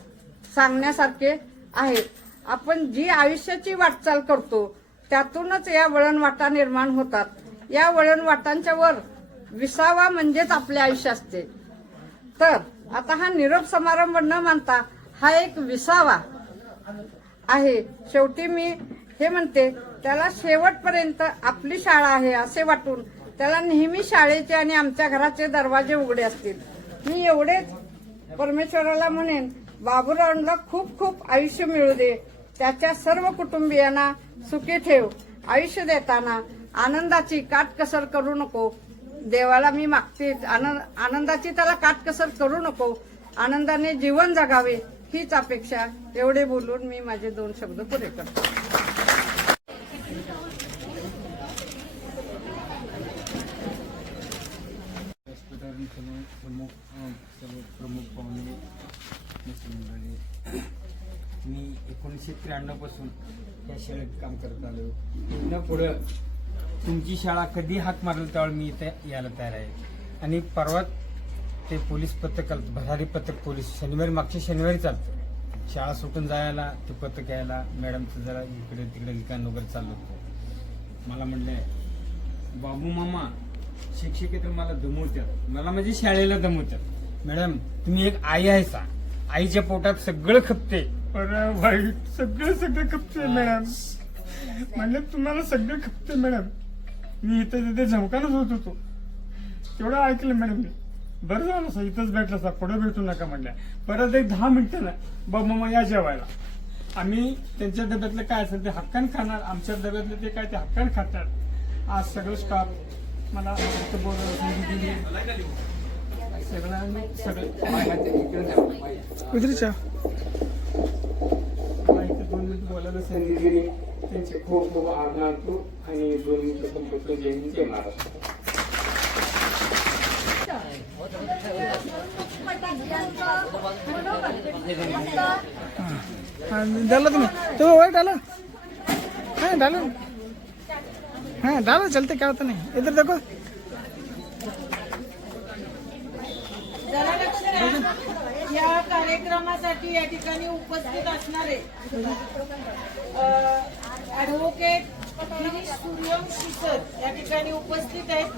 सांगण्यासारखे आहेत. आपण जी आयुष्याची वाटचाल करतो त्यातूनच या वळणवाटा निर्माण होतात. या वळणवाटांच्या वर विसावा म्हणजेच आपले आयुष्य असते. तर आता हा निरोप समारंभ न मानता हा एक विसावा आहे. शेवटी मी हे म्हणते, त्याला शेवटपर्यंत आपली शाळा आहे असे वाटून त्याला नेहमी शाळेचे आणि आमच्या घराचे दरवाजे उघडे असतील. मी एवढेच परमेश्वराला म्हणेन, बाबुरावला खूप खूप आयुष्य मिळू दे. त्याच्या सर्व कुटुंबियांना सुखी ठेव. आयुष्य देताना आनंदाची काटकसर करू नको. देवाला मी मागते, आनंदाची त्याला काटकसर करू नको. आनंदाने जीवन जगावे हीच अपेक्षा. एवढे बोलून मी माझे 2 शब्द पुरे करतो. प्रमुख पाहुणे, मी 1993 पासून या शाळेत काम करत आलो. इथनं पुढं तुमची शाळा कधी हाक मारली त्यावेळी मी इथे यायला तयार आहे. आणि परवा ते पोलीस पथक भरारी पथक पोलीस शनिवारी, मागच्या शनिवारी चालतं. शाळा सुटून जायला ते पथक यायला मॅडमचं जरा इकडे तिकडे लिखाण वगैरे चाललं होतं. मला म्हणले, बाबू मामा शिक्षकेतर मला दमवतात, मला म्हणजे शाळेला दमवतात. मॅडम तुम्ही एक आई आहे सा, आईच्या पोटात सगळं खपते. बरं वाईट सगळं खपते मॅडम. म्हणलं तुम्हाला सगळं खपते मॅडम. मी इथं तिथे झमकानच होत होतो. तेवढं ऐकलं मॅडम मी. बरं झालं सर इथंच भेटलं सर, पुढे भेटू नका म्हणल्या. परत एक 10 मिनिटं ना बाबा मग या जेवायला. आम्ही त्यांच्या डब्यातलं काय असेल ते हक्कान खाणार, आमच्या डब्यातलं ते काय ते हक्कान खातात. आज सगळं स्टाफ मला कुत्रीच्या 2 मिनिट बोलायला संधी दिली. त्यांचे खूप खूप आभार मानतो आणि 2 मिनिटं संपर्क जय हिंद जय महाराष्ट्र. डालो तुम्हें तो वही डालो. हाँ डालो. हाँ डालो चलते क्या होता नहीं. इधर देखो. या कार्यक्रमासाठी या ठिकाणी उपस्थित असणारे ऍडव्होकेट गिरीश सूर्यवंशी सर या ठिकाणी उपस्थित आहेत.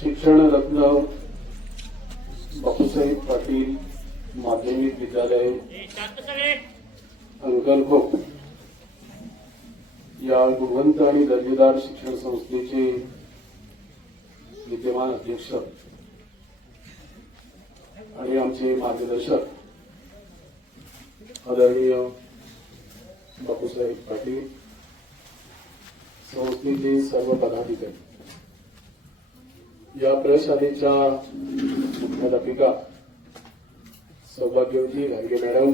शिक्षण रत्न बापूसाहेब पाटील माध्यमिक विद्यालय अंकलखोप या गुणवंत आणि दर्जेदार शिक्षण संस्थेचे विद्यमान अध्यक्ष आणि आमचे मार्गदर्शक आदरणीय बापूसाहेब पाटील, संस्थेचे सर्व पदाधिकारी, या प्रशालेच्या मुख्याध्यापिका सौभाग्यवती घारगे मॅडम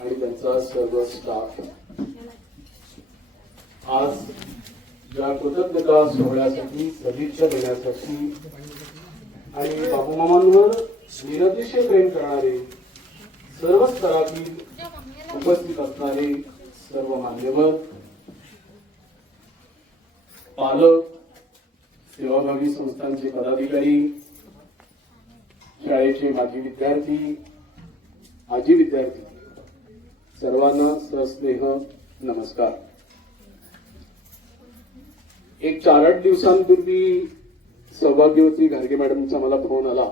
आणि त्यांचा सर्व स्टाफ, आज ज्या कृतज्ञता सोहळ्यासाठी सदिच्छा देण्यासाठी आणि बापूमामांवर निरतिशय प्रेम करणारे सर्व स्तरातील उपस्थित असणारे सर्व मान्यवर, पालक, सेवाभावी संस्थांचे पदाधिकारी, शाळेचे माजी विद्यार्थी, आजी विद्यार्थी, सर्वांना सस्नेह नमस्कार. एक 4-8 दिवसांपूर्वी सौभाग्यवती घारगे मॅडमचा मला फोन आला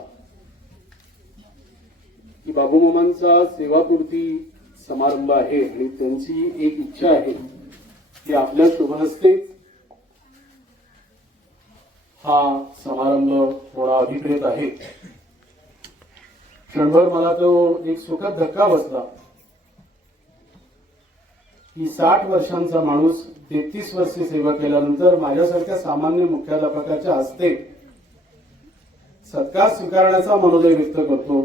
की बाबूमामांचा सेवापूर्ती समारंभ आहे आणि त्यांची एक इच्छा आहे की आपल्या शुभहस्ते हा समारंभ होणं अभिप्रेत आहे. क्षणभर मला तो एक सुखद धक्का बसला की 60 वर्षांचा माणूस 33 वर्षे सेवा केल्यानंतर माझ्यासारख्या सामान्य मुख्याध्यापकाच्या हस्ते सत्कार स्वीकारण्याचा मनोदय व्यक्त करतो.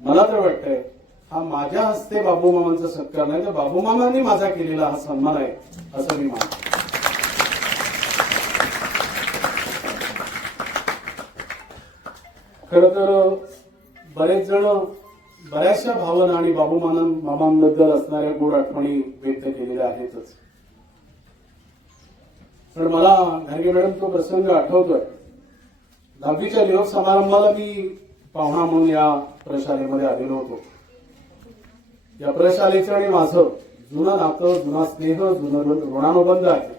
मला तर वाटतंय हा माझ्या हस्ते बाबूमामांचा सत्कार नाही तर बाबूमामांनी माझा केलेला हा सन्मान आहे असं मी मानतो. खरं तर बरेच जण बऱ्याचशा भावना आणि बाबूमामांबद्दल असणाऱ्या गोड आठवणी व्यक्त केलेल्या आहेतच. पण मला घारगे मॅडम तो प्रसंग आठवतोय. 10वीच्या निरोप समारंभाला मी पाहुणा म्हणून या प्रशालेमध्ये आलेलो होतो. या प्रशालेचं आणि माझं जुनं नातं, जुना स्नेह, जुनं ऋणानुबंध आहे.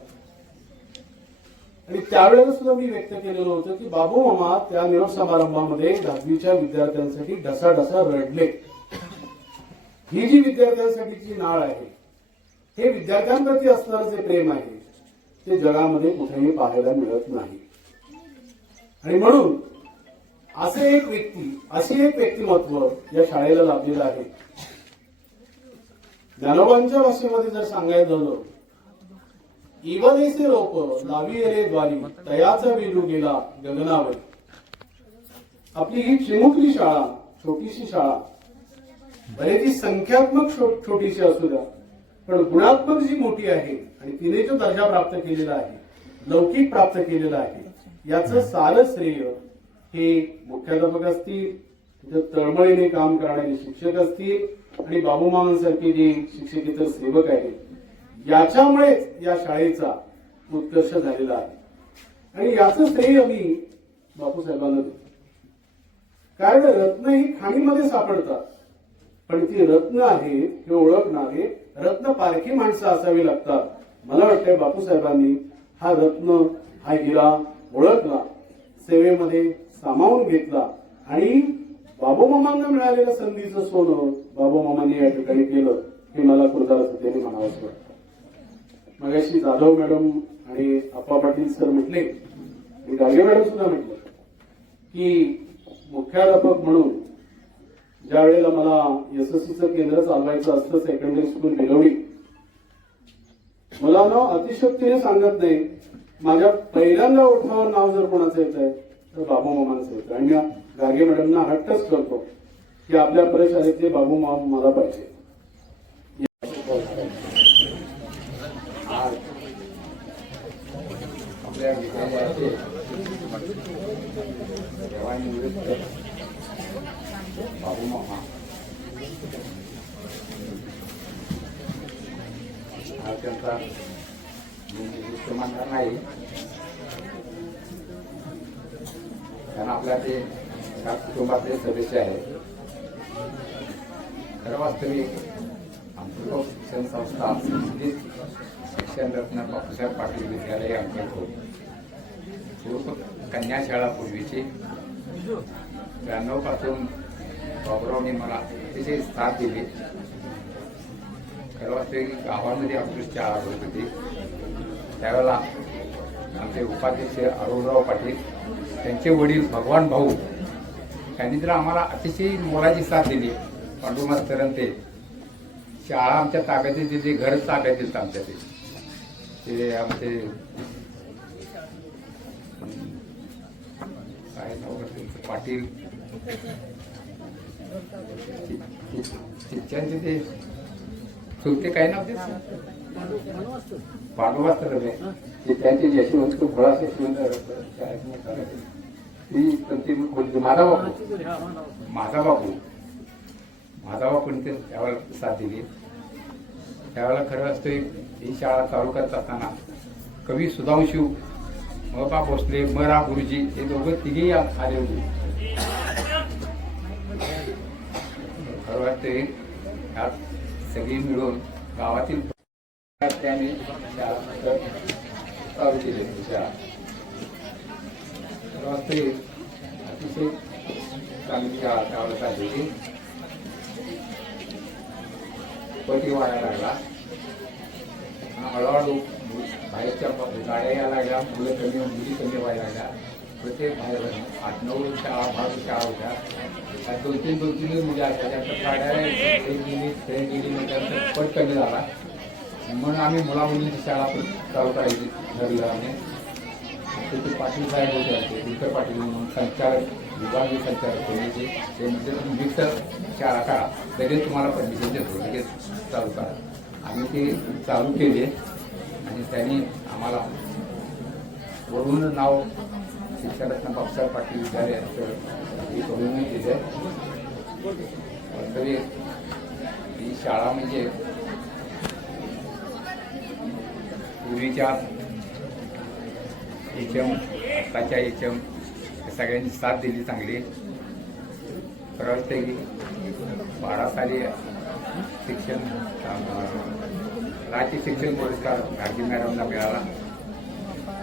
आणि त्यावेळेला सुद्धा मी व्यक्त केलेलं होतं की बाबूमामा त्या निरोप समारंभामध्ये 10वीच्या विद्यार्थ्यांसाठी ढसाढसा रडले. ही जी विद्यार्थ्यांसाठीची नाळ आहे, हे विद्यार्थ्यांप्रती असणारं जे प्रेम आहे ते जगामध्ये कुठेही पाहायला मिळत नाही. आणि म्हणून असे एक व्यक्तिमत्व या शाळेला लाभलेलं आहे. ज्ञानोबांच्या भाषेमध्ये जर सांगायचं झालं, इवलेसे रोप लाविले द्वारी तयाचा वेलू गेला गगनावरी. आपली ही चिमुकली शाळा, छोटीशी शाळा, भले ती संख्यात्मक छोटीशी असू द्या, पण गुणात्मक जी मोठी आहे आणि तिने जो दर्जा प्राप्त केलेला आहे, लौकिक प्राप्त केलेला आहे, याचं सारं श्रेय हे मुख्याध्यापक असतील, तिथे तळमळीने काम करणारे शिक्षक असतील आणि बाबूमामांसारखे जे शिक्षकेतर सेवक आहेत, याच्यामुळेच या शाळेचा उत्कर्ष झालेला आहे. आणि याचं श्रेय मी बापूसाहेबांना देतो. कारण रत्न ही खाणीमध्ये सापडतात, पण ती रत्न आहेत हे ओळखणारे रत्न पारखी माणसं असावी लागतात. मला वाटतंय बापूसाहेबांनी हा रत्न, हा हिरा ओळखला, सेवेमध्ये सामावून घेतला आणि बाबूमामांना मिळालेलं संधीचं सोनं बाबूमामांनी या ठिकाणी केलं हे मला कृतज्ञतेने म्हणावंच वाटतं. मगाशी जाधव मॅडम आणि अप्पा पाटील सर म्हटले आणि गाडगे मॅडम सुद्धा म्हटलं की मुख्याध्यापक म्हणून ज्या वेळेला मला एसएससीचं केंद्र चालवायचं असतं सेकंडरी स्कूल बिलवडी, मला नाव अतिशयोक्तीने सांगत नाही, माझ्या पहिल्यांदा ओठावर नाव जर कोणाचं येत आहे तर बाबूमामांचं येतं. आणि मी गाडगे मॅडमना हट्टच करतो की आपल्या परिशाळेतले बाबूमामा मला पाहिजे. आपल्या विद्यालयाचे सेवानिवृत्त बाबूमामा हा त्यांचा मानणार नाही, कारण आपल्या ते कुटुंबातले सदस्य आहेत. खरं वास्तविक आमचं शिक्षण संस्था शिक्षण रत्न बापूसाहेब पाटील विद्यालय अंकलकोट कन्या शाळा पूर्वीची 93 पासून बाबूरावने मला अतिशय साथ दिली. खरं वास्तविक गावामध्ये उत्कृष्ट शाळा होत होती. त्यावेळेला आमचे उपाध्यक्ष अरुणराव पाटील, त्यांचे वडील भगवान भाऊ त्यांनी तर आम्हाला अतिशय मोलाची साथ दिली. पांडू मास्तरांनी ते शाळा आमच्या ताब्यात दिली, घर ताब्यात दिलं आमच्या ते आमचे काय नाव पाटील शिक्षणचे ते चुलते काय नाव ते पांडू मास्तर त्यांचे यशवंत भोळा यशवंत माझा बापू ते त्यावेळेला साथ दिली. त्यावेळेला खरं असतं ही शाळा चालू करत असताना कवी सुधांशू, बा भोसले, रा गुरुजी हे दोघं तिघेही आले होते. खरं वाटते ह्यात सगळी मिळून गावातील त्यांनी चालू केली शाळा. खरं वाटते अतिशय चांगली शाळा त्यावेळेला झालेली. पती वाढायला लागला, हळूहळू बाहेरच्या गाड्या यायला लागल्या, मुलं कमी मुली कमी व्हायला लागल्या. प्रत्येक बाहेर 8-9 शाळा 12 शाळा होत्या. त्यात 2-3 मुली असतात, त्यानंतर गाड्या ट्रेन गेली नंतर पट कमी झाला. म्हणून आम्ही मुलामुलींची शाळा पण चालू करायची ठरलं. आम्ही तिथे पाटील साहेब होते, आमचे दिनकर पाटील म्हणून संचालक, विभागीय संचालक होते. ते म्हणजे मिक्स शाळा करा, लगेच तुम्हाला परमिशन देतो, लगेच चालू करा. आम्ही ते चालू केले आणि त्यांनी आम्हाला वरून नाव शिक्षण रत्न बापूसाहेब पाटील विद्यालय असं करून दिले. तरी ही शाळा म्हणजे पूर्वीच्या एचएम, आताच्या एचएम सगळ्यांनी साथ दिली चांगली. खरं वाटतं की 12 साली शिक्षण राज्य शिक्षण पुरस्कार गाडगे मॅडमला मिळाला.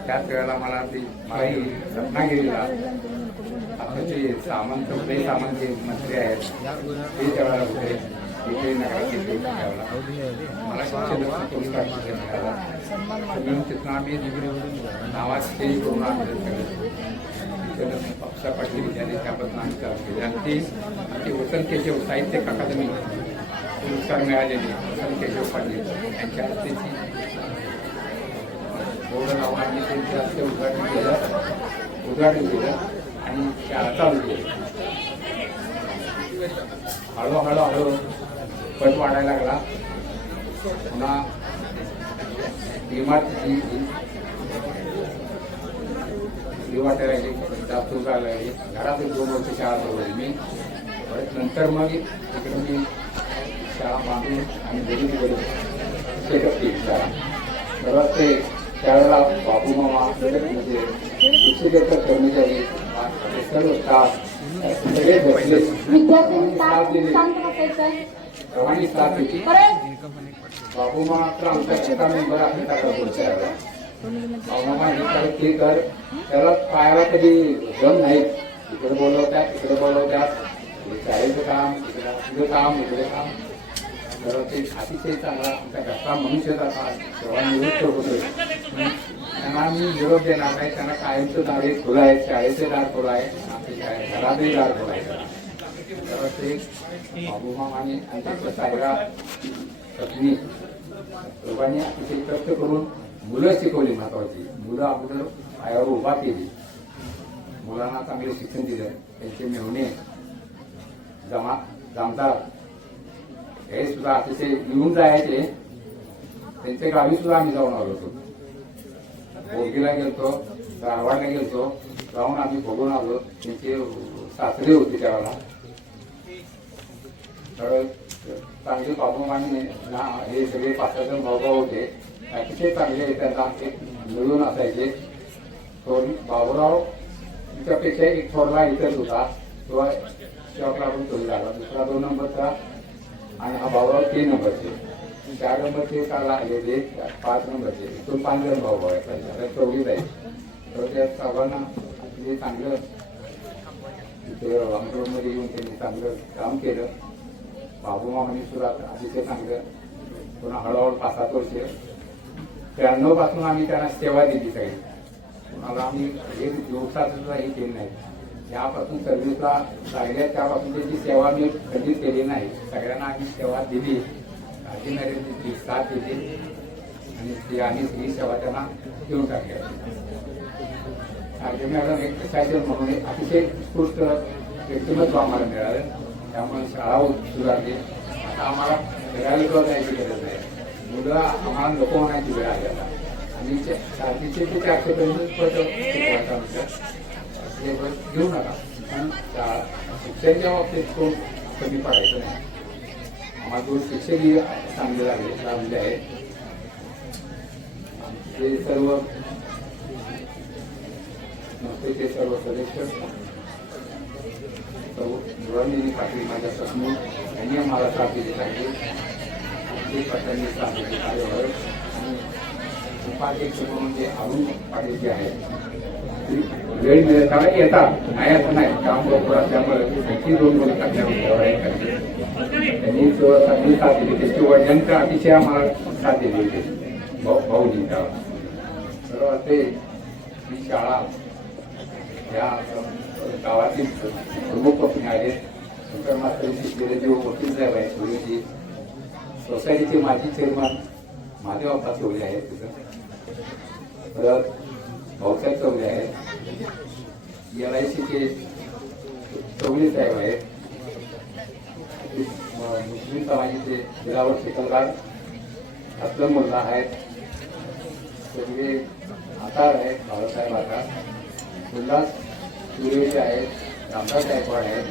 त्याच वेळेला मलाही रत्नागिरीला आताचे सामंत सामंत जे मंत्री आहेत ते त्यावेळेला होते, तिथे नगराध्यक्ष त्यावेळेला मला शिक्षण पुरस्कार मिळाला. म्हणून तिथून आम्ही नावात स्टेज करून बापूसाहेब पाटील विद्यालय त्याबद्दल आम्ही चालू केले. आणि ती आमची वसंत केशव साहित्य अकादमी पुरस्कार मिळालेले वसंत केशव पाटील यांच्या हस्तेची बोर्ड लावून आम्ही त्यांच्या हस्ते उद्घाटन केलं आणि शाळा चालू केली. हळूहळू पट वाढायला लागला. पुन्हा इमारतीची वाटायला लागली, जास्त उगायला लागली. घरातून 2 वर्ष शाळा चालवली मी. परत नंतर मग तिकडे मी शाळा बांधून आणि घरी गेलो सेटअप केली शाळा. तर ते त्यावेळेला बाबूमामा म्हणजे शिक्षक कर्मचारी सर्व स्टाफ सगळे बसले, सर्वांनी साथ दिली. बाबूमामा तर आमचा छोटा मेंबर आहे बाबूमामा हे कर ते कर, त्याला पायाला कधी दम नाही. इकडे बोलवतात तिकडे बोलवतात, शाळेचं काम इकडे काम इकडे काम. तर ते अतिशय चांगला आमचा घरचा मनुष्य जाता तेव्हा निवृत्त होतोय. त्यांना मी निरोप देणार नाही. त्यांना कायमचं दार खुलं आहे, शाळेचे दार खुलं आहे, आपल्या घरातही दार खुलं आहे. तर ते बाबूमामाने आणि त्यांच्या सायरा पत्नी दोघांनी अतिशय कष्ट करून मुलं शिकवली. महत्वाची मुलं अगोदर पायावर उभा केली, मुलांना चांगले शिक्षण दिलं. त्यांचे मेहणे जमदार हे सुद्धा अतिशय येऊन जायचे. त्यांच्या गावी सुद्धा आम्ही जाऊन आलो होतो. बोगीला गेलतो, धारवाडला गेलतो, जाऊन आम्ही बघून आलो. त्यांचे सासरे होते त्यावेळेला. तर चांगले बाबूमाने हे सगळे 5-6 भाऊभाऊ होते, अतिशय चांगले. त्यांना एक मिळून असायचे. बाबूराव त्यापेक्षा एक थोरला इतर होता, तो शॉपला पण चोरी झाला. दुसरा 2 नंबरचा आणि हा भाऊराव 3 नंबरचे. 4 नंबरचे काल आलेले 5 नंबरचे. तो 5 जण भाऊ आहेत, चौघी जाईल. तर त्या सर्वांना अतिशय चांगलं तिथे वांगरोडमध्ये येऊन त्यांनी चांगलं काम केलं. बाबूमामांनी सुद्धा अतिशय चांगलं. पुन्हा हळूहळू 5-7 वर्ष 93 पासून आम्ही त्यांना सेवा दिली काही. कुणाला आम्ही हे दिवसात सुद्धा हे केलं नाही. ज्यापासून सर्व्हिसला लागल्या त्यापासून त्याची सेवा मी कधीच केली नाही. सगळ्यांना आम्ही सेवा दिली, काळजी साथ दिली आणि ही सेवा त्यांना देऊन टाकली. मॅडम एक एक्सरसाइजर म्हणून अतिशय उत्कृष्ट व्यक्तिमत्व आम्हाला मिळालं. त्यामुळे शाळा सुधारली. आता आम्हाला फिरायला सुद्धा जायची गरज नाही. मुलं आम्हाला नको होण्याची वेळ आली आता. आणि 300 ते 400 घेऊ नका. पण शिक्षणाच्या बाबतीत खूप कमी पडायचं नाही. आम्हाला 2 शिक्षकही चांगले लागले आहेत. ते सर्व ते सर्व सदस्य मुलांनी पाटील माझ्या ससमूळ यांनी आम्हाला साथ दिली पाहिजे. पाटलांनी साथ दिली कार्यवाह आणि उपाध्यक्ष म्हणून जे अरुण पाटील जे आहेत वेळ मिळताना येतात, नाही असं नाही. काम बरोबर असल्यामुळे त्यांची 2 मुलं त्यांनी चांगली साथ दिली. त्याची वडिलांच्या अतिशय आम्हाला साथ दिली होती भाऊजींच्या. तर ते ही शाळा या गावातील प्रमुख पत्नी आहेत. सुपर मास्तर शिकलेले जे वकील साहेब आहेत पूर्वीची, सोसायटीचे माजी चेअरमन महादेवप्पा चौले आहेत तिथं. परत भाऊसाहेब चौले आहेत. LICचे चौले साहेब आहेत. मुस्लिम समाजाचे दिलावर शिकलगार असलम मुल्ला आहेत. सगळे आकार आहेत, बाळासाहेब आकार, उल्हास सुरेश आहेत, रामदास गायकवाड आहेत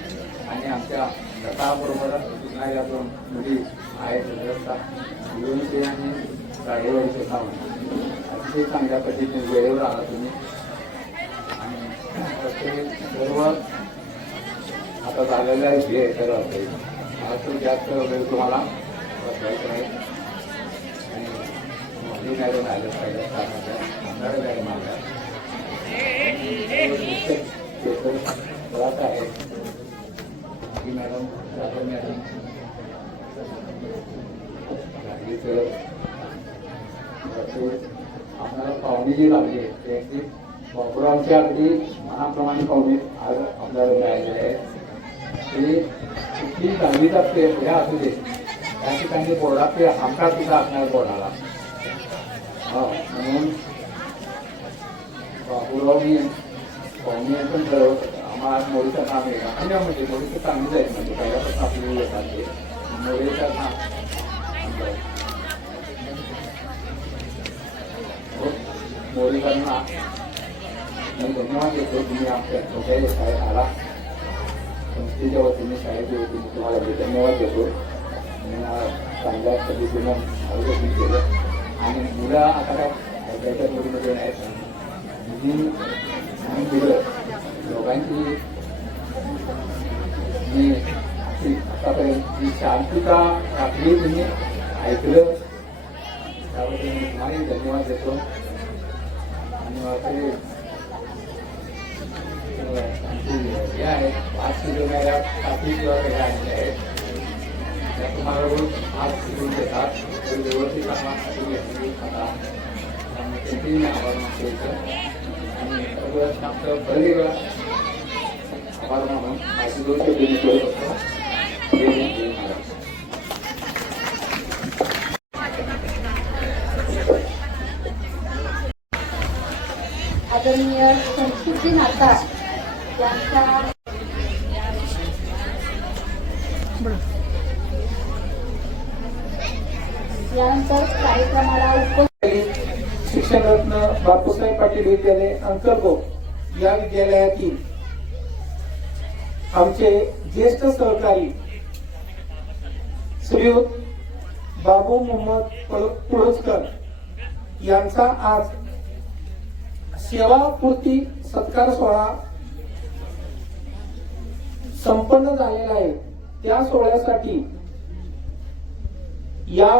आणि आमच्या गटाबरोबर शिकणाऱ्या 2 मुली आहेत युवनचे आणि साडेवरचे सावंत. अतिशय चांगल्या पद्धतीने वेळेवर आला तुम्ही. आणि ते सर्व आता झालेलं आहे हे सर्व असेल. मला तर जास्त वेळ तुम्हाला बसवायचं नाही. आणि मोदी मॅडम आलं पाहिजे, आमदार मॅडम आल्या आहे मॅडम, जाधव मॅडम लागली. तर आपल्याला पाहुणे जी लागली आहे ते अगदी बाबूरावच्या अगदी मनाप्रमाणे पाहुणे आज आपल्याला मिळालेले आहेत. ते कुठली दहावीचा हे असू दे, त्या ठिकाणी बोर्डात ते हमखास सुद्धा असणार बोर्डाला. म्हणून बाबूरावनी पाहुणे पण ठरवत आम्हाला मोडीचं नाव आहे. अन्य म्हणजे मोडीचं चांगलीच आहेत, म्हणजे पहिल्यापासून आपली येतात ते मोडीचं नाव मोडीकरांना मी धन्यवाद देतो. तुम्ही आमच्या छोट्या शाळेत आला, संस्थेच्या वतीने शाळेच्या वतीने तुम्हाला धन्यवाद देतो. चांगल्या पद्धतीनं आयोजन केलं आणि मुलं आता काय ऐकायच्या मुलीमध्ये आहेत. मुली आणि मुलं दोघांची मी आतापर्यंत जी शांतता राखली तुम्ही ऐकलं त्याबद्दल मी तुम्हालाही धन्यवाद देतो. आणि शिजवणाऱ्या काठी किंवा पेढ्या आणल्या आहेत. त्या तुम्हाला रोज आज शिजवून देतात. तर व्यवस्थित कामासाठी घेतली खातात. त्यामुळे त्याचेही मी आभार मानतो इथं. आणि सर्व आमचं बरेच आभार मानून माझी दोन शब्द मी करत असतो. जय हिंद, जय महाराष्ट्र. आदरणीय संस्कृती नाता यांच्या यानंतर कार्यक्रमाला शिक्षणरत्न बापूसाहेब पाटील विद्यालय अंतर्गत या विद्यालयातील आमचे ज्येष्ठ सहकारी श्रीयुत बाबू मोहम्मद पुळोजकर यांचा आज सेवापूर्ती सत्कार सोहळा संपन्न झालेला आहे. त्या सोहळ्यासाठी या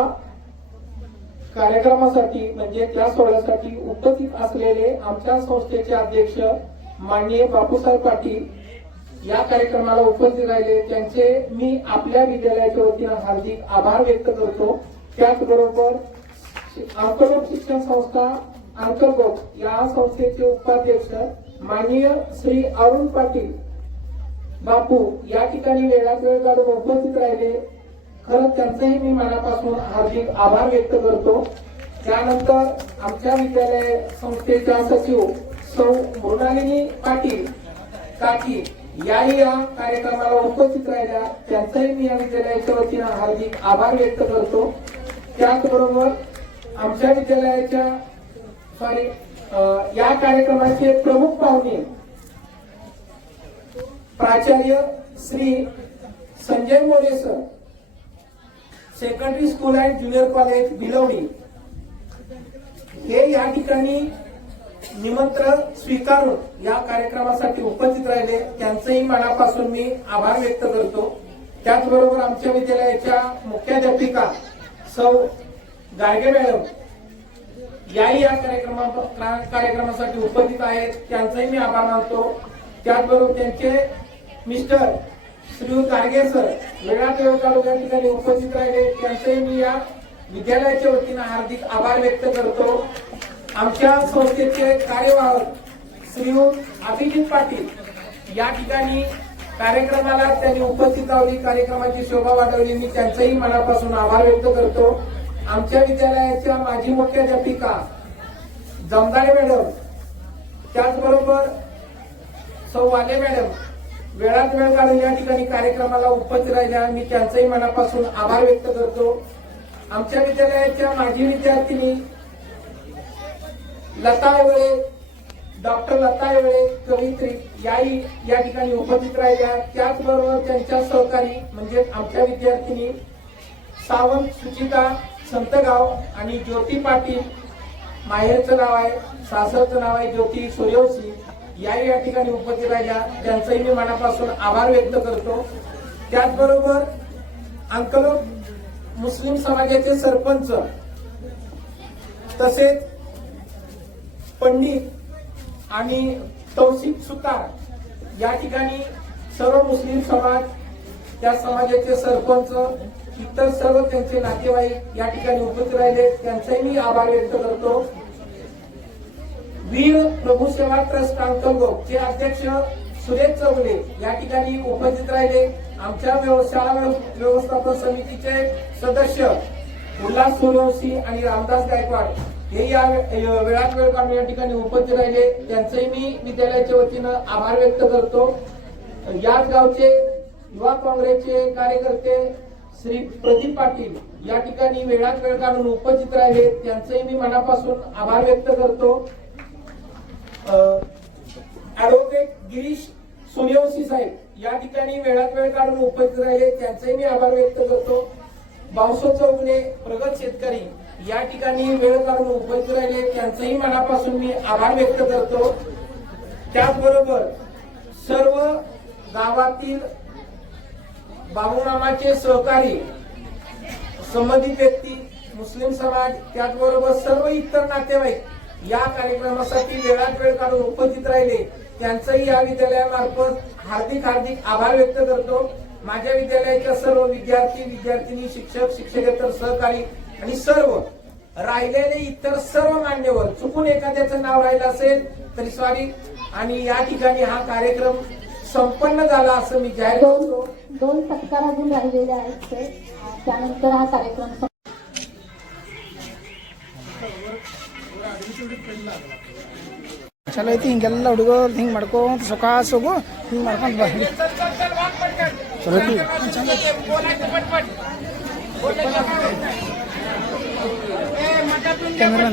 कार्यक्रमासाठी म्हणजे त्या सोहळ्यासाठी उपस्थित असलेले आमच्या संस्थेचे अध्यक्ष माननीय बापूसाहेब पाटील या कार्यक्रमाला उपस्थित राहिले. त्यांचे मी आपल्या विद्यालयाच्या वतीनं हार्दिक आभार व्यक्त करतो. त्याचबरोबर अंतर्गत शिक्षण संस्था अंतर्गत या संस्थेचे उपाध्यक्ष माननीय श्री अरुण पाटील बापू या ठिकाणी वेळात वेळ काढून उपस्थित राहिले. खरंच त्यांचेही मी मनापासून हार्दिक आभार व्यक्त करतो. त्यानंतर आमच्या विद्यालय संस्थेच्या सचिव सौ मृणालिनी पाटील काकी याही या कार्यक्रमाला उपस्थित राहिल्या. त्यांचाही मी या विद्यालयाच्या वतीनं हार्दिक आभार व्यक्त करतो. त्याचबरोबर आमच्या विद्यालयाच्या या कार्यक्रमाचे प्रमुख पाहुणे प्राचार्य Shri Sanjay More sir, secondary school and junior college Bhilwadi, हे या ठिकाणी निमंत्रण स्वीकारून या कार्यक्रमासाठी उपस्थित राहिले. त्यांचेही मनापासून मी आभार व्यक्त करतो. त्याचबरोबर आमच्या विद्यालयाच्या मुख्याध्यापिका सौ गाडगे मॅडम याही या कार्यक्रमासाठी उपस्थित आहेत. त्यांचाही मी आभार मानतो. त्याचबरोबर त्यांचे मिस्टर श्रीयुत गाडगे सर वेळात वेळ काढून या ठिकाणी उपस्थित राहिले. त्यांचेही मी या विद्यालयाच्या वतीनं हार्दिक आभार व्यक्त करतो. आमच्या संस्थेचे कार्यवाहक श्रीयुत अभिजित पाटील या ठिकाणी कार्यक्रमाला त्यांनी उपस्थित राहिली, कार्यक्रमाची शोभा वाढवली. मी त्यांचाही मनापासून आभार व्यक्त करतो. आमच्या विद्यालयाच्या माजी मुख्याध्यापिका जमदारे मॅडम, त्याचबरोबर सौ वाले मॅडम वेळात वेळ काढून या ठिकाणी कार्यक्रमाला उपस्थित राहिल्या. मी त्यांचाही मनापासून आभार व्यक्त करतो. आमच्या विद्यालयाच्या माजी विद्यार्थिनी लता येवळे, डॉक्टर लता येवळे कवित्री याही या ठिकाणी उपस्थित राहिल्या. त्याचबरोबर त्यांच्या सहकारी म्हणजे आमच्या विद्यार्थिनी सावंत सुचिता संतगाव आणि ज्योती पाटील, माहेरचं नाव आहे सासरचं नाव आहे ज्योती सूर्यवंशी, याही या ठिकाणी उपस्थित राहिल्या. त्यांचाही मी मनापासून आभार व्यक्त करतो. त्याचबरोबर अंकलोक मुस्लिम समाजाचे सरपंच तसेच पंडित आणि तौसिफ सुतार या ठिकाणी सर्व मुस्लिम समाज, त्या समाजाचे सरपंच, इतर सर्व त्यांचे नातेवाईक या ठिकाणी उपस्थित राहिले. त्यांचाही मी आभार व्यक्त करतो. वीर प्रभू सेवा ट्रस्ट अंतर्गत चे अध्यक्ष सुरेश चौगले या ठिकाणी उपस्थित राहिले. आमच्या शाळा व्यवस्थापन समितीचे सदस्य उल्हास सूर्यवंशी आणि रामदास गायकवाड हे या वेळात वेळ काढून या ठिकाणी उपस्थित राहिले. त्यांचेही मी विद्यालयाच्या वतीनं आभार व्यक्त करतो. याच गावचे युवा काँग्रेसचे कार्यकर्ते श्री प्रदीप पाटील या ठिकाणी वेळात वेळ काढून उपस्थित राहिले. त्यांचेही मी मनापासून आभार व्यक्त करतो. ऍडव्होकेट गिरीश सूर्यवंशी साहेब या ठिकाणी वेळात वेळ काढून उपस्थित राहिले. त्यांचेही मी आभार व्यक्त करतो. बावसो चौगले प्रगत शेतकरी या ठिकाणी वेळ काढून उपस्थित राहिले. त्यांचेही मनापासून मी आभार व्यक्त करतो. त्याचबरोबर सर्व गावातील बाबूमामाचे सहकारी, संबंधित व्यक्ती, मुस्लिम समाज, त्याचबरोबर सर्व इतर नातेवाईक या कार्यक्रमासाठी वेळात वेळ काढून उपस्थित राहिले. त्यांचंही या विद्यालयामार्फत हार्दिक हार्दिक आभार व्यक्त करतो. माझ्या विद्यालयाच्या सर्व विद्यार्थी विद्यार्थिनी शिक्षक शिक्षकेतर सहकारी आणि सर्व राहिलेले इतर सर्व मान्यवर, चुकून एखाद्याचं नाव राहिलं असेल तरी सॉरी. आणि या ठिकाणी हा कार्यक्रम संपन्न झाला असं मी जाहीर करतो. दोन सत्कार अजून राहिलेले आहेत ते. त्यानंतर हा कार्यक्रम ಚಲೋ ಐತಿ ಹಿಂಗೆಲ್ಲ ಹುಡುಗರು ಹಿಂಗೆ ಮಾಡ್ಕೊಂತ ಸೊಕಾಸ್ ಹೋಗು ಹಿಂಗೆ ಮಾಡ್ಕೊಂತ ಬಾ ಚಲೋ ಐತಿ ಕ್ಯಾಮೆರಾ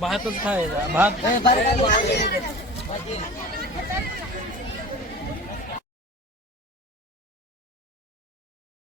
भातच खायचा भात